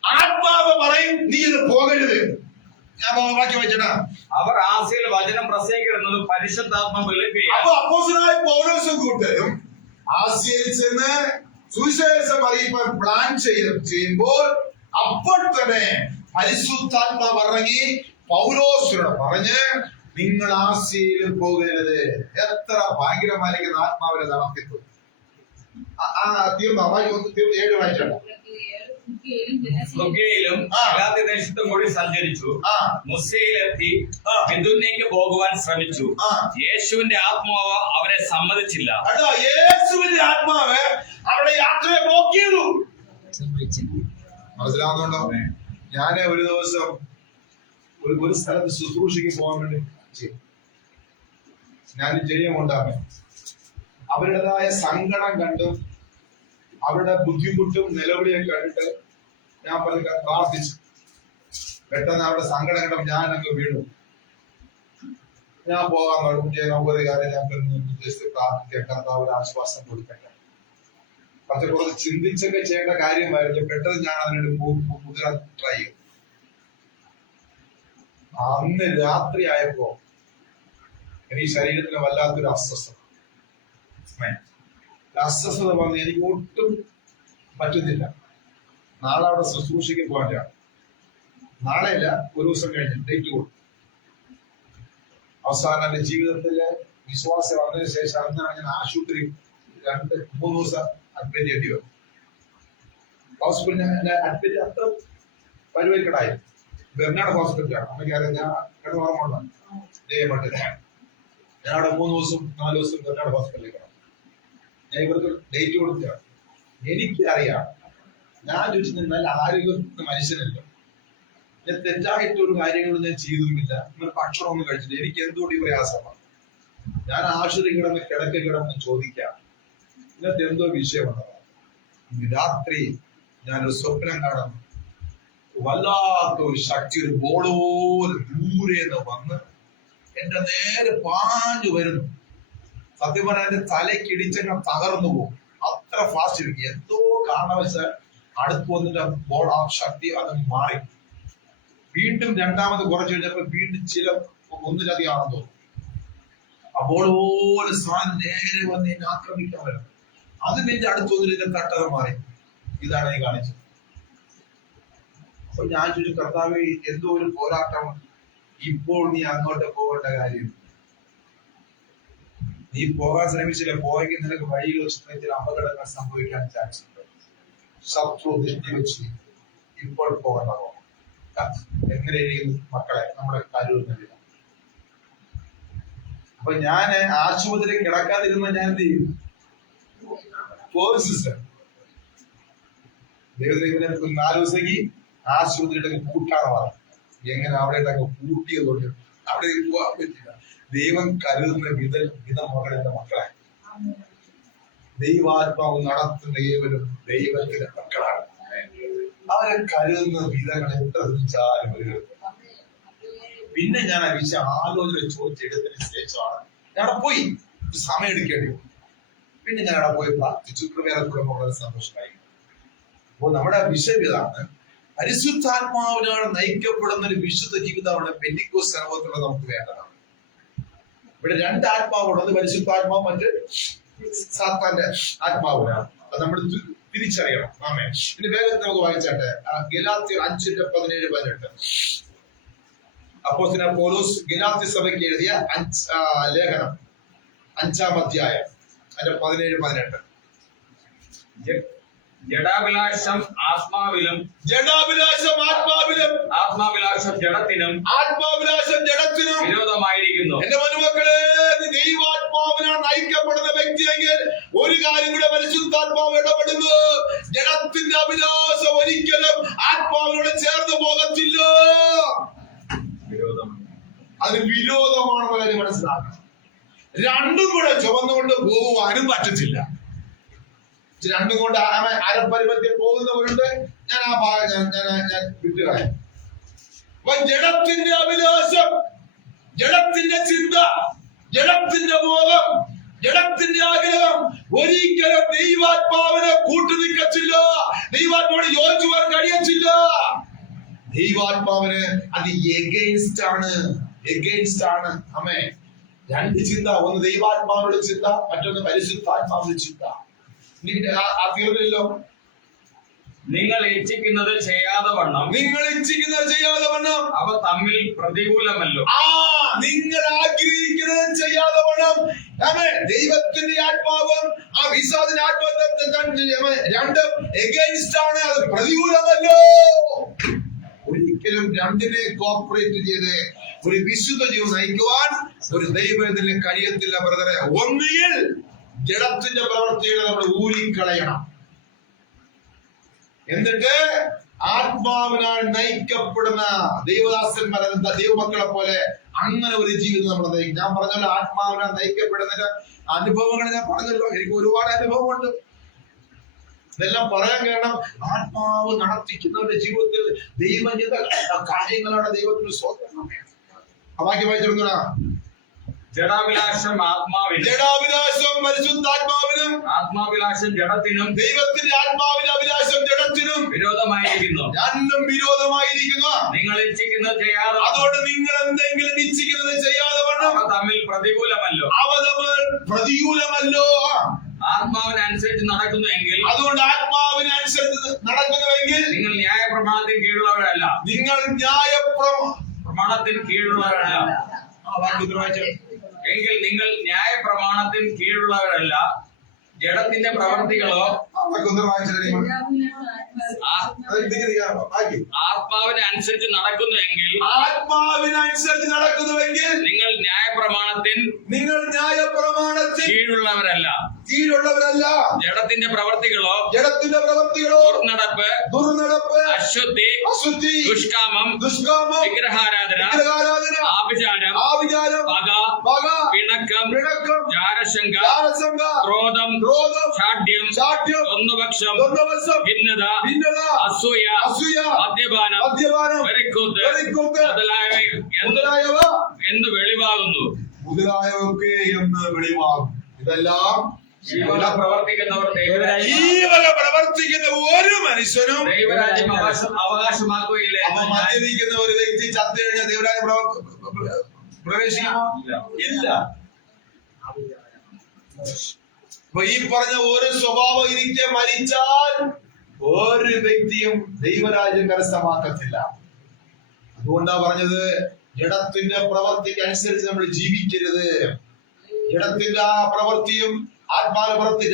ആത്മാവ് പറയും, നീ ഇത് പോകരുത്. ഞാൻ ബാക്കി വെച്ചടാ. അവർ ആസ്യയിൽ വചനം പ്രസംഗിക്കരുതെന്ന് പരിശുദ്ധാത്മാവ് വിലക്കുകയാൽ. അപ്പൊ അപ്പോസ്തലനായ പൗലോസും കൂട്ടരും ആസ്യയിൽ ചെന്ന് സുവിശേഷം അറിയിപ്പാൻ പ്ലാൻ ചെയ്യുമ്പോൾ അപ്പോൾ തന്നെ പരിശുദ്ധാത്മാവ് ഇറങ്ങി പൗലോസിനോട് പറഞ്ഞ്, നിങ്ങൾ ആസ്യയിൽ പോകരുത്. എത്ര ഭയങ്കരമായിരിക്കുന്ന ആത്മാവിനെ നടത്തിപ്പോ തീർന്നോ? 7 വായിച്ചാണ്. ലുഗ്യയിലും ഗലാത്യദേശത്തും കൂടി സഞ്ചരിച്ചു. മുസ്യയിലെത്തി മിഥുനയ്ക്ക് പോകുവാൻ ശ്രമിച്ചു. യേശുവിന്റെ ആത്മാവ് അവരെ സമ്മതിച്ചില്ല. യേശുവിന്റെ ആത്മാവ് അവരുടെ യാത്രയെ ബ്ലോക്ക് ചെയ്തു. മനസ്സിലാവുന്നുണ്ടോ? ഞാൻ ഒരു ദിവസം ഒരു സ്ഥലത്ത് ശുശ്രൂഷയ്ക്ക് പോകാൻ വേണ്ടി ഞാൻ ജയമുണ്ടാകും. അവരുടേതായ സങ്കടം കണ്ടും അവരുടെ ബുദ്ധിമുട്ടും നിലവിളിയെ കണ്ടിട്ട് ഞാൻ പ്രാർത്ഥിച്ചു. പെട്ടെന്ന് അവരുടെ സങ്കടം കണ്ടപ്പോൾ ഞാൻ അങ്ങ് വീണു. ഞാൻ പോകാൻ നമുക്കൊരു കാര്യം ഞങ്ങൾക്ക് ഉദ്ദേശിച്ച് പ്രാർത്ഥിക്കാൻ ഒരു ആശ്വാസം കൊടുക്കട്ടെ. പക്ഷെ കുറച്ച് ചിന്തിച്ചൊക്കെ ചെയ്യേണ്ട കാര്യമായിരുന്നു. പെട്ടെന്ന് ഞാൻ അതിനോട് മുതിരാൻ ട്രൈ ചെയ്തു. അന്ന് രാത്രി ആയപ്പോ എനിക്ക് ശരീരത്തിന് വല്ലാത്തൊരു അസ്വസ്ഥത വന്ന് എനിക്ക് ഒട്ടും പറ്റുന്നില്ല. നാളെ അവിടെ ശുശ്രൂഷയ്ക്ക് പോകാനാണ്. നാളെയല്ല, ഒരു ദിവസം കഴിഞ്ഞ് ഡേറ്റ് കൊടുത്തു. അവസാനം എന്റെ ജീവിതത്തില് വിശ്വാസം വന്നതിന് ശേഷം അന്നാണ് ഞാൻ ആശുപത്രി 2-3 ദിവസം അഡ്മിറ്റ് ചെയ്യേണ്ടി വന്നു. ഹോസ്പിറ്റലിൽ എന്നെ അഡ്മിറ്റ് അത്ര പരിവേക്കടായി. ബെർണാഡ് ഹോസ്പിറ്റലാണ്. അമ്മയ്ക്കറിയാം, ഞാൻ കിടന്നുറങ്ങുള്ള ജയമട്ടില്ല. ഞാൻ അവിടെ 3 ദിവസം 4 ദിവസം ബെർണാഡ് ഹോസ്പിറ്റലിൽ കിടന്നു. ഞാൻ ഇവർക്ക് ഡേറ്റ് കൊടുക്കുകയാണ്. എനിക്കറിയാം, ഞാൻ ചോദിച്ചത് നല്ല ആരോഗ്യത്തിന് മനുഷ്യനല്ല. ഞാൻ തെറ്റായിട്ടൊരു കാര്യങ്ങളും ഞാൻ ചെയ്തുമില്ല. ഇങ്ങനെ ഭക്ഷണമൊന്നും കഴിച്ചില്ല. എനിക്ക് എന്തുകൊണ്ട് ഈ പ്രയാസമാണ്? ഞാൻ ആശുപത്രി കിടന്ന് ചോദിക്കാം, ഇന്നത്തെ എന്തോ വിഷയമുണ്ടോ? രാത്രി ഞാനൊരു സ്വപ്നം കാണുന്നു. വല്ലാത്ത ഒരു ശക്തി, ഒരു ബോളോലെ ദൂരെ നിന്ന് വന്ന് എന്റെ നേരെ പാഞ്ഞു വരുന്നു. സത്യം പറഞ്ഞാൽ എന്റെ തലയ്ക്ക് ഇടിച്ചങ്ങ് തകർന്നു പോകും. അത്ര ഫാസ്റ്റ് ഇരിക്കും. എന്തോ കാരണവശാൽ അടുത്ത് വന്നിട്ട് ബോൾ ആ ശക്തി അത് മാറി. വീണ്ടും രണ്ടാമത് കുറച്ച് കഴിഞ്ഞപ്പോ വീണ്ടും ചില ഒന്നിലധികം ആണെന്ന് തോന്നുന്നു. ആ ബോൾ പോലെ സാധനം നേരെ വന്ന് എന്നെ ആക്രമിക്കാൻ വരും. അത് പിന്നെ അടുത്ത് വന്നിട്ട് എന്റെ തട്ടത മാറി. ഇതാണ് ഈ കാണിച്ചത്. അപ്പൊ ഞാൻ ചോദിച്ചു, കർത്താവേ, എന്തോ ഒരു പോരാട്ടം. ഇപ്പോൾ നീ അങ്ങോട്ട് പോകേണ്ട കാര്യം. നീ പോകാൻ ശ്രമിച്ചില്ല. പോയെങ്കിൽ നിനക്ക് വഴിയിൽ വെച്ച് ചില അപകടങ്ങൾ സംഭവിക്കാൻ ചാൻസ് ഉണ്ട്. ശത്രു ദൃഷ്ടി വെച്ച് ഇപ്പോൾ പോകണ്ടാവോ? എങ്ങനെയിരിക്കുന്നു മക്കളെ നമ്മുടെ കാര്യമൊന്നുമില്ല. അപ്പൊ ഞാൻ ആശുപത്രി കിടക്കാതിരുന്ന ഞാൻ എന്ത് ചെയ്യും? പോകും സിസ്റ്റർ. ദൈവത്തിനെ 4 ദിവസത്തേക്ക് ആശുപത്രിയുടെ കൂട്ടാണ് പറഞ്ഞു. എങ്ങനെ അവിടെ കൂട്ടിയതുകൊണ്ട് അവിടെ പോകാൻ പറ്റില്ല. ദൈവം കരുതുന്ന വിധം മകളുടെ മക്കളെ. ദൈവാത്മാവ് നടത്തുന്ന ഏവരും ദൈവത്തിന്റെ മക്കളാണ്. അവരെ കരുതുന്ന വിധങ്ങൾ എത്ര ശ്രമിച്ചാലും വരും. പിന്നെ ഞാൻ ആ വിഷയം ആലോചന ചോദിച്ചെടുത്തതിന് ശേഷമാണ് ഞാൻ അവിടെ പോയി. സമയം എടുക്കേണ്ടി വന്നു. പിന്നെ ഞാൻ അവിടെ പോയി പ്രാർത്ഥിച്ചു. കൃപേറെക്കൂടെ വളരെ സന്തോഷമായി. അപ്പോ നമ്മുടെ വിഷയം ഇതാണ്, പരിശുദ്ധാത്മാവിനാണ് നയിക്കപ്പെടുന്ന ഒരു വിശുദ്ധ ജീവിതമാണ് പെന്തിക്കോസ്ത് അനുഭവത്തിലൂടെ നമുക്ക് വേണ്ടതാണ്. ഇവിടെ 2 ആത്മാവുള്ളത്, പരിശുദ്ധാത്മാവ്, മറ്റ് സാത്താന്റെ ആത്മാവിനാണ്. അത് നമ്മൾ തിരിച്ചറിയണം. ആമേൻ. ഇനി വേഗത്തിൽ നമുക്ക് വായിച്ചാട്ടെ. ഗലാത്യർ 5:17-18. അപ്പോസ്തലനായ പൗലോസ് ഗലാത്യ സഭയ്ക്ക് എഴുതിയ ലേഖനം 5-ാം അധ്യായം അതിന്റെ 17-18. ജഡാഭിലാഷം ആത്മാവിലും ആത്മാഭിലാഷം ജഡത്തിനും വിരോധമായിരിക്കുന്നു. എന്റെ മനുമക്കളെ, ദൈവാത്മാവിനാണ് നയിക്കപ്പെടുന്ന വ്യക്തിയെങ്കിൽ ഒരു കാര്യം കൂടെ പരിശുദ്ധാത്മാവ് ഇടപെടുന്നു. ജഡത്തിന്റെ അഭിലാഷം ഒരിക്കലും ആത്മാവിനോട് ചേർന്ന് പോകത്തില്ല. അത് വിരോധമാണെന്ന കാര്യം മനസ്സിലാക്കണം. രണ്ടും കൂടെ ചുമന്നുകൊണ്ട് പോകുവാനും പറ്റത്തില്ല. രണ്ടും കൊണ്ട് അരപരിമത്തിൽ പോകുന്നവരുണ്ട്. ഞാൻ ആ ഭാഗം ഞാൻ വിട്ടുകളയാം. അപ്പൊ ജഡത്തിന്റെ അഭിലാഷം, ജഡത്തിന്റെ ചിന്ത, ജഡത്തിന്റെ മോഹം, ജഡത്തിന്റെ ആഗ്രഹം ഒരിക്കലും ദൈവാത്മാവിനെ കൂട്ടുനിൽക്കത്തില്ല. ദൈവാത്മാവോട് യോജിച്ചു പോകാൻ കഴിയത്തില്ല. ദൈവാത്മാവിന് അത് എഗെയിൻസ്റ്റ് ആണ്. അമ്മേ, 2 ചിന്ത. ഒന്ന് ദൈവാത്മാവിനുള്ള ചിന്ത, മറ്റൊന്ന് പരിശുദ്ധാത്മാവിന്റെ ചിന്ത. തീർന്നില്ലല്ലോ. നിങ്ങൾ ഇച്ഛിക്കുന്നത് ചെയ്യാതെ വണ്ണം അവ തമ്മിൽ പ്രതികൂലമല്ലോ. നിങ്ങൾ ആഗ്രഹിക്കുന്നത് ചെയ്യാതെ വണ്ണം. ദൈവത്തിന്റെ ആത്മാവും ആ വിശ്വാസിന്റെ ആത്മാവും രണ്ടും എഗെയിൻസ്റ്റ് ആണ്. അത് പ്രതികൂലമല്ലോ. ഒരിക്കലും രണ്ടിനെ കോപ്പറേറ്റ് ചെയ്ത് ഒരു വിശുദ്ധ ജീവൻ നയിക്കുവാൻ ഒരു ദൈവത്തിന് കഴിയത്തില്ല ബ്രദറെ. ഒന്നുകിൽ ജഡത്തിന്റെ പ്രവൃത്തികളെ നമ്മൾ ഊരിക്കളയണം, എന്നിട്ട് ആത്മാവിനാൽ നയിക്കപ്പെടുന്ന ദൈവദാസന്മാർ, ദൈവമക്കളെ പോലെ അങ്ങനെ ഒരു ജീവിതം നമ്മൾ നയിക്കും. ഞാൻ പറഞ്ഞല്ലോ, ആത്മാവിനാൽ നയിക്കപ്പെടുന്ന അനുഭവങ്ങൾ ഞാൻ പറഞ്ഞല്ലോ. എനിക്ക് ഒരുപാട് അനുഭവമുണ്ട്. ഇതെല്ലാം പറയാൻ കാരണം ആത്മാവ് നടത്തിക്കുന്നവരുടെ ജീവിതത്തിൽ ദൈവം ചെയ്ത കാര്യങ്ങളാണ് ദൈവത്തിന് സ്വന്തം. വാക്യം വായിച്ചിരുന്നടാ. ജഡാഭിലാഷം ആത്മാവിനും പരിശുദ്ധാത്മാവിനും ആത്മാഭിലാഷം ജഡത്തിനും ദൈവത്തിന്റെ ആത്മാവിന്റെ അഭിലാഷം ജഡത്തിനും വിരോധമായിരിക്കുന്നു. രണ്ടും വിരോധമായിരിക്കുന്നു. നിങ്ങൾ ഇച്ഛിക്കുന്നത് ചെയ്യാതെ, അതുകൊണ്ട് നിങ്ങൾ എന്തെങ്കിലും ഇച്ഛിക്കുന്നത് ചെയ്യാതെ വണ്ണം അവ തമ്മിൽ പ്രതികൂലമല്ലോ. ആത്മാവിനനുസരിച്ച് നടക്കുന്നുവെങ്കിൽ, അതുകൊണ്ട് ആത്മാവിനനുസരിച്ച് നടക്കുന്നുവെങ്കിൽ നിങ്ങൾ ന്യായപ്രമാണത്തിന് കീഴുള്ളവരല്ല. പ്രമാണത്തിന് കീഴുള്ളവരല്ല. എങ്കിൽ നിങ്ങൾ ന്യായപ്രമാണത്തിന് കീഴുള്ളവരല്ല, ജഡത്തിന്റെ പ്രവർത്തികളോ ആത്മാവിനനുസരിച്ച് നടക്കുന്നുവെങ്കിൽ നിങ്ങൾ ന്യായപ്രമാണത്തിന് കീഴുള്ളവരല്ല. ജഡത്തിന്റെ പ്രവർത്തികളോ ദുർനടപ്പ്, അശുദ്ധി, ദുഷ്കാമം, വിഗ്രഹാരാധന, ആഭിചാരം, പക, പിണക്കം, ജാരശങ്ക, ക്രോധം, ശാഠ്യം, ഒന്നുപക്ഷം, ഭിന്നത, അസൂയ, മദ്യപാനം, വെറിക്കൂത്ത് മുതലായവ എന്ന് വെളിവാകുന്നു. മുതലായവയൊക്കെ എന്ന് വെളിവാകും. ഇതെല്ലാം ഈ വക പ്രവർത്തിക്കുന്നവർ ഈ വക പ്രവർത്തിക്കുന്ന ഒരു മനുഷ്യനും ദൈവരാജ്യം അവകാശമാക്കുകയില്ല. അപ്പൊ മദ്യപിക്കുന്ന ഒരു വ്യക്തി ചത്തു കഴിഞ്ഞാൽ ദൈവരാജ്യം പ്രവേശിക്കുമോ? ഇല്ല. അപ്പൊ ഈ പറഞ്ഞ ഒരു സ്വഭാവം ഇരിക്കെ മരിച്ചാൽ ഒരു വ്യക്തിയും ദൈവരാജ്യം കരസ്ഥമാക്കത്തില്ല. അതുകൊണ്ടാ പറഞ്ഞത് ജഡത്തിന്റെ പ്രവൃത്തിക്ക് അനുസരിച്ച് നമ്മൾ ജീവിക്കരുത്. ജഡത്തിന്റെ ആ പ്രവൃത്തിയും ആത്മാവിന്റെ പ്രവൃത്തി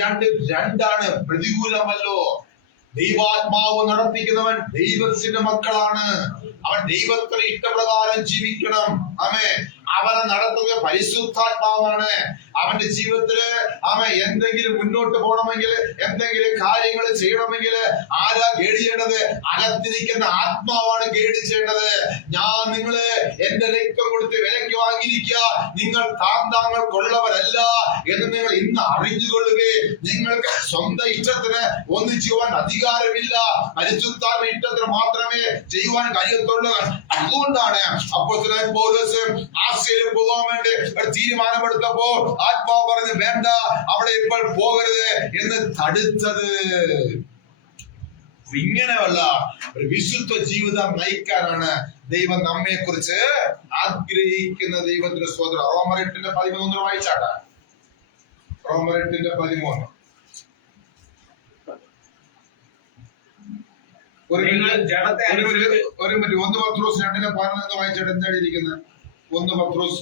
രണ്ടാണ്, പ്രതികൂലമല്ലോ. ദൈവാത്മാവ് നടത്തിക്കുന്നവൻ ദൈവത്തിന്റെ മക്കളാണ്. അവൻ ദൈവത്തിന് ഇഷ്ടപ്രകാരം ജീവിക്കണം. അവനെ നടത്തുന്ന പരിശുദ്ധാത്മാവാണ്. അവന്റെ ജീവിതത്തില് എന്തെങ്കിലും മുന്നോട്ട് പോകണമെങ്കിൽ, എന്തെങ്കിലും കാര്യങ്ങൾ ചെയ്യണമെങ്കിൽ ആരാ ഗൈഡ് ചെയ്യേണ്ടത്? അകത്തിരിക്കുന്ന ആത്മാവാണ് ഗൈഡ് ചെയ്യേണ്ടത്. ഞാൻ നിങ്ങള് എന്റെ രക്തം കൊടുത്ത് വിലയ്ക്ക് വാങ്ങിയിരിക്കുക, നിങ്ങൾ താങ്ങൾക്കുള്ളവരല്ല എന്ന് നിങ്ങൾ ഇന്ന് അറിഞ്ഞുകൊള്ളുകയെ. നിങ്ങൾക്ക് സ്വന്തം ഇഷ്ടത്തിന് ഒന്നും ചെയ്യുവാൻ അധികാരമില്ല. പരിശുദ്ധാത്മ ഇഷ്ടത്തിന് മാത്രമേ ചെയ്യുവാൻ കഴിയത്തുള്ളൂ. അതുകൊണ്ടാണ് അപ്പോസ്തലനായ പൗലോസ് ആസ്യയിൽ പോകാൻ വേണ്ടി ഒരു തീരുമാനമെടുത്തപ്പോ ആത്മാവ് പറഞ്ഞ് വേണ്ട, അവിടെ ഇപ്പോൾ പോകരുത് എന്ന് തടുത്തത്. ഇങ്ങനെയുള്ള ഒരു വിശുദ്ധ ജീവിതം നയിക്കാനാണ് ദൈവം നമ്മെ കുറിച്ച് ആഗ്രഹിക്കുന്ന. ദൈവത്തിന്റെ സ്തോത്രം. റോമർ 8:13 വായിച്ചാട്ടെ. റോമർ 8:13. ഒരു മിനിറ്റ്. 1 പത്രോസ് 2:11 വായിച്ചിട്ട് എന്താണ് ഇരിക്കുന്നത്? 1 പത്രോസ്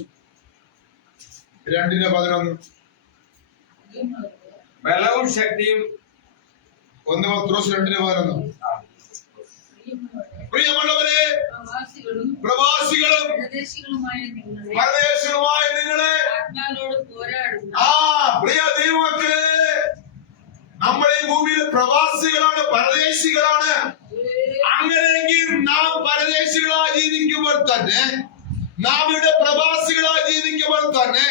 2:11. ബലവും ശക്തിയും 1 പത്രോസ് 2:11. പ്രിയമുള്ളവരെ, പ്രവാസികളും പരദേശികളുമായ നിങ്ങളെ പ്രിയ ദൈവമക്കളെ, നമ്മുടെ ഈ ഭൂമിയിൽ പ്രവാസികളാണ്, പരദേശികളാണ്. അങ്ങനെയെങ്കിൽ നാം പരദേശികളായി ജീവിക്കുമ്പോൾ തന്നെ, നാം ഇവിടെ പ്രവാസികളായി ജീവിക്കുമ്പോൾ തന്നെ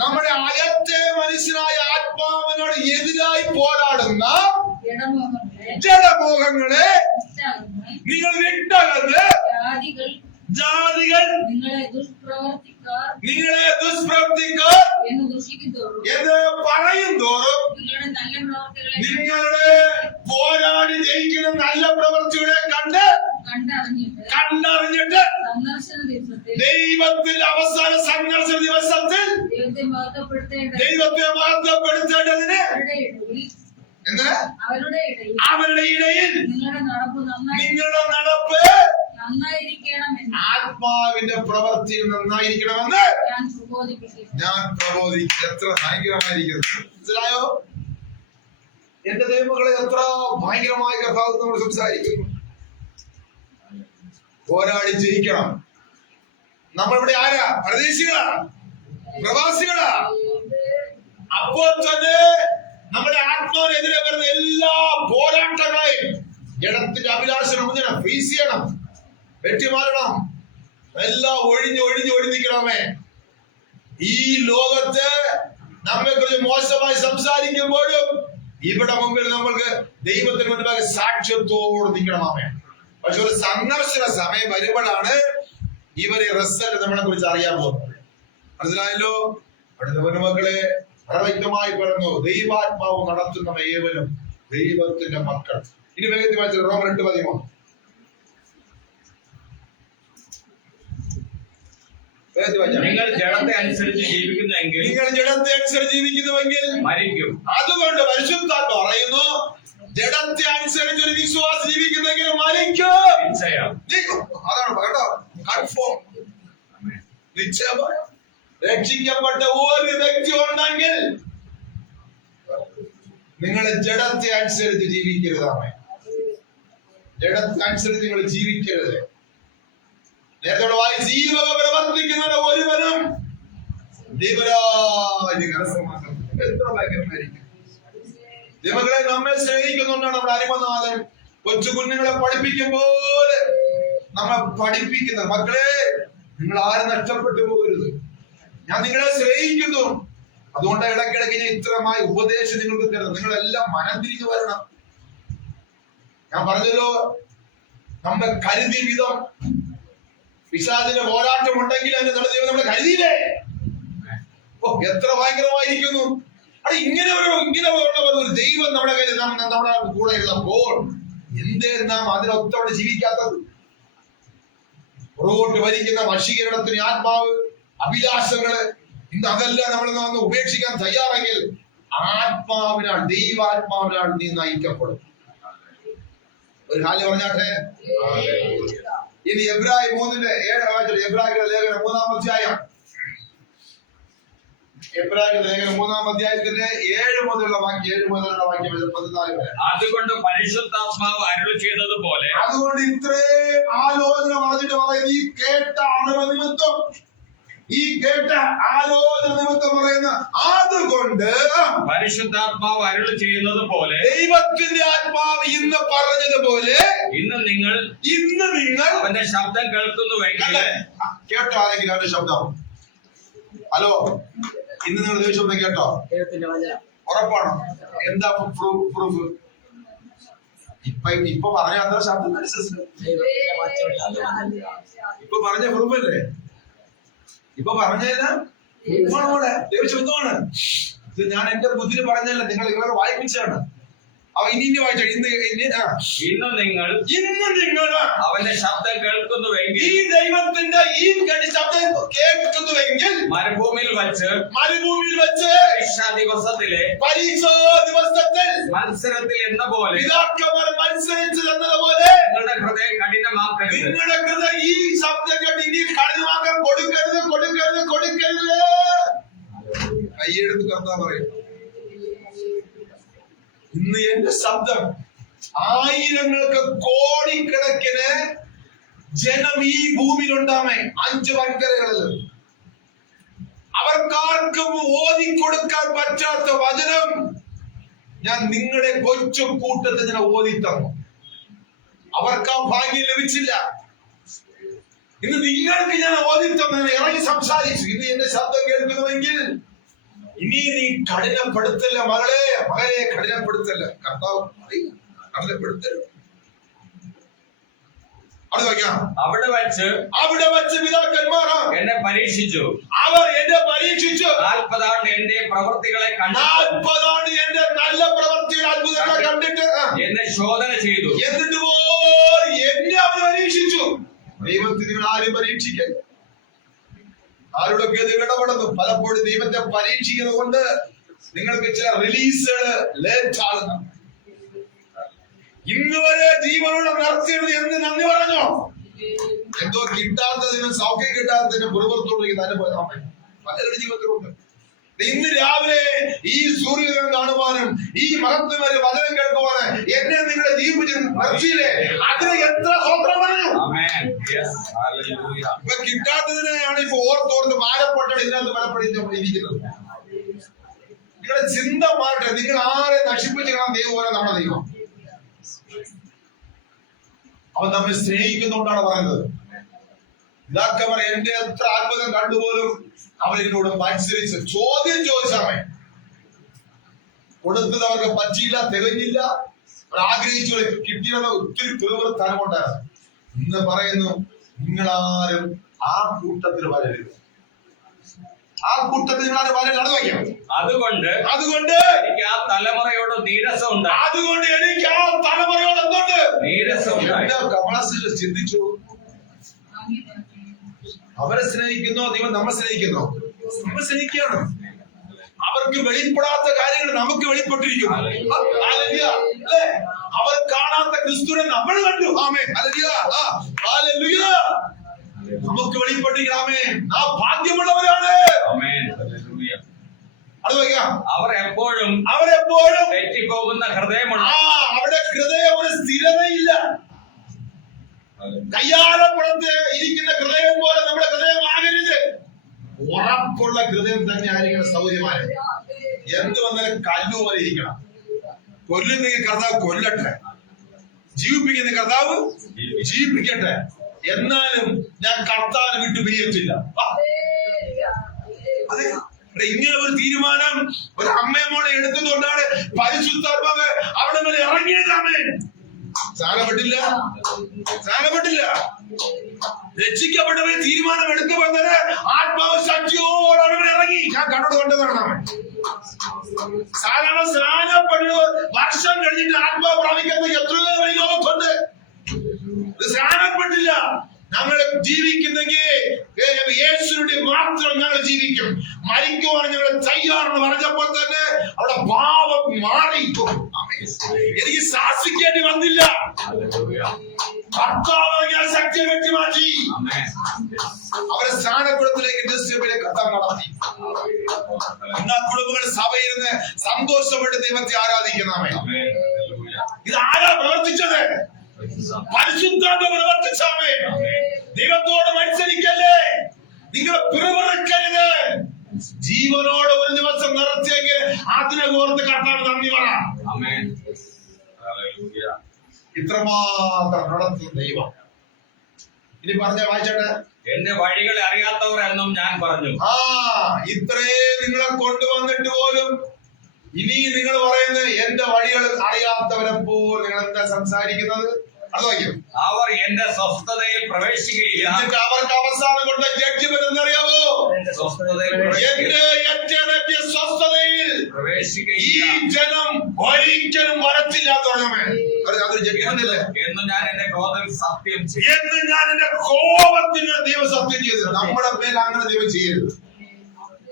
നമ്മുടെ അകത്തെ മനുഷ്യനായ ആത്മാവിനോട് എതിരായി പോരാടുന്ന ജഡമോഹങ്ങളെ നിങ്ങൾ വിട്ടകന്ന് ജാതികൾ നിങ്ങളെ ദുഷ്പ്രവർത്തിക്കാർ എന്ന് പറയും തോറും നിങ്ങളുടെ പോരാടി ജയിക്കുന്ന നല്ല പ്രവൃത്തികളെ കണ്ടറിഞ്ഞിട്ട് ദൈവത്തിൽ അവസാന സംഘർഷ ദിവസത്തിൽ ദൈവത്തെ മഹത്വപ്പെടുത്തേണ്ടതിന് അവരുടെ ഇടയിൽ നിങ്ങളുടെ നടപ്പ് ആത്മാവിന്റെ പ്രവൃത്തിയിൽ നന്നായിരിക്കണമെന്ന് ഞാൻ പ്രബോധിക്കും. എത്ര ഭയങ്കരമായിരിക്കുന്നു, മനസ്സിലായോ? എന്റെ ദൈവങ്ങളെ എത്ര ഭയങ്കരമായ കഥാവ് നമ്മൾ സംസാരിക്കുന്നു. പോരാടി ജയിക്കണം. നമ്മളിവിടെ ആരാ? പരദേശികളാ, പ്രവാസികളാ. അപ്പോൾ തന്നെ നമ്മുടെ ആത്മാവിനെതിരെ വരുന്ന എല്ലാ പോരാട്ടങ്ങളെയും ജഡത്തിന്റെ അഭിലാഷം ഫേസ് ചെയ്യണം, വെട്ടിമാറണം. എല്ലാം ഒഴിഞ്ഞിരിക്കണമേ. ഈ ലോകത്ത് നമ്മെ കുറിച്ച് മോശമായി സംസാരിക്കുമ്പോഴും ഇവിടെ മുമ്പിൽ നമ്മൾക്ക് ദൈവത്തിന് മുൻപാകെ സാക്ഷ്യത്തോട് നിൽക്കണമേ. പക്ഷെ ഒരു സംഘർഷണ സമയം വരുമ്പോഴാണ് ഇവരെ റിസൾട്ട് നമ്മളെ കുറിച്ച് അറിയാൻ പോകുന്നത്. മനസ്സിലായല്ലോ? അടുത്ത മക്കളെ വ്യക്തമായി പറഞ്ഞു, ദൈവാത്മാവ് നടത്തുന്ന ഏവനും ദൈവത്തിന്റെ മക്കൾ. ഇനി വേഗത്തിൽ വായിച്ചത് റോമർ 8:13. നിങ്ങൾ ജഡത്തെ അനുസരിച്ച് ജീവിക്കുന്നുവെങ്കിൽ മരിക്കും. അതുകൊണ്ട് പരിശുദ്ധാത്മ പറയുന്നു, ജഡത്തെ അനുസരിച്ച് ഒരു വിശ്വാസം ജീവിക്കുന്നെങ്കിൽ മരിക്കും. അതാണ് കേട്ടോ, കൺഫേം, നിശ്ചയമായ. രക്ഷിക്കപ്പെട്ട ഒരു വ്യക്തി ഉണ്ടെങ്കിൽ നിങ്ങളെ ജഡത്തെ അനുസരിച്ച് ജീവിക്കരുതാണ്. ജഡത്തെ അനുസരിച്ച് നിങ്ങൾ ജീവിക്കരുത്. നേരത്തെ വായിച്ച് ഈ വക പ്രവർത്തിക്കുന്ന ഒരുവനും ദൈവരാജ്യം കരസ്ഥമാക്കും. എത്ര ഭയങ്കരമായിരിക്കും. ദൈവങ്ങളെ നമ്മെ സ്നേഹിക്കുന്നുണ്ടാണ് നമ്മുടെ അരിമനാഥൻ. കൊച്ചു കുഞ്ഞുങ്ങളെ പഠിപ്പിക്കുമ്പോൾ നമ്മെ പഠിപ്പിക്കുന്നത്, മക്കളെ നിങ്ങൾ ആരും നഷ്ടപ്പെട്ടു പോകരുത്, ഞാൻ നിങ്ങളെ സ്നേഹിക്കുന്നു. അതുകൊണ്ട് ഇടയ്ക്കിടയ്ക്ക് ഞാൻ ഇത്രമായ ഉപദേശം നിങ്ങൾക്ക് തരുന്നു. നിങ്ങളെല്ലാം മനം തിരിഞ്ഞു വരണം. ഞാൻ പറഞ്ഞല്ലോ, നമ്മെ കരുതി വിധം പിശാചിന്റെ പോരാട്ടം ഉണ്ടെങ്കിൽ അതിന്റെ നമ്മുടെ ദൈവം നമ്മളെ കരുതിയില്ലേ? ഓ, എത്ര ഭയങ്കരമായിരിക്കുന്നു. അത് ഇങ്ങനെ ഉള്ള ഒരു ദൈവം നമ്മുടെ കയ്യിൽ നമ്മുടെ കൂടെ ഉള്ളപ്പോൾ എന്തേ നാം അതിനൊത്തോടെ ജീവിക്കാത്തത്? പുറകോട്ട് വലിക്കുന്ന വശീകരണത്തിന് ആത്മാവ്, അഭിലാഷങ്ങള്, ഇന്ന് അതെല്ലാം നമ്മൾ ഉപേക്ഷിക്കാൻ തയ്യാറെങ്കിൽ ആത്മാവിനാൽ, ദൈവാത്മാവിനാൽ നീ നയിക്കപ്പെടും. ഒരു കാര്യം പറഞ്ഞാട്ടെ. ഇനി എബ്രായ 3:7 എബ്രായരുടെ ലേഖനം 3-ാം അധ്യായം, എബ്രായരുടെ ലേഖനം 3-ാം അധ്യായത്തിന്റെ 7 മുതലുള്ള വാക്യം 14 വരെ. അതുകൊണ്ട് പരിശുദ്ധാത്മാവ് അരുളി ചെയ്തത് പോലെ, അതുകൊണ്ട് ഇത്രയും ആലോചന പറഞ്ഞിട്ട് പറയുന്നത് ഈ കേട്ട അറിവ് നിമിത്തം, ഈ കേട്ട ആലോചന നിമിത്തം പറയുന്ന അതുകൊണ്ട് പരിശുദ്ധാത്മാവ് അരുളി ചെയ്യുന്നത് പോലെ, ദൈവത്തിന്റെ ആത്മാവ് ഇന്ന് പറഞ്ഞതുപോലെ ഇന്ന് നിങ്ങൾ അവന്റെ ശബ്ദം കേൾക്കുന്നുവെങ്കിൽ. കേട്ടോ ആരെങ്കിലും അവന്റെ ശബ്ദം? ഹലോ, ഇന്ന് നിങ്ങൾ ദൈവശബ്ദം കേട്ടോ? ഉറപ്പാണോ? എന്താ പ്രൂഫ്? ഇപ്പൊ പറഞ്ഞ അത്ര ശബ്ദം ഇപ്പൊ പറഞ്ഞ പ്രൂഫല്ലേ? ഇപ്പൊ പറഞ്ഞതല്ല, ദൈവശബ്ദമാണ്. ഇത് ഞാൻ എന്റെ ബുദ്ധിയിൽ പറഞ്ഞല്ല, നിങ്ങളെ വായിപ്പിച്ചാണ്. ഇനി വായിച്ചോ. ഇന്ന് നിങ്ങൾ അവന്റെ ശബ്ദം കേൾക്കുന്നുവെങ്കിൽ, ഈ ദൈവത്തിന്റെ ഈ ശബ്ദം കേൾക്കുന്നുവെങ്കിൽ, മരുഭൂമിയിൽ വെച്ച് പരീക്ഷാ ദിവസത്തിൽ മത്സരത്തിൽ എന്ന പോലെ പിതാക്കന്മാർ മത്സരിച്ചു എന്നതുപോലെ നിങ്ങളുടെ ഹൃദയം കഠിനമാക്കരുത്. നിങ്ങളുടെ ഹൃദയം ഈ ശബ്ദം കേട്ട് ഇനി കഠിനമാക്കാൻ കൊടുക്കരുത്. കൈയെടുത്ത് കർത്താവ് പറയും, ഇന്ന് എന്റെ ശബ്ദം ആയിരങ്ങൾക്ക് കോടിക്കണക്കിന് ജനം ഈ ഭൂമിയിലുണ്ടാമേ, 5 വൻകരകളിൽ അവർക്കാർക്കും ഓതിക്കൊടുക്കാൻ പറ്റാത്ത വചനം ഞാൻ നിങ്ങളുടെ കൊച്ചു കൂട്ടത്തിൽ ഞാൻ ഓതിത്തന്നു. അവർക്ക് ആ ഭാഗ്യം ലഭിച്ചില്ല. ഇന്ന് നിങ്ങൾക്ക് ഞാൻ ഓതിത്തന്നു, ഇറങ്ങി സംസാരിച്ചു. ഇന്ന് എന്റെ ശബ്ദം കേൾക്കുന്നുവെങ്കിൽ ഇനി നീ കഠിനപ്പെടുത്തല്ല മകളെ കഠിനപ്പെടുത്തല്ല. കർത്താവ് കഠിനപ്പെടുത്തല്ല. അവിടെ വച്ച് പിതാക്കന്മാർ എന്നെ പരീക്ഷിച്ചു. അവർ എന്നെ പരീക്ഷിച്ചു. 40 ആണ്ട് എന്റെ പ്രവൃത്തികളെ കണ്ടു. 40 ആണ്ട് എന്റെ നല്ല പ്രവൃത്തികൾ, അത്ഭുതങ്ങളെ കണ്ടിട്ട് എന്നെ ശോധന ചെയ്തു. എന്നിട്ട് എന്നെ അവർ പരീക്ഷിച്ചു. ദൈവത്തിന് നിങ്ങൾ ആരും പരീക്ഷിക്കൽ. ആരോടൊക്കെ നിങ്ങൾ ഇടപെടുന്നു. പലപ്പോഴും ദൈവത്തെ പരീക്ഷിക്കുന്നത് കൊണ്ട് നിങ്ങൾക്ക് ചില റിലീസുകൾ ലേറ്റ് ആകുന്നു. ഇന്ന് വരെ ജീവനോടെ നടത്തിയത് എന്ത് നന്ദി പറഞ്ഞോ? എന്തോ കിട്ടാത്തതിനും സൗഖ്യം കിട്ടാത്തതിനും പുറത്തോട്ടിരിക്കുന്ന അനുഭവം പലരുടെ ജീവിതത്തിലുണ്ട്. ഇന്ന് രാവിലെ ഈ സൂര്യഗ്രഹം കാണുവാനും ഈ മഹത്വമായ വചനം കേൾക്കുവാനും എന്നെ നിങ്ങളുടെ ജീവിതത്തിൽ നിർത്തിയില്ലേ? അതിന് എത്ര സ്വപ്നം പറഞ്ഞു. ഇപ്പൊ കിട്ടാത്തതിനെയാണ് ഇപ്പൊ ഓർത്തോർത്ത് ഭാരപ്പെട്ടാണ് ഇതിനകത്ത് ബലപ്പെടുത്തിയിരിക്കുന്നത്. നിങ്ങളുടെ ചിന്ത മാറട്ടെ. നിങ്ങൾ ആരെ നശിപ്പിച്ച് കാണാൻ ദൈവം പോലെ നമ്മുടെ ദൈവം. അവൻ നമ്മെ സ്നേഹിക്കുന്നുകൊണ്ടാണ് പറയുന്നത്. ഇതാക്കവർ എന്റെ എത്ര അത്ഭുതം കണ്ടുപോലും അവരെന്നോട് മത്സരിച്ച് ചോദ്യം ചോദിച്ചവൻ കൊടുത്തത് അവർക്ക് പറ്റിയില്ല, തികഞ്ഞില്ല. ആഗ്രഹിച്ചു കിട്ടിയത് ഒത്തിരി പിറുപിറുത്താൻ കൊണ്ടാണ്. ഇന്ന് പറയുന്നു, നിങ്ങളാരും ആ കൂട്ടത്തിൽ വരരുത്. ആ കൂട്ടത്തിൽ നിങ്ങളാരും വരരുത്. അത് വയ്ക്കാം. അതുകൊണ്ട് എനിക്ക് ആ തലമുറയോട് നീരസമുണ്ട്. അതുകൊണ്ട് എനിക്ക് ആ തലമുറയോട് എന്തുണ്ട്? നീരസമുണ്ട്. എന്താ കമലസിൽ ചിന്തിച്ചു? അവരെ സ്നേഹിക്കുന്നോ? ദൈവം നമ്മെ സ്നേഹിക്കുന്നോ? നമ്മൾ സ്നേഹിക്കുകയാണ്. അവർക്ക് വെളിപ്പെടാത്ത കാര്യങ്ങൾ നമുക്ക് വെളിപ്പെട്ടിരിക്കുന്നു. അല്ലേ? അവർ കാണാത്ത ക്രിസ്തുവിനെ നമ്മൾ കണ്ടു. ആമേൻ. ഹല്ലേലൂയ. നമുക്ക് വെളിപ്പെട്ടിരിക്കണമേ. നാം ഭാഗ്യമുള്ളവരാണ്. അത് വയ്ക്കാം. അവർ എപ്പോഴും തെറ്റിപ്പോകുന്ന ഹൃദയമുള്ള. അവിടെ ഹൃദയം ഒരു സ്ഥിരതയില്ല. കയ്യാലപ്പുറത്ത് ഇരിക്കുന്ന ഹൃദയം പോലെ നമ്മുടെ ഹൃദയം ആകരുത്. ഉറപ്പുള്ള ഹൃദയം തന്നെ ആയിരിക്കണം. സൗകര്യമായ എന്ത് വന്നാലും കല്ലു പോലെ ഇരിക്കണം. കൊല്ലുന്ന കർത്താവ് കൊല്ലട്ടെ, ജീവിപ്പിക്കുന്ന കർത്താവ് ജീവിപ്പിക്കട്ടെ. എന്നാലും ഞാൻ കർത്താവിനെ വിട്ടു പിരിയത്തില്ല. അതെ, ഇങ്ങനെ ഒരു തീരുമാനം ഒരു അമ്മയമോളെ എടുത്തതുകൊണ്ടാണ് പരിശുദ്ധാത്മാവ് അവിടെ മേലെ ഇറങ്ങിയതാണ്. സാരപ്പെട്ടില്ല. രക്ഷിക്കപ്പെട്ടവർ തീരുമാനം എടുത്തു വന്നത് ആത്മാവ് ശക്തിയോടെ അവിടെ ഇറങ്ങി. ഞാൻ കണ്ടത് കണ്ടതാണ്. സാധാരണ സ്നാനപ്പെട്ടു വർഷം കഴിഞ്ഞിട്ട് ആത്മാവ് പ്രാപിക്കുന്ന എത്രയോ പേര് ലോകത്തുണ്ട്. സ്നാനപ്പെട്ടില്ല. ഞങ്ങൾ ജീവിക്കുന്നെങ്കിൽ യേശുവിന്റെ മാത്രം ഞങ്ങൾ ജീവിക്കും. മരിക്കുവാൻ ഞങ്ങൾ തയ്യാറെന്ന് പറഞ്ഞപ്പോൾ തന്നെ അവിടെ പാപം മാറി. എനിക്ക് ശാസിക്കേണ്ടി വന്നില്ല. കർത്താവ് ഞാൻ ശക്തിയെ വെട്ടി മാറ്റി. അവരെ സ്ഥാനപ്പെടുത്തിലേക്ക് കർത്താവ് നടത്തി. എന്നാൽ കുടുംബങ്ങൾ സഭയിരുന്ന് സന്തോഷപ്പെട്ട് ദൈവത്തെ ആരാധിക്കുന്നവേ. ഇത് ആരാ പ്രവർത്തിച്ചത്? പരിശുദ്ധാത്മ പ്രവർത്തിച്ചാമേ. ദൈവത്തോട് മത്സരിക്കല്ലേ, നിങ്ങൾ പിറവിറക്കരുത്. ജീവനോട് ഒരു ദിവസം നിർത്തിയെങ്കിൽ അതിനെ ഓർത്ത് കർത്താവ് നന്ദി പറ. ഇത്രമാത്രം നടത്തുന്ന ദൈവം. ഇനി പറഞ്ഞ വായിച്ചോട്ടെ. എന്റെ വഴികളെ അറിയാത്തവർ എന്നും ഞാൻ പറഞ്ഞു. ഇത്രേ നിങ്ങളെ കൊണ്ടുവന്നിട്ട് പോലും ഇനി നിങ്ങൾ പറയുന്നത് എന്റെ വഴികൾ അറിയാത്തവരെപ്പോൾ നിങ്ങൾ എന്താ സംസാരിക്കുന്നത്? അത് വായിക്കും. അവർ എന്റെ സ്വസ്ഥതയിൽ പ്രവേശിക്കുകയില്ല. എന്നിട്ട് അവർക്ക് അവസാനം കൊണ്ട് ജഡ്ജ്മെന്റ് എന്നറിയാമോ? എന്റെ സ്വസ്ഥതയിൽ ഈ ജനം ഒരിക്കലും വരത്തില്ല അതൊരു ജഡ്ജ്മെന്റ് അല്ലേ? എന്ന് ഞാൻ എന്റെ ക്രോധത്തിൽ സത്യം ചെയ്യും. എന്ന് ഞാൻ എന്റെ കോപത്തിന് ദൈവം സത്യം ചെയ്തത്. നമ്മുടെ മേൽ അങ്ങനെ ദൈവം ചെയ്യരുത്.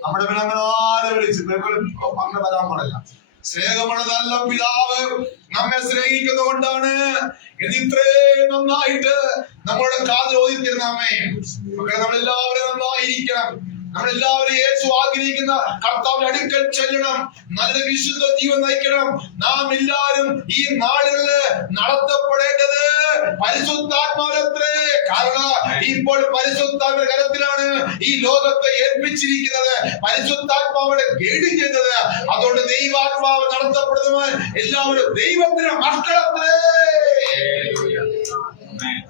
നമ്മുടെ മേൽ അങ്ങനെ ആരെ വിളിച്ച് അങ്ങനെ വരാൻ പാടില്ല. സ്നേഹമുള്ള നല്ല പിതാവ് നമ്മെ സ്നേഹിക്കുന്നത് കൊണ്ടാണ് ഇത് ഇത്രയും നന്നായിട്ട് നമ്മളുടെ കാതിൽ ഓതിത്തരുന്നമ്മേ. നമ്മളെല്ലാവരും നന്നായിരിക്കണം. നമ്മളെല്ലാവരും യേശു ആഗ്രഹിക്കുന്ന കർത്താവിന്റെ അടുക്കൽ ചെല്ലണം. നല്ല വിശുദ്ധ ജീവൻ നയിക്കണം. നാം എല്ലാവരും ഈ നാളുകളില് നടത്തപ്പെടേണ്ടത് പരിശുദ്ധാത്മാവത്രേ. കാരണം ഇപ്പോൾ പരിശുദ്ധാത്മ കരത്തിലാണ് ഈ ലോകത്തെ ഏൽപ്പിച്ചിരിക്കുന്നത്. പരിശുദ്ധാത്മാവിടെ ഗൈഡ് ചെയ്യുന്നത്. അതുകൊണ്ട് ദൈവാത്മാവ് നടത്തപ്പെടുന്നവൻ എല്ലാവരും ദൈവത്തിന് മക്കളത്രേ.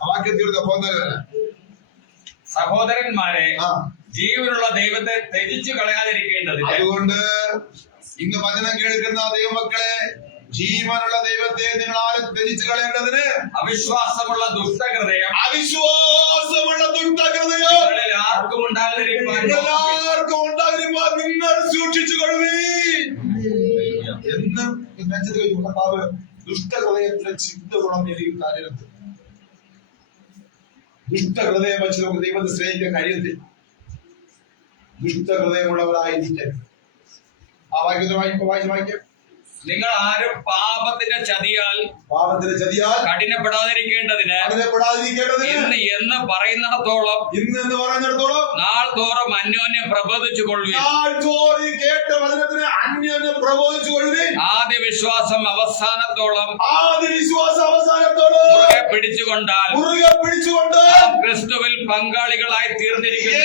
വാക്യം തീർത്ത പോകുന്നത്. സഹോദരന്മാരെ, ജീവനുള്ള ദൈവത്തെ ത്യജിച്ചു കളയാതിരിക്കേണ്ടതില്ല. അതുകൊണ്ട് ഇന്ന് വചനം കേൾക്കുന്ന ദൈവമക്കളെ, ജീവനുള്ള ദൈവത്തെ നിങ്ങൾ ആരും ത്യജിച്ചു കളയേണ്ടതിന് അവിശ്വാസമുള്ള ദുഷ്ടഹൃദയം ആർക്കും ഉണ്ടാകാതിരിക്കാൻ നിങ്ങൾ സൂക്ഷിച്ചു കൊള്ളുവീൻ എന്ന് കർത്താവ് ദുഷ്ടഹൃദയത്തിലെ ചിന്ത ഗുണം കാര്യത്തിൽ. ദുഷ്ടഹൃദയം വെച്ച് നമുക്ക് ദൈവത്തെ സ്നേഹിക്കാൻ കഴിയത്തില്ല. ദുഷ്ടഹൃദയമുള്ളവരായിരിക്കും. ആ വാക്യത്തിൽ വായിക്കാം. നിങ്ങൾ ആരും പാപത്തിന്റെ ചതിയാൽ കഠിനപ്പെടാതിരിക്കേണ്ടതിന് എന്ന് പറയുന്നിടത്തോളം നാൾ തോറും അന്യോന്യം പ്രബോധിച്ചു കൊള്ളുവിൻ. ആദ്യ വിശ്വാസം അവസാനത്തോളം മുറുകെ പിടിച്ചുകൊണ്ടാൽ ക്രിസ്തുവിൽ പങ്കാളികളായി തീർന്നിരിക്കുന്നു.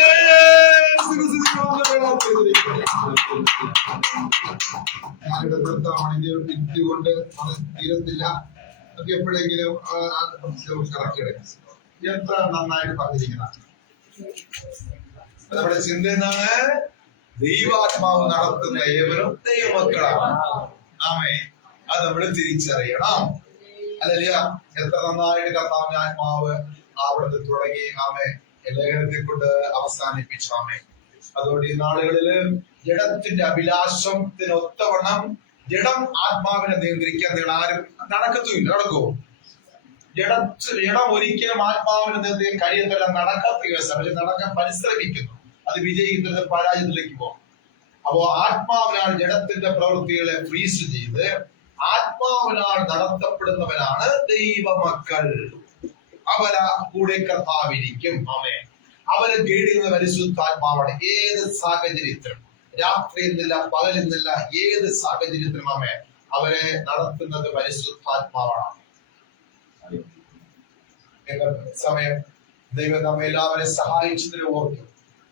കൊണ്ട് അത് തീരത്തില്ല. അത് എപ്പോഴെങ്കിലും എത്ര നന്നായിട്ട് പറഞ്ഞിരിക്കുന്ന നമ്മുടെ ചിന്ത എന്താണ്? ദൈവാത്മാവ് നടത്തുന്ന ഏവരും ദൈവമക്കളാണ്. ആമേ. അത് നമ്മൾ തിരിച്ചറിയണം. അതല്ല എത്ര നന്നായിട്ട് കർത്താവിന്റെ ആത്മാവ് അവിടുന്ന് തുടങ്ങി ആമേ ലേഖനത്തെ കൊണ്ട് അവസാനിപ്പിച്ചു. ആമേ. അതുകൊണ്ട് ഈ നാളുകളില് ജഡത്തിന്റെ അഭിലാഷത്തിനൊത്തവണ്ണം ജഡം ആത്മാവിനെ നിയന്ത്രിക്കാൻ നിങ്ങൾ ആരും നടക്കത്തുമില്ല. നടക്കുമോ? ജഡം ഒരിക്കലും ആത്മാവിനെ നിയന്ത്രിക്കാൻ കഴിയത്തില്ല. നടക്കാത്ത കേസാണ്. പക്ഷെ നടക്കാൻ പരിശ്രമിക്കുന്നു. അത് വിജയിക്കുന്നത് പരാജയത്തിലേക്ക് പോകും. അപ്പോ ആത്മാവിനാൽ ജഡത്തിന്റെ പ്രവൃത്തികളെ ഫ്രീസ് ചെയ്ത് ആത്മാവിനാൽ നടത്തപ്പെടുന്നവരാണ് ദൈവമക്കൾ. അവരാ കൂടെ കർത്താവിരിക്കും. ആമേൻ. അവരെ ഗൈഡ് പരിശുദ്ധാത്മാവാണ്. ഏത് സാഹചര്യത്തിലും, രാത്രി എന്നില്ല പകലെന്നില്ല, ഏത് സാഹചര്യത്തിലും ആമേൻ അവരെ നടത്തുന്നത് പരിശുദ്ധാത്മാവാണ്. സമയം ദൈവം നമ്മെ എല്ലാവരെയും സഹായിച്ചതിന് ഓർക്കും.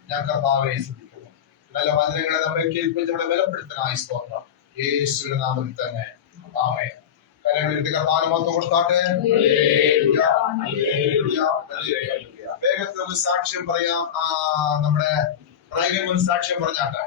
ഞാൻ കർത്താവെ ശ്രദ്ധിക്കുന്നു. നല്ല വചനങ്ങളെ നമ്മെ കേൾപ്പിച്ച് നമ്മളെ ബലപ്പെടുത്താനായി സ്തോത്രം. യേശുവിന്റെ നാമത്തിൽ തന്നെ ആമേൻ. കരങ്ങളെടുത്ത് കർത്താവിന് മഹത്വം കൊടുത്താട്ടെ. വേഗത്തിൽ സാക്ഷ്യം പറയാം. നമ്മുടെ സാക്ഷ്യം പറഞ്ഞാട്ടെ.